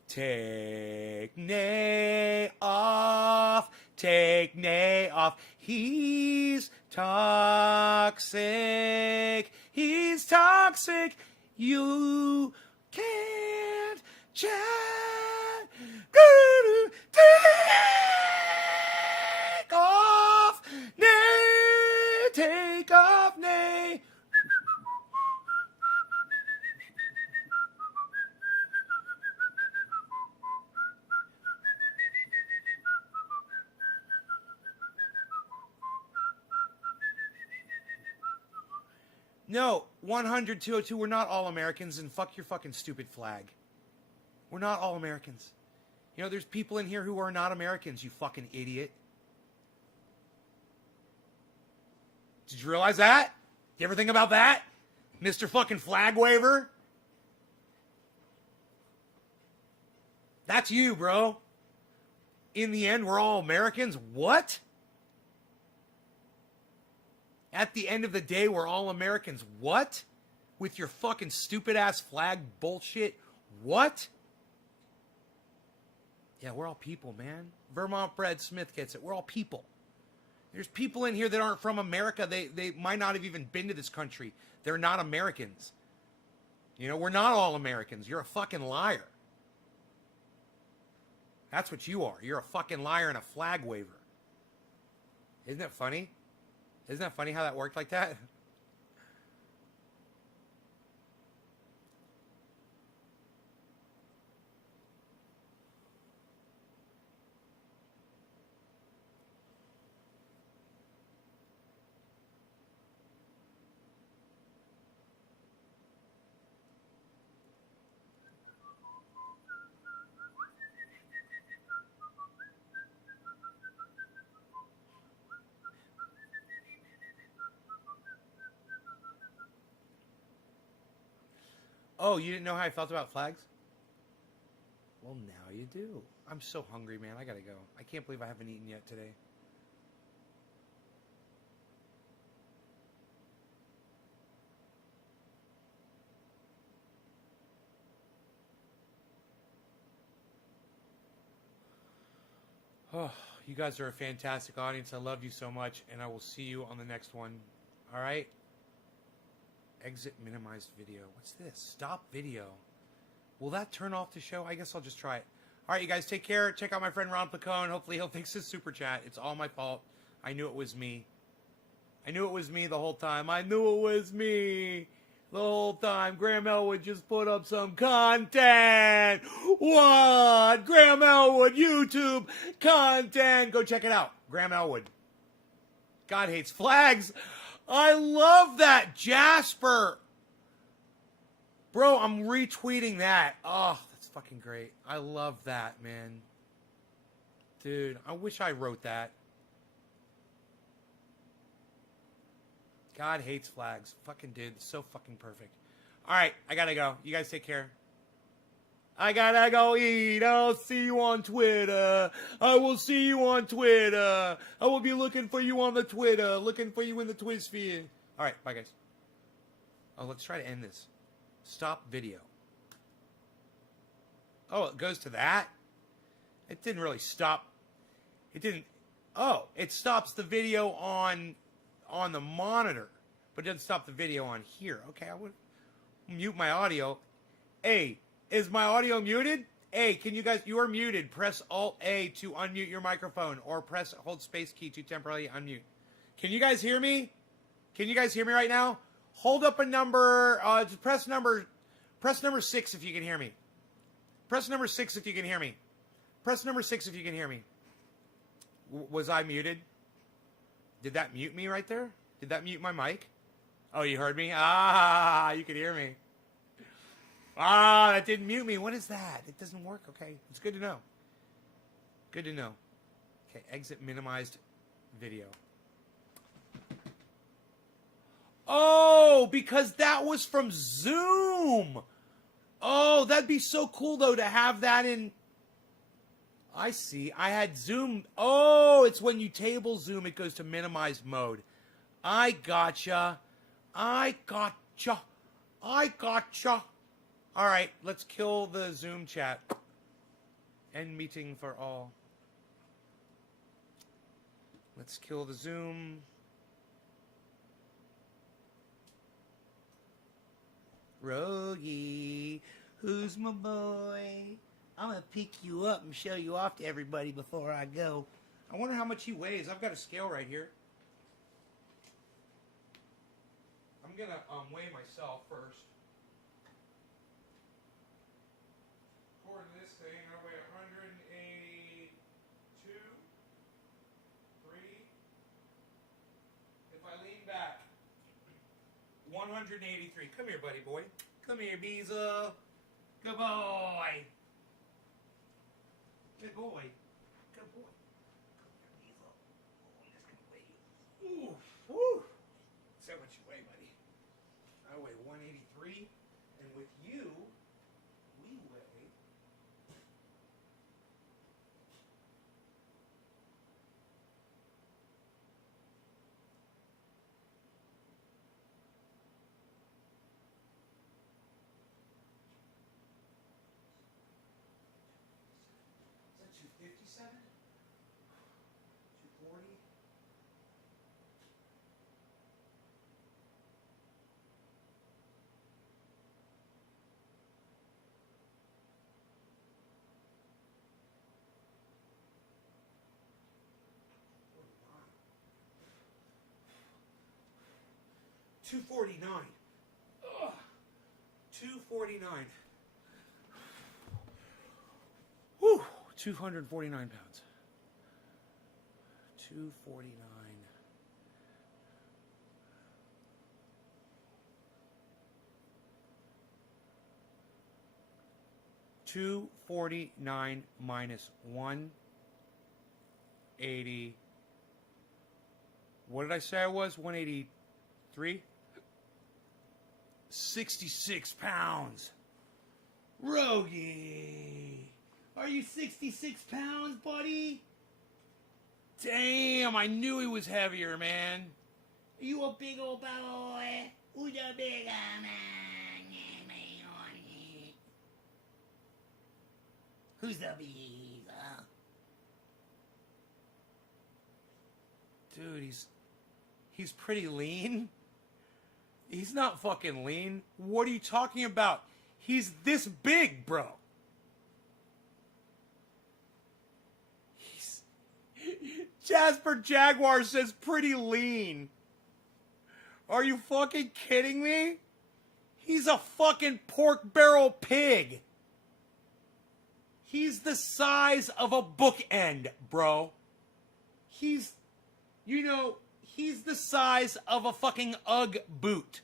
Take Nay off. Take Nay off. He's toxic. He's toxic. You can't chat. Take off Nay. Take off Nay. No, 100, 202, we're not all Americans, and fuck your fucking stupid flag. We're not all Americans. You know, there's people in here who are not Americans, you fucking idiot. Did you realize that? You ever think about that? Mr. fucking flag waver? That's you, bro. In the end, we're all Americans? What? At the end of the day, we're all Americans. What? With your fucking stupid-ass flag bullshit? What? Yeah, we're all people, man. Vermont Brad Smith gets it. We're all people. There's people in here that aren't from America. They might not have even been to this country. They're not Americans. You know, we're not all Americans. You're a fucking liar. That's what you are. You're a fucking liar and a flag waver. Isn't it funny? Isn't that funny how that worked like that? Oh, you didn't know how I felt about flags? Well, now you do. I'm so hungry, man. I gotta go. I can't believe I haven't eaten yet today. Oh, you guys are a fantastic audience. I love you so much, and I will see you on the next one. All right? Exit minimized video. What's this? Stop video. Will that turn off the show? I guess I'll just try it. All right, you guys, take care. Check out my friend Ron Placone. Hopefully he'll fix his super chat. It's all my fault. I knew it was me. I knew it was me the whole time. I knew it was me the whole time. Graham Elwood just put up some content. What? Graham Elwood, YouTube content. Go check it out. Graham Elwood. God hates flags. I love that, Jasper. Bro, I'm retweeting that. Oh, that's fucking great. I love that, man. Dude, I wish I wrote that. God hates flags. Fucking dude, so fucking perfect. All right, I gotta go. You guys take care. I gotta go eat. I'll see you on Twitter. I will see you on Twitter. I will be looking for you on the Twitter. Looking for you in the Twitsphere. All right, bye, guys. Oh, let's try to end this. Stop video. Oh, it goes to that? It didn't really stop. It didn't. Oh, it stops the video on the monitor, but it doesn't stop the video on here. Okay, I would mute my audio. Hey, is my audio muted? Hey, can you guys, you are muted. Press Alt-A to unmute your microphone, or hold space key to temporarily unmute. Can you guys hear me? Can you guys hear me right now? Hold up a number, just press number 6 if you can hear me. Press number 6 if you can hear me. Press number 6 if you can hear me. Was I muted? Did that mute me right there? Did that mute my mic? Oh, you heard me? Ah, you could hear me. Ah, that didn't mute me. What is that? It doesn't work. Okay, it's good to know. Good to know. Okay, exit minimized video. Oh, because that was from Zoom. Oh, that'd be so cool, though, to have that in... I see. I had Zoom. Oh, it's when you table Zoom, it goes to minimized mode. I gotcha. I gotcha. I gotcha. All right, let's kill the Zoom chat. End meeting for all. Let's kill the Zoom. Rogie, who's my boy? I'm going to pick you up and show you off to everybody before I go. I wonder how much he weighs. I've got a scale right here. I'm going to weigh myself first. According to this thing, I weigh 182, 3. If I lean back, 183. Come here, buddy boy. Come here, Beezer. Good boy. Good boy. Good boy. Come here, Beezer. Oh, I'm just gonna weigh you. Ooh, woo. That's how much you weigh, buddy. I weigh 183, and with you, we weigh. Is that 257? 240? $249. Ugh. $249. Whew. 249 pounds. 249. $249 minus 180. What did I say I was? 183? 66 pounds. Rogie, are you 66 pounds, buddy? Damn, I knew he was heavier, man. You a big old boy? Who's a big old man? Who's the big? Dude, he's pretty lean. He's not fucking lean. What are you talking about? He's this big, bro. Jasper Jaguar says pretty lean. Are you fucking kidding me? He's a fucking pork barrel pig. He's the size of a bookend, bro. He's the size of a fucking Ugg boot.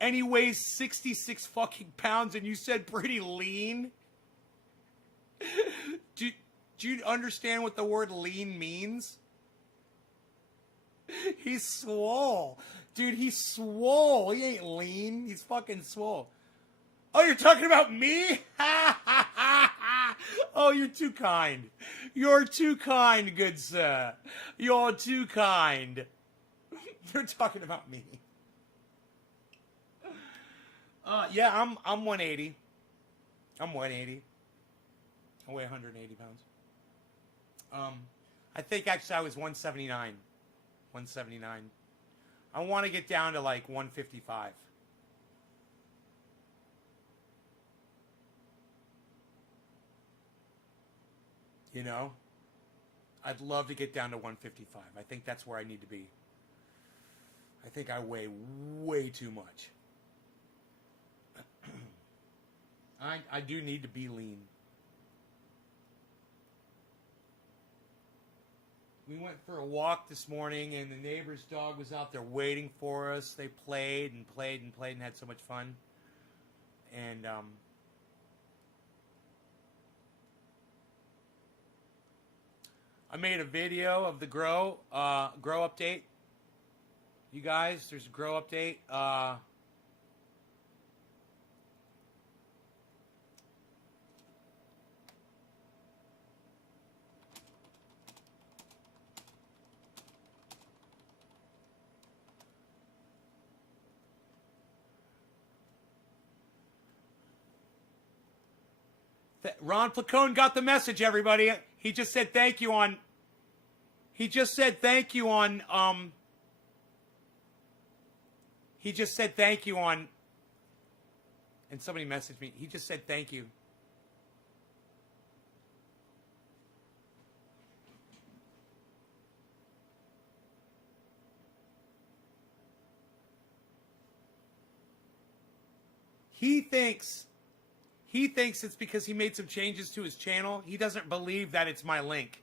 And he weighs 66 fucking pounds and you said pretty lean? Do you understand what the word lean means? He's swole. Dude, he's swole. He ain't lean. He's fucking swole. Oh, you're talking about me? Oh, you're too kind. You're too kind, good sir. You're too kind. You're talking about me. Yeah, I'm 180. I'm 180. I weigh 180 pounds. I think actually I was 179. 179. I want to get down to like 155. You know? I'd love to get down to 155. I think that's where I need to be. I think I weigh way too much. I do need to be lean. We went for a walk this morning, and the neighbor's dog was out there waiting for us. They played and played and played and had so much fun. And I made a video of the grow update. You guys, there's a grow update. Ron Placone got the message, everybody. He just said thank you on... He just said thank you on... He just said thank you on... And somebody messaged me. He just said thank you. He thinks it's because he made some changes to his channel. He doesn't believe that it's my link.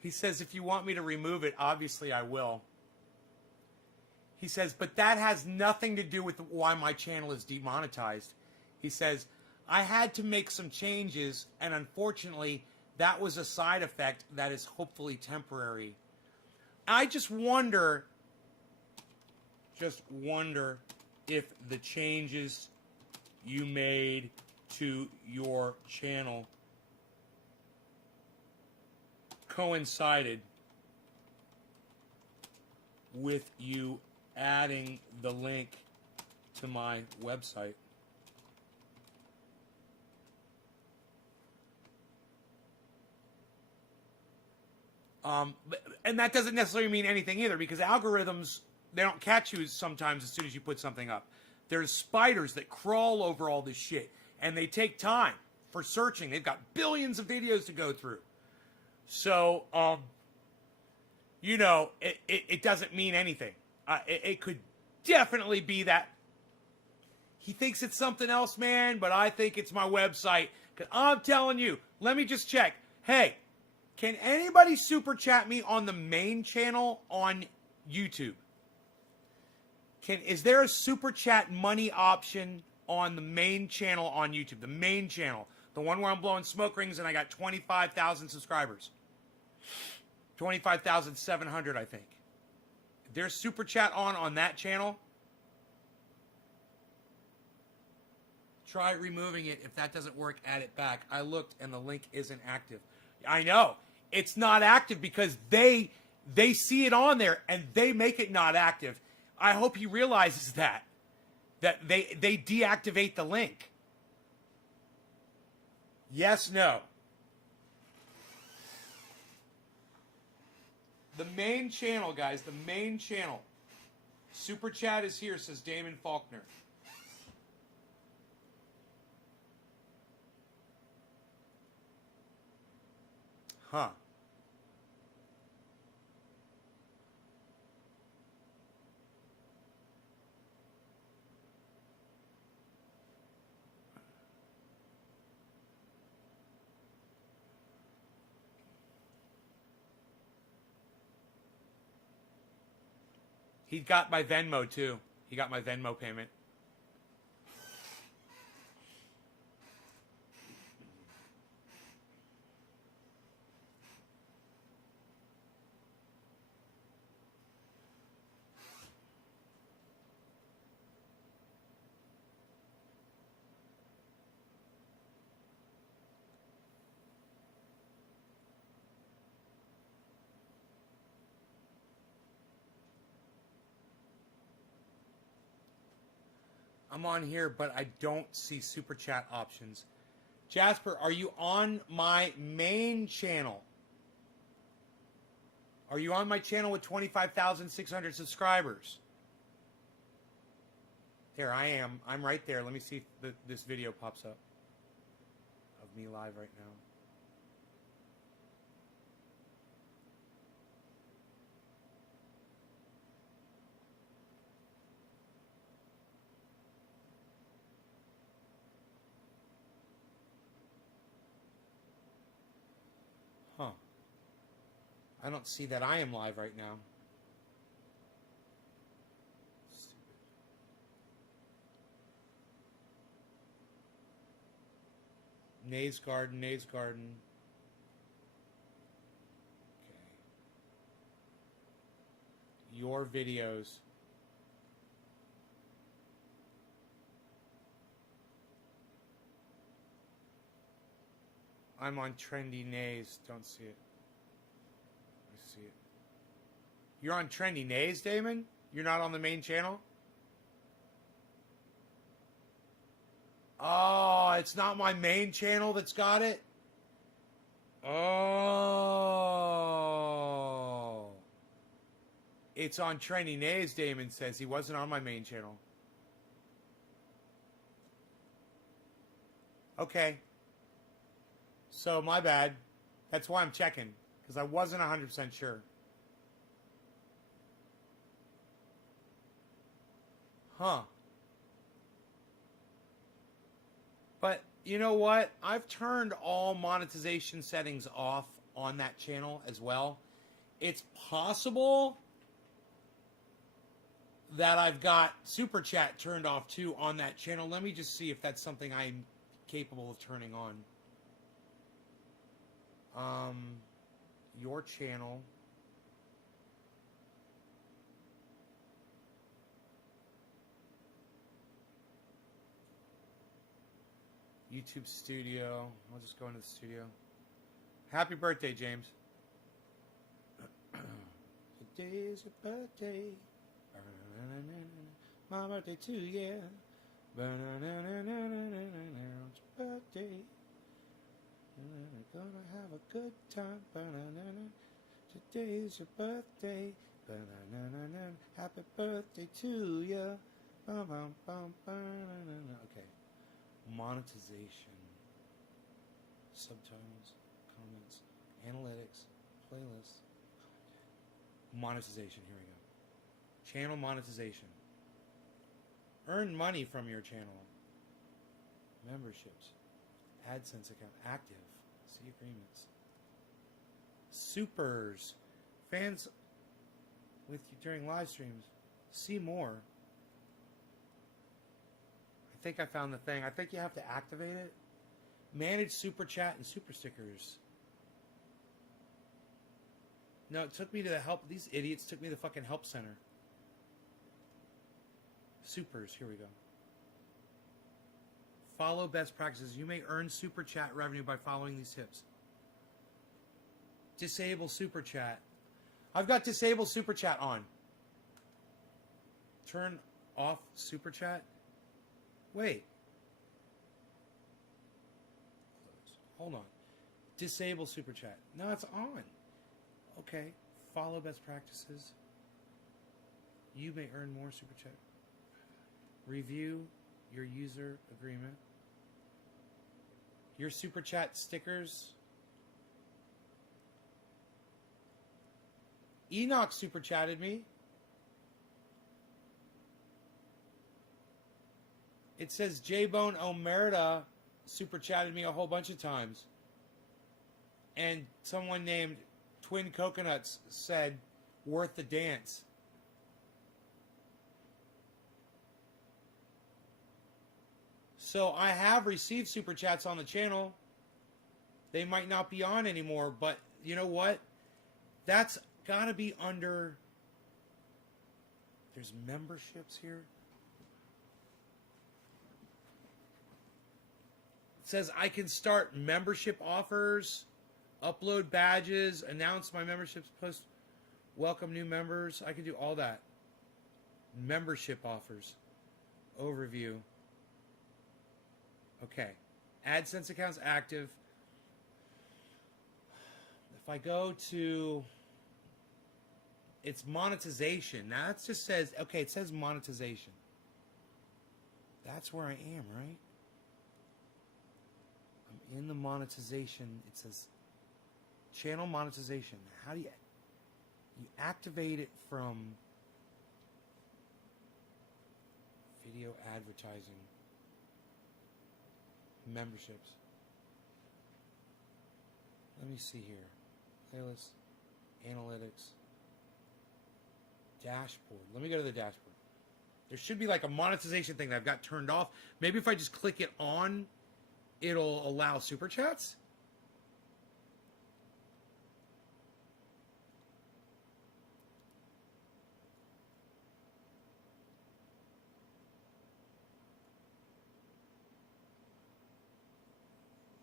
He says, if you want me to remove it, obviously I will. He says, but that has nothing to do with why my channel is demonetized. He says, I had to make some changes, and unfortunately, that was a side effect that is hopefully temporary. I just wonder if the changes you made to your channel coincided with you adding the link to my website. And that doesn't necessarily mean anything either, because algorithms, they don't catch you sometimes as soon as you put something up. There's spiders that crawl over all this shit, and they take time for searching. They've got billions of videos to go through. So, you know, it doesn't mean anything. It could definitely be that he thinks it's something else, man, but I think it's my website. 'Cause I'm telling you, let me just check. Hey, can anybody super chat me on the main channel on YouTube? Is there a super chat money option on the main channel on YouTube? The main channel. The one where I'm blowing smoke rings and I got 25,000 subscribers. 25,700, I think. There's super chat on that channel. Try removing it. If that doesn't work, add it back. I looked and the link isn't active. I know. It's not active because they see it on there and they make it not active. I hope he realizes that they deactivate the link. Yes, no. The main channel, guys, the main channel. Super chat is here, says Damon Faulkner. Huh. He got my Venmo, too. He got my Venmo payment. I'm on here, but I don't see super chat options. Jasper, are you on my main channel? Are you on my channel with 25,600 subscribers? There, I am. I'm right there. Let me see if this video pops up of me live right now. Huh. I don't see that I am live right now. Stupid. Nays Garden, Nays Garden. Okay. Your videos. I'm on Trendy Nays. Don't see it. I see it. You're on Trendy Nays, Damon? You're not on the main channel? Oh, it's not my main channel that's got it? Oh. It's on Trendy Nays, Damon says. He wasn't on my main channel. Okay. So, my bad. That's why I'm checking. Because I wasn't 100% sure. Huh. But, you know what? I've turned all monetization settings off on that channel as well. It's possible that I've got Super Chat turned off too on that channel. Let me just see if that's something I'm capable of turning on. Your channel. YouTube studio. I'll just go into the studio. Happy birthday, James. Today's your birthday. My birthday too, yeah. It's your birthday. Gonna have a good time. Today is your birthday. Ba-na-na-na-na. Happy birthday to you. Okay. Monetization. Subtitles, comments, analytics, playlists. Monetization. Here we go. Channel monetization. Earn money from your channel. Memberships. AdSense account active. See agreements. Supers. Fans with you during live streams. See more. I think I found the thing. I think you have to activate it. Manage super chat and super stickers. No, it took me to the help. These idiots took me to the fucking help center. Supers. Here we go. Follow best practices. You may earn super chat revenue by following these tips. Disable super chat. I've got disable super chat on. Turn off super chat. Wait. Close. Hold on. Disable super chat. No, it's on. Okay. Follow best practices. You may earn more super chat. Review your user agreement. Your super chat stickers. Enoch super chatted me. It says J-Bone Omerta super chatted me a whole bunch of times. And someone named Twin Coconuts said, worth the dance. So I have received super chats on the channel. They might not be on anymore, but you know what? That's got to be under... There's memberships here. It says I can start membership offers, upload badges, announce my memberships, post, welcome new members. I can do all that. Membership offers. Overview. Okay. AdSense accounts active. If I go to... It's monetization. Now it just says... Okay, it says monetization. That's where I am, right? I'm in the monetization. It says channel monetization. How do you activate it from video advertising, memberships? Let me see here. Playlist, analytics, dashboard. Let me go to the dashboard. There should be like a monetization thing that I've got turned off. Maybe if I just click it on, it'll allow super chats.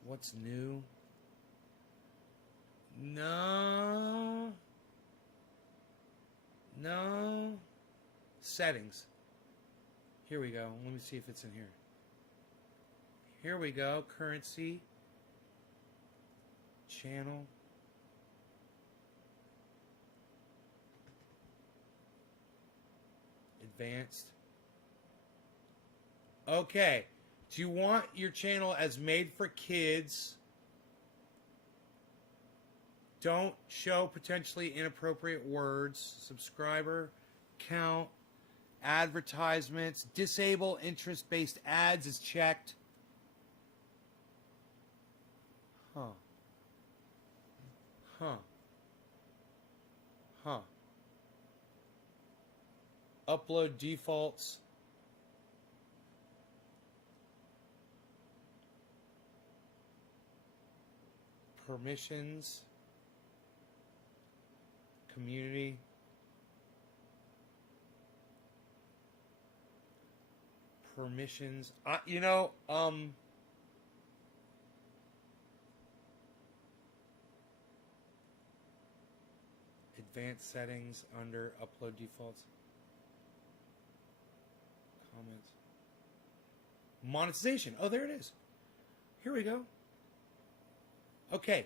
What's new? No. No. Settings. Here we go. Let me see if it's in here. Here we go. Currency. Channel. Advanced. Okay. Do you want your channel as made for kids? Don't show potentially inappropriate words. Subscriber count. Advertisements. Disable interest-based ads is checked. Huh. Upload defaults. Permissions. Community. Permissions. Advanced settings under upload defaults. Comments. Monetization. Oh, there it is. Here we go. Okay.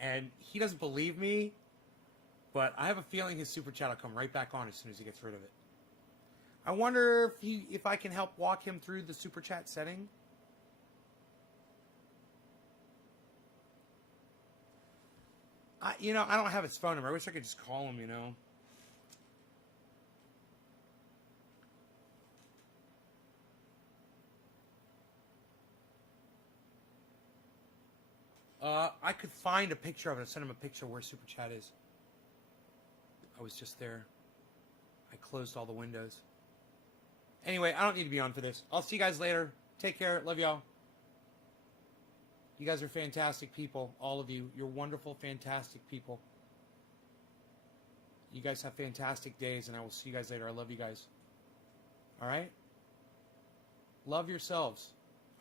And he doesn't believe me, but I have a feeling his super chat will come right back on as soon as he gets rid of it. I wonder if I can help walk him through the super chat setting. I don't have his phone number. I wish I could just call him, I could find a picture of it and send him a picture of where super chat is. I was just there. I closed all the windows. Anyway, I don't need to be on for this. I'll see you guys later. Take care. Love y'all. You guys are fantastic people. All of you. You're wonderful, fantastic people. You guys have fantastic days, and I will see you guys later. I love you guys. All right? Love yourselves.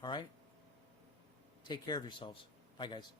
All right? Take care of yourselves. Bye, guys.